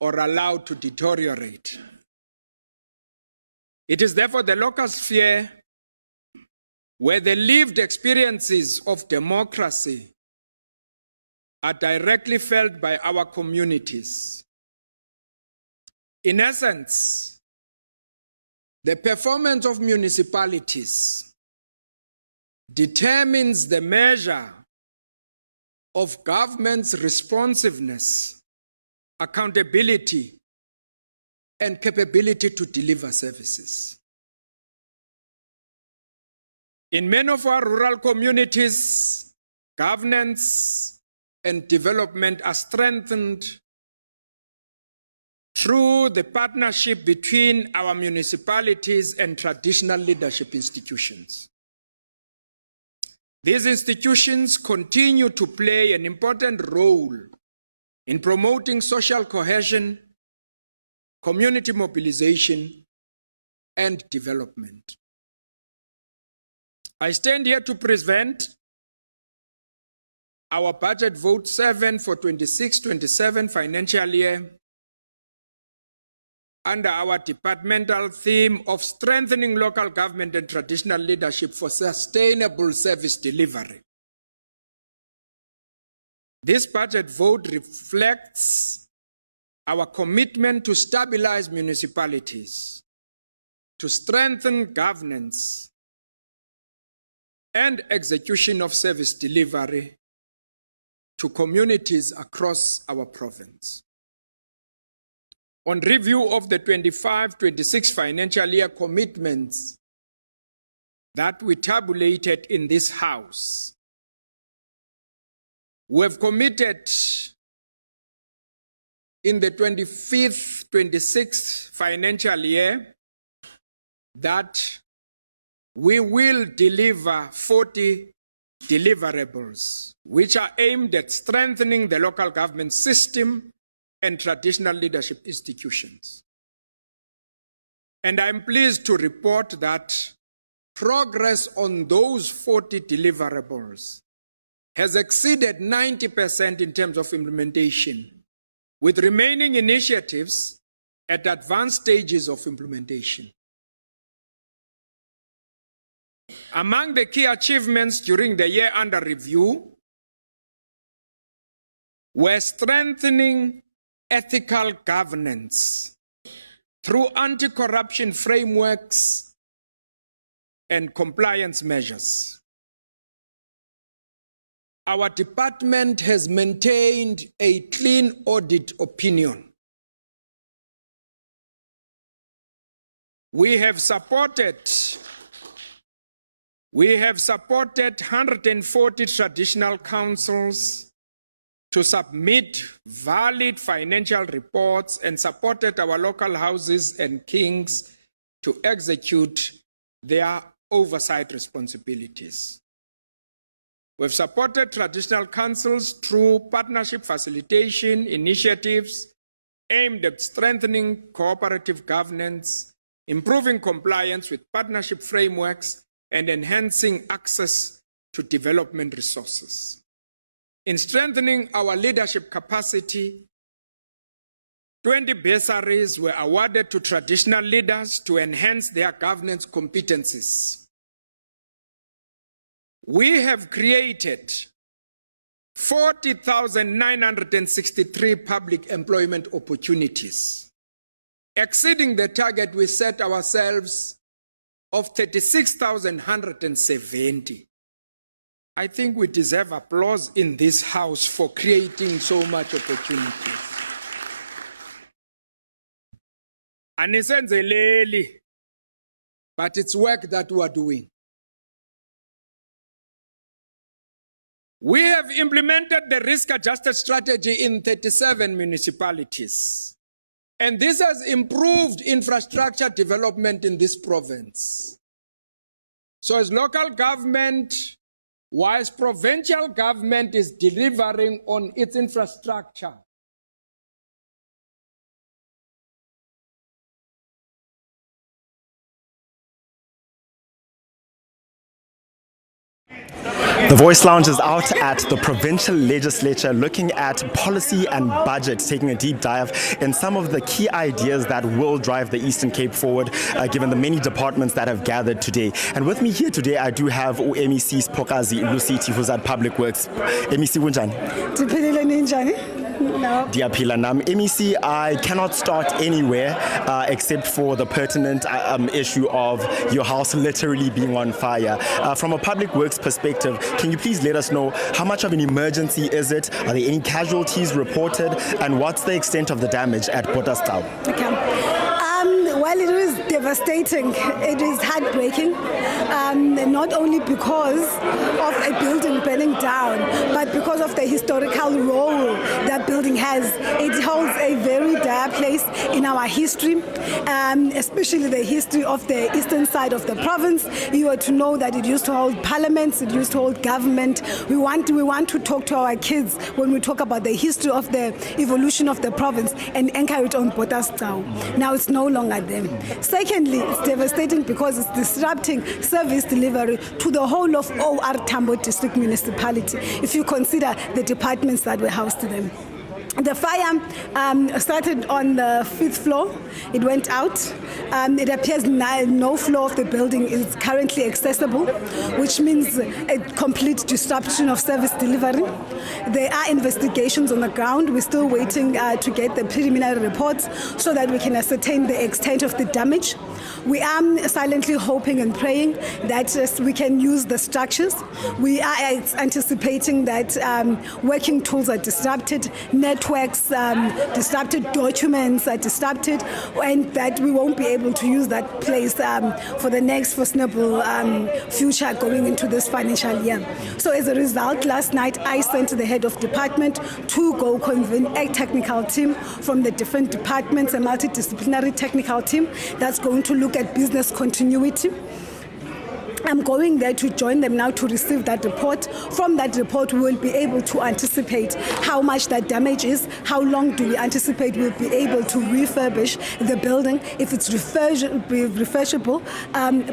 or allowed to deteriorate. It is therefore the local sphere where the lived experiences of democracy are directly felt by our communities. In essence, the performance of municipalities determines the measure of government's responsiveness, accountability, and capability to deliver services. In many of our rural communities, governance and development are strengthened through the partnership between our municipalities and traditional leadership institutions. These institutions continue to play an important role in promoting social cohesion, community mobilization, and development. I stand here to present our budget vote 7 for 26-27 financial year under our departmental theme of strengthening local government and traditional leadership for sustainable service delivery. This budget vote reflects our commitment to stabilize municipalities, to strengthen governance and execution of service delivery to communities across our province. On review of the 25-26 financial year commitments that we tabulated in this House, we have committed in the 25th-26th financial year that we will deliver 40 deliverables, which are aimed at strengthening the local government system and traditional leadership institutions. And I'm pleased to report that progress on those 40 deliverables has exceeded 90% in terms of implementation, with remaining initiatives at advanced stages of implementation. Among the key achievements during the year under review were strengthening ethical governance through anti-corruption frameworks and compliance measures. Our department has maintained a clean audit opinion. We have supported 140 traditional councils to submit valid financial reports and supported our local houses and kings to execute their oversight responsibilities. We've supported traditional councils through partnership facilitation initiatives aimed at strengthening cooperative governance, improving compliance with partnership frameworks, and enhancing access to development resources. In strengthening our leadership capacity, 20 bursaries were awarded to traditional leaders to enhance their governance competencies. We have created 40,963 public employment opportunities, exceeding the target we set ourselves of 36,170. I think we deserve applause in this House for creating so much opportunities. Anisenzeleli, but it's work that we are doing. We have implemented the risk-adjusted strategy in 37 municipalities, and this has improved infrastructure development in this province. So as local government, whilst provincial government is delivering on its infrastructure, The Voice Lounge is out at the Provincial Legislature looking at policy and budget, taking a deep dive in some of the key ideas that will drive the Eastern Cape forward, given the many departments that have gathered today. And with me here today, I do have MEC Spokazi Lusiti, who's at Public Works. MEC Wunjani. Diapila Nam. MEC, I cannot start anywhere except for the pertinent issue of your house literally being on fire. From a public works perspective, can you please let us know how much of an emergency is it? Are there any casualties reported? And what's the extent of the damage at Potastau? Okay. Well, it is devastating. It is heartbreaking, not only because of a building burning down, but because of the historical role that building has. It holds a very dire place in our history, especially the history of the eastern side of the province. You are to know that it used to hold parliaments, it used to hold government. We want to talk to our kids when we talk about the history of the evolution of the province and anchor it on Potastau. Now it's no longer there. Secondly, it's devastating because it's disrupting service delivery to the whole of OR Tambo District Municipality, if you consider the departments that were housed to them. The fire started on the 5th floor. It went out. It appears no floor of the building is currently accessible, which means a complete disruption of service delivery. There are investigations on the ground. We're still waiting to get the preliminary reports so that we can ascertain the extent of the damage. We are silently hoping and praying that we can use the structures. We are anticipating that working tools are disrupted, networks disrupted, documents are disrupted, and that we won't be able to use that place for the next foreseeable future going into this financial year. So as a result, last night I sent the head of department to go convene a technical team from the different departments, a multidisciplinary technical team that's going to look at business continuity. I'm going there to join them now to receive that report. From that report, we will be able to anticipate how much that damage is, how long do we anticipate we'll be able to refurbish the building, if it's refurbishable,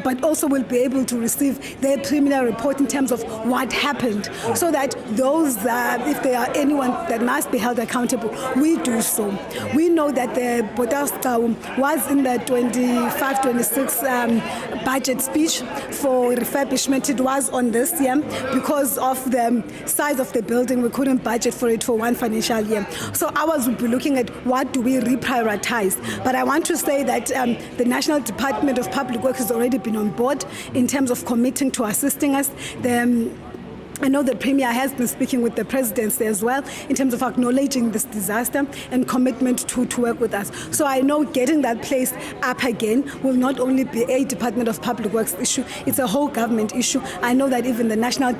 but also we'll be able to receive their preliminary report in terms of what happened, so that those, if there are anyone that must be held accountable, we do so. We know that the Potastau was in the 25-26 budget speech for refurbishment. It was on this year because of the size of the building. We couldn't budget for it for one financial year. So ours will be looking at what do we reprioritize. But I want to say that the National Department of Public Works has already been on board in terms of committing to assisting us. I know the Premier has been speaking with the presidency as well in terms of acknowledging this disaster and commitment to work with us. So I know getting that place up again will not only be a Department of Public Works issue, it's a whole government issue. I know that even the national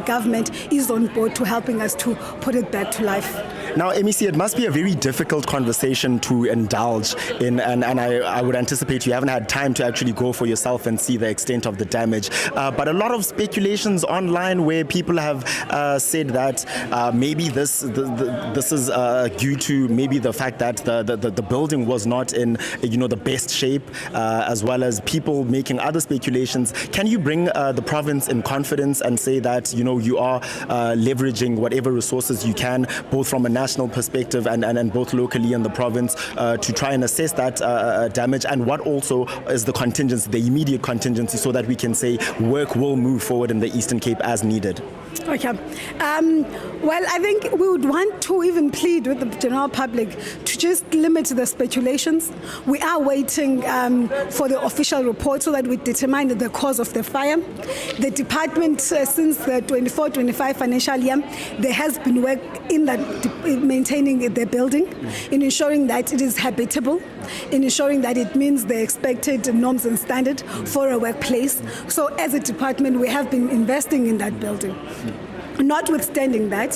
government is on board to helping us to put it back to life. Now, MEC, it must be a very difficult conversation to indulge in, and I would anticipate you haven't had time to actually go for yourself and see the extent of the damage. But a lot of speculations online where people have said that maybe this is due to maybe the fact that the building was not in the best shape, as well as people making other speculations. Can you bring the province in confidence and say that you are leveraging whatever resources you can, both from a national perspective and both locally in the province, to try and assess that damage, and what also is the contingency, the immediate contingency, so that we can say work will move forward in the Eastern Cape as needed? Okay. Well, I think we would want to even plead with the general public to just limit the speculations. We are waiting for the official report so that we determine the cause of the fire. The department, since the 24-25 financial year, there has been work in that maintaining the building, in ensuring that it is habitable, in ensuring that it meets the expected norms and standard for a workplace. So as a department, we have been investing in that building. Notwithstanding that,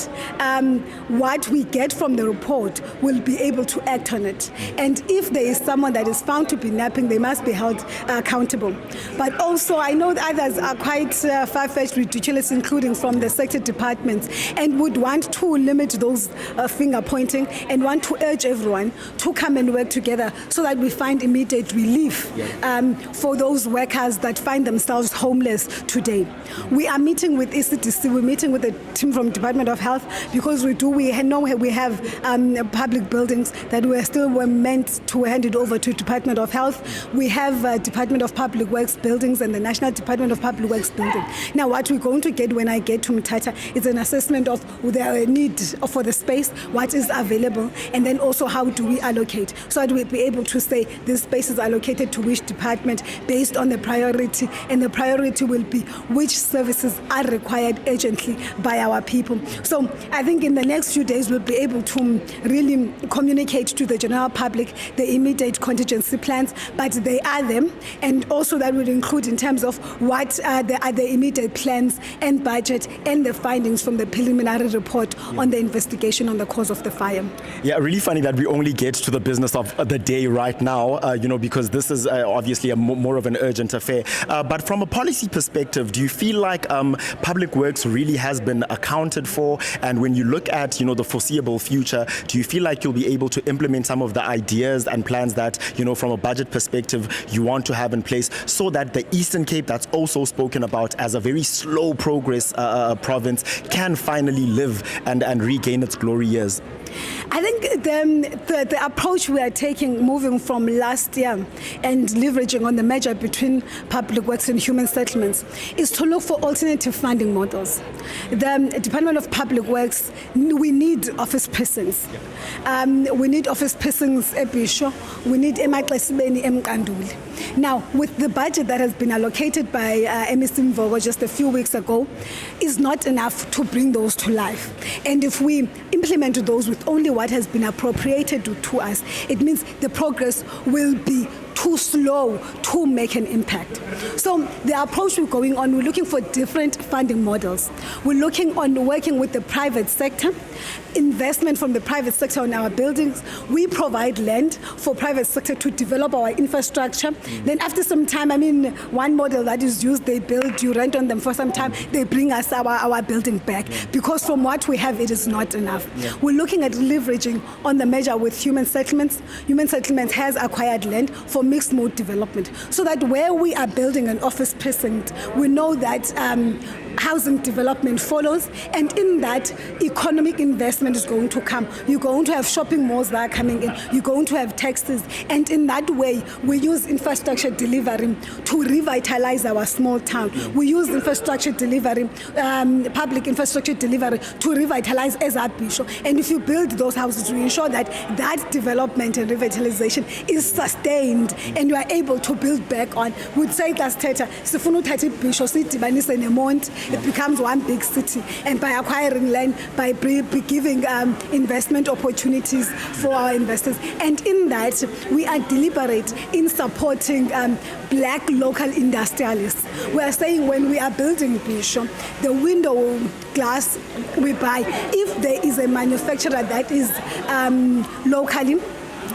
what we get from the report will be able to act on it. And if there is someone that is found to be napping, they must be held accountable. But also, I know that others are quite far-fetched, ridiculous, including from the sector departments, and would want to limit those finger-pointing and want to urge everyone to come and work together so that we find immediate relief for those workers that find themselves homeless today. We are meeting with ECDC, we're meeting with the the team from Department of Health, because we know we have public buildings that were meant to hand it over to Department of Health. We have Department of Public Works buildings and the National Department of Public Works building. Now, what we're going to get when I get to Mthatha is an assessment of the need for the space, what is available, and then also how do we allocate, so that we'll be able to say this space is allocated to which department based on the priority, and the priority will be which services are required urgently by our people. So I think in the next few days we'll be able to really communicate to the general public the immediate contingency plans, but they are them, and also that would include in terms of what are the immediate plans and budget and the findings from the preliminary report on the investigation on the cause of the fire. Yeah, really funny that we only get to the business of the day right now, because this is obviously more of an urgent affair. But from a policy perspective, do you feel like public works really has been accounted for? And when you look at, the foreseeable future, do you feel like you'll be able to implement some of the ideas and plans that, from a budget perspective, you want to have in place, so that the Eastern Cape, that's also spoken about as a very slow progress province, can finally live and regain its glory years? I think the approach we are taking, moving from last year and leveraging on the merger between public works and human settlements, is to look for alternative funding models. The Department of Public Works, we need office persons. We need office persons at Bisho. We need Emaxesibeni Emkanduli. Now, with the budget that has been allocated by MEC Mvogo just a few weeks ago, is not enough to bring those to life. And if we implement those with only what has been appropriated to us, it means the progress will be too slow to make an impact. So the approach we're going on, we're looking for different funding models. We're looking on working with the private sector, investment from the private sector on our buildings. We provide land for private sector to develop our infrastructure. Then after some time, one model that is used, they build, you rent on them for some time, they bring us our building back. Because from what we have, it is not enough. We're looking at leveraging on the measure with human settlements. Human settlements has acquired land for mixed mode development, so that where we are building an office precinct, we know that housing development follows, and in that, economic investment is going to come. You're going to have shopping malls that are coming in. You're going to have taxis, and in that way, we use infrastructure delivery to revitalize our small town. We use infrastructure delivery, public infrastructure delivery, to revitalize Ezabisho. And if you build those houses, we ensure that that development and revitalization is sustained, and you are able to build back on. We'd say that's Teta. Sifunu Tati Bisho City Banisa Nemont. It becomes one big city, and by acquiring land, by giving investment opportunities for our investors, and in that we are deliberate in supporting black local industrialists. We are saying when we are building Bisho, the window glass we buy, if there is a manufacturer that is locally,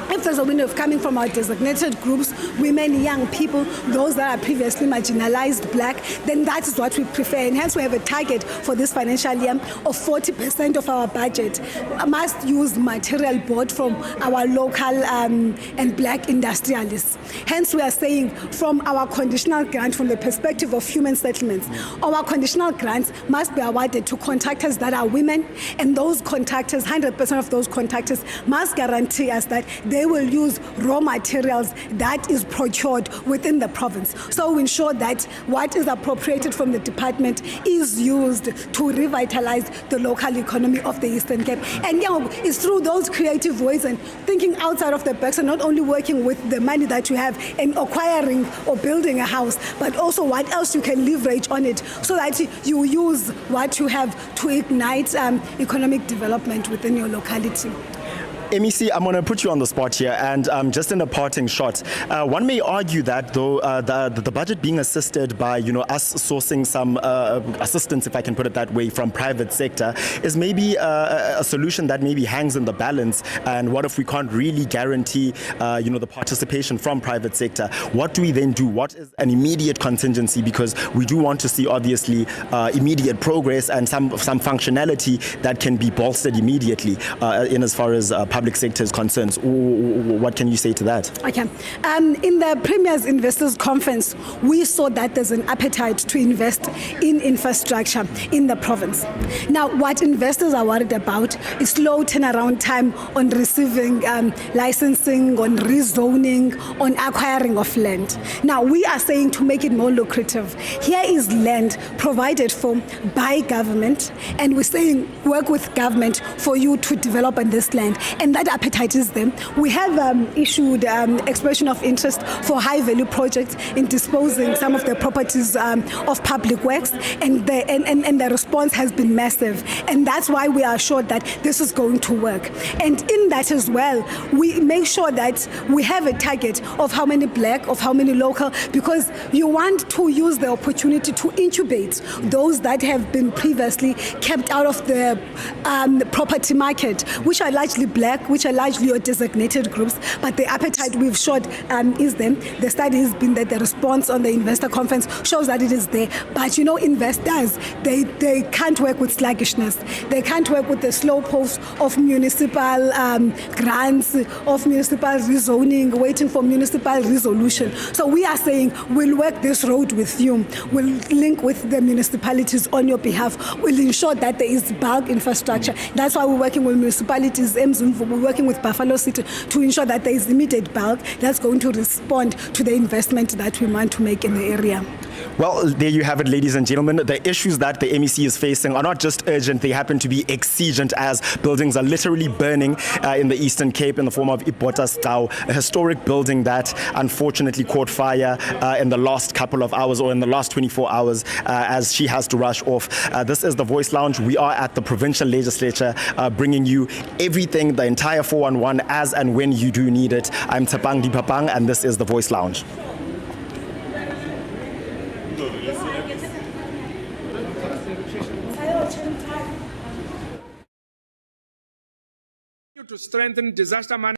if there's a window of coming from our designated groups, women, young people, those that are previously marginalized black, then that is what we prefer. And hence we have a target for this financial year of 40% of our budget must use material bought from our local and black industrialists. Hence we are saying from our conditional grant, from the perspective of human settlements, our conditional grants must be awarded to contractors that are women, and those contractors, 100% of those contractors must guarantee us that they will use raw materials that is procured within the province. So we ensure that what is appropriated from the department is used to revitalize the local economy of the Eastern Cape. And it's through those creative ways and thinking outside of the box, and not only working with the money that you have and acquiring or building a house, but also what else you can leverage on it, so that you use what you have to ignite economic development within your locality. MEC, I'm going to put you on the spot here, and just in a parting shot, one may argue that though the budget being assisted by us sourcing some assistance, if I can put it that way, from private sector, is maybe a solution that maybe hangs in the balance. And what if we can't really guarantee the participation from private sector? What do we then do? What is an immediate contingency? Because we do want to see obviously immediate progress and some functionality that can be bolstered immediately in as far as public public sector is concerned. What can you say to that? Okay. In the Premier's Investors Conference, we saw that there's an appetite to invest in infrastructure in the province. Now, what investors are worried about is slow turnaround time on receiving licensing, on rezoning, on acquiring of land. Now, we are saying to make it more lucrative, here is land provided for by government, and we're saying work with government for you to develop on this land, and that appetite is there. We have issued expression of interest for high-value projects in disposing some of the properties of public works, and the response has been massive, and that's why we are sure that this is going to work. And in that as well, we make sure that we have a target of how many black, of how many local, because you want to use the opportunity to incubate those that have been previously kept out of the property market, which are largely black, which are largely your designated groups, but the appetite we've showed is them. The study has been that the response on the investor conference shows that it is there. But you know, investors, they can't work with sluggishness. They can't work with the slow pulse of municipal grants, of municipal rezoning, waiting for municipal resolution. So we are saying we'll work this road with you. We'll link with the municipalities on your behalf. We'll ensure that there is bulk infrastructure. That's why we're working with municipalities, we're working with Buffalo City to ensure that there is immediate bulk that's going to respond to the investment that we want to make in the area. Well, there you have it, ladies and gentlemen. The issues that the MEC is facing are not just urgent, they happen to be exigent, as buildings are literally burning in the Eastern Cape in the form of Ibotasdau, a historic building that unfortunately caught fire in the last couple of hours, or in the last 24 hours, as she has to rush off. This is the Voice Lounge. We are at the Provincial Legislature, bringing you everything, the entire 411, as and when you do need it. I'm Tsepang Dipapang, and this is the Voice Lounge. To strengthen disaster management.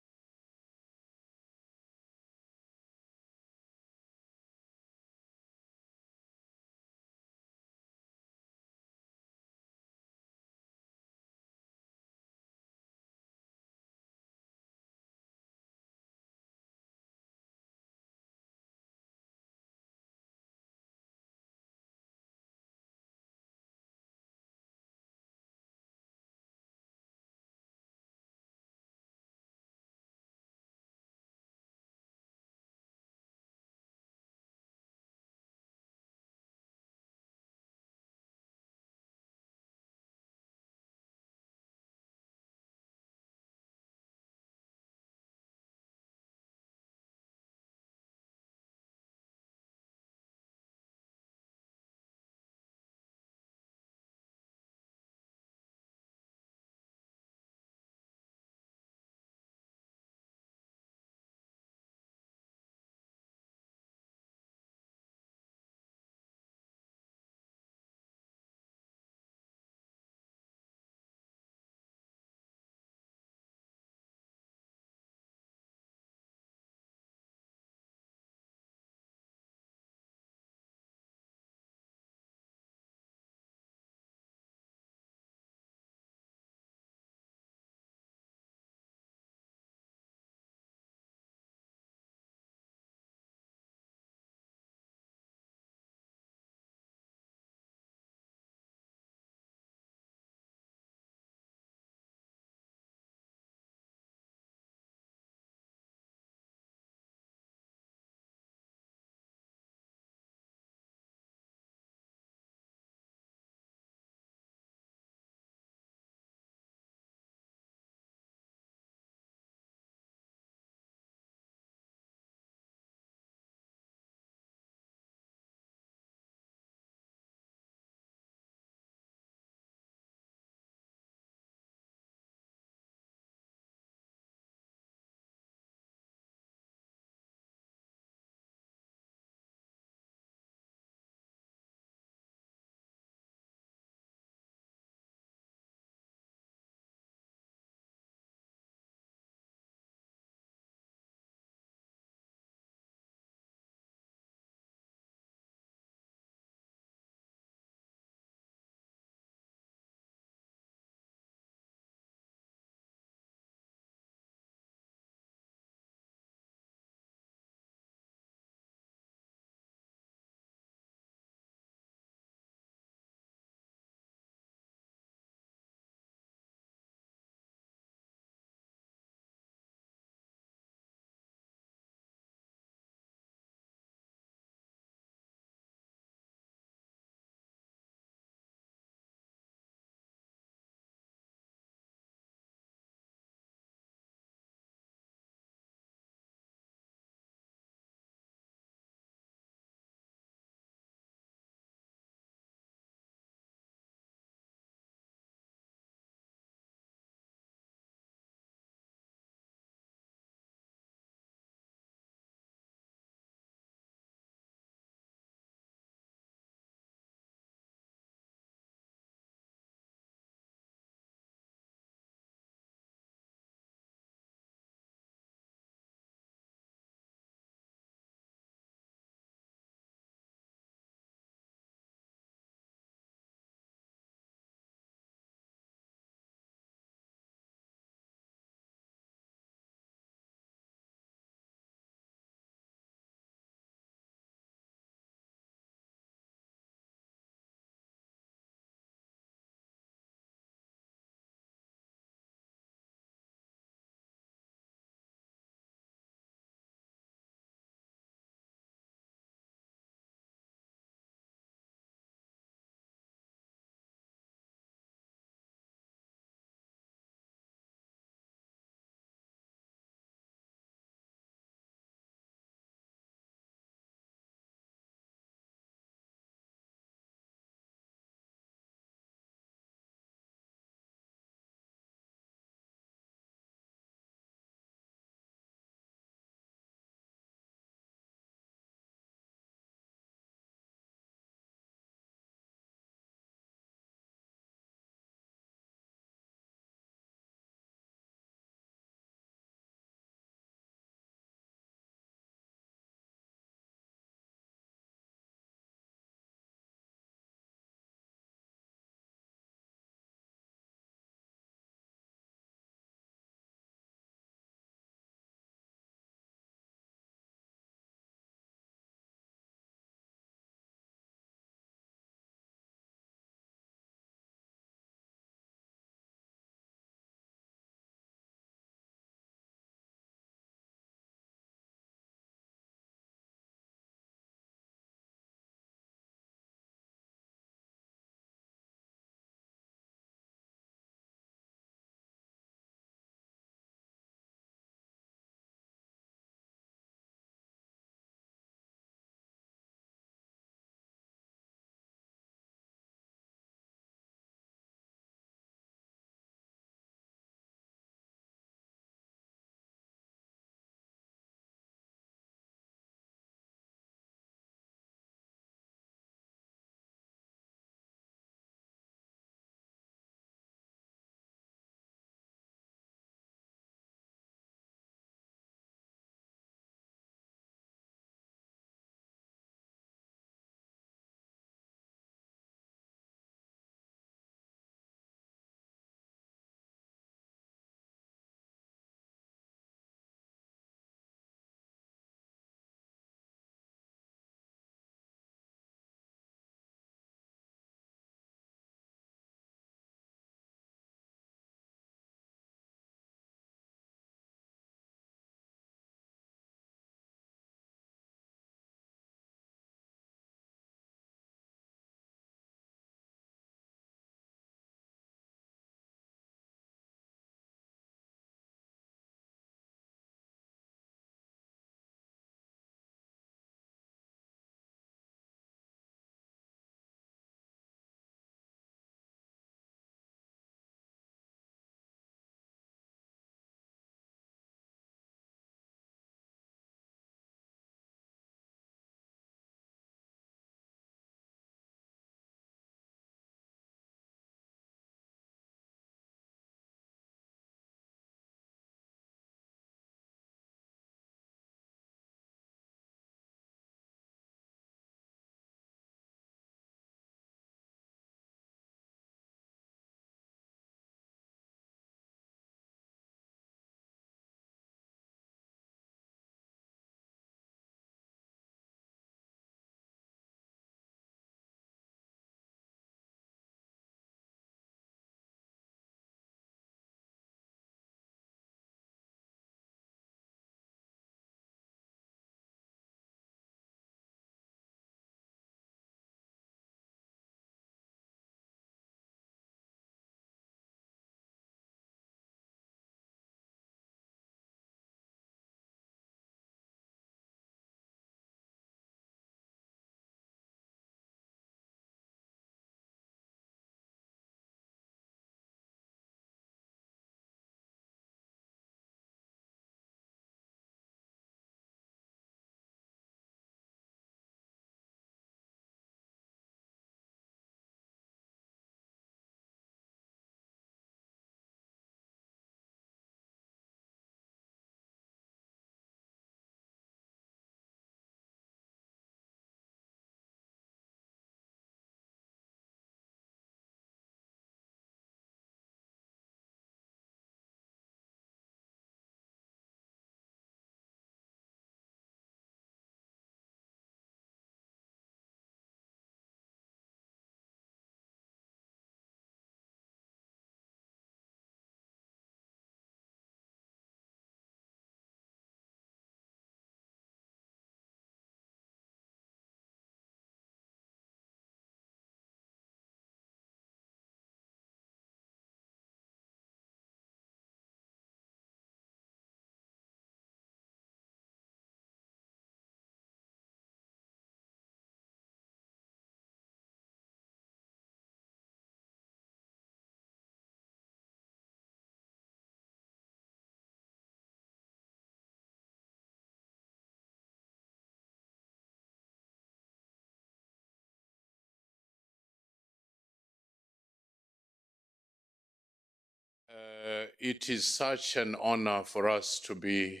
It is such an honor for us to be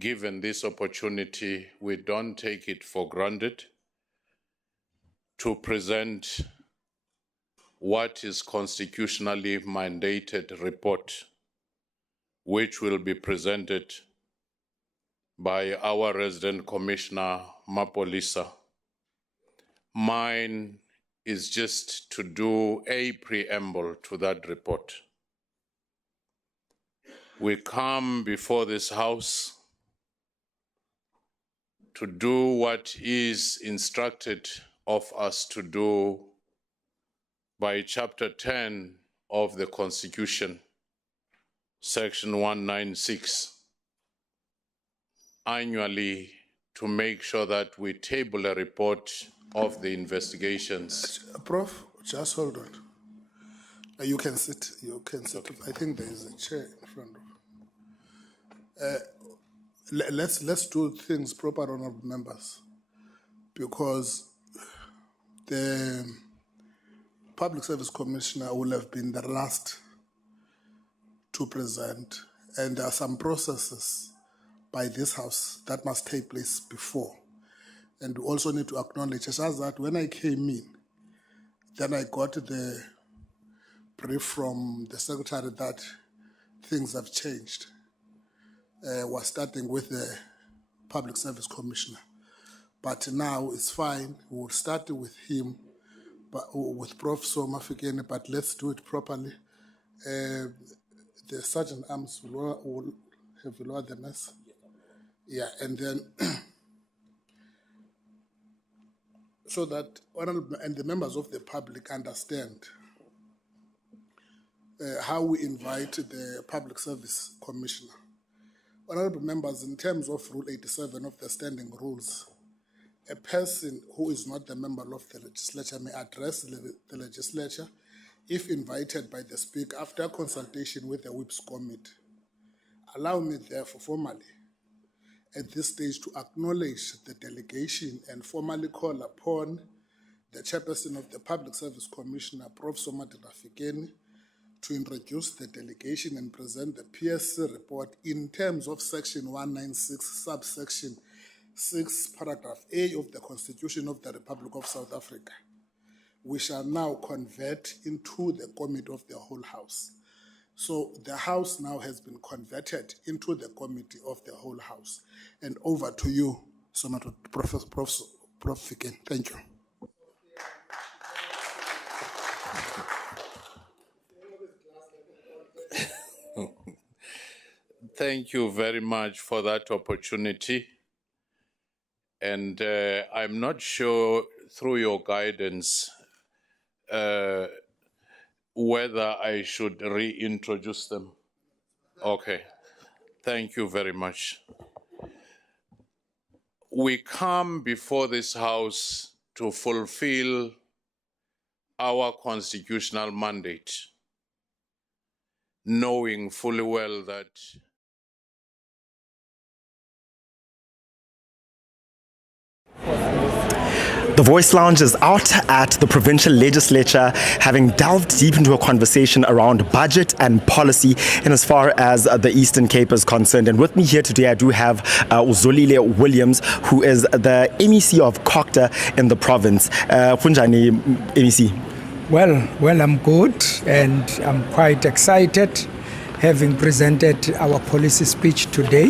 given this opportunity. We don't take it for granted to present what is constitutionally mandated report, which will be presented by our resident commissioner, Mapolisa. Mine is just to do a preamble to that report. We come before this house to do what is instructed of us to do by Chapter 10 of the Constitution, Section 196, annually to make sure that we table a report of the investigations. Prof, just hold on. You can sit. You can sit. Okay. I think there is a chair in front of. Let's do things proper, honorable members, because the Public Service Commissioner will have been the last to present, and there are some processes by this house that must take place before. And we also need to acknowledge, as that when I came in, then I got the brief from the secretary that things have changed. We're starting with the Public Service Commissioner. But now it's fine. We'll start with him, but with Professor Mafikeni, but let's do it properly. The Sergeant Arms will have lowered the mess. Yeah, and then so that honorable and the members of the public understand how we invite the Public Service Commissioner. Honorable members, in terms of Rule 87 of the Standing Rules, a person who is not a member of the legislature may address the legislature if invited by the Speaker after consultation with the Whips Committee. Allow me, therefore, formally, at this stage, to acknowledge the delegation and formally call upon the chairperson of the Public Service Commissioner, Professor Mafikeni, to introduce the delegation and present the PSC report in terms of Section 196, subsection 6, paragraph A of the Constitution of the Republic of South Africa. We shall now convert into the Committee of the Whole House. So the House now has been converted into the Committee of the Whole House. And over to you, Professor Fiken. Thank you. Thank you very much for that opportunity. And I'm not sure, through your guidance, whether I should reintroduce them. Okay. Thank you very much. We come before this House to fulfill our constitutional mandate, knowing fully well that The Voice Lounge is out at the Provincial Legislature, having delved deep into a conversation around budget and policy in as far as the Eastern Cape is concerned. And with me here today, I do have Uzolile Williams, who is the MEC of Cocta in the province. Kunjani, MEC? Well, I'm good, and I'm quite excited having presented our policy speech today,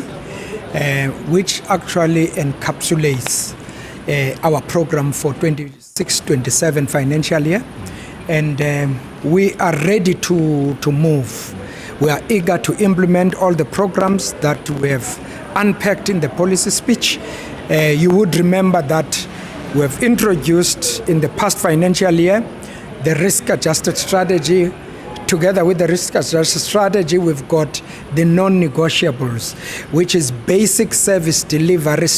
which actually encapsulates our program for 26-27 financial year, and we are ready to move. We are eager to implement all the programs that we have unpacked in the policy speech. You would remember that we have introduced in the past financial year the risk-adjusted strategy. Together with the risk-adjusted strategy, we've got the non-negotiables, which is basic service delivery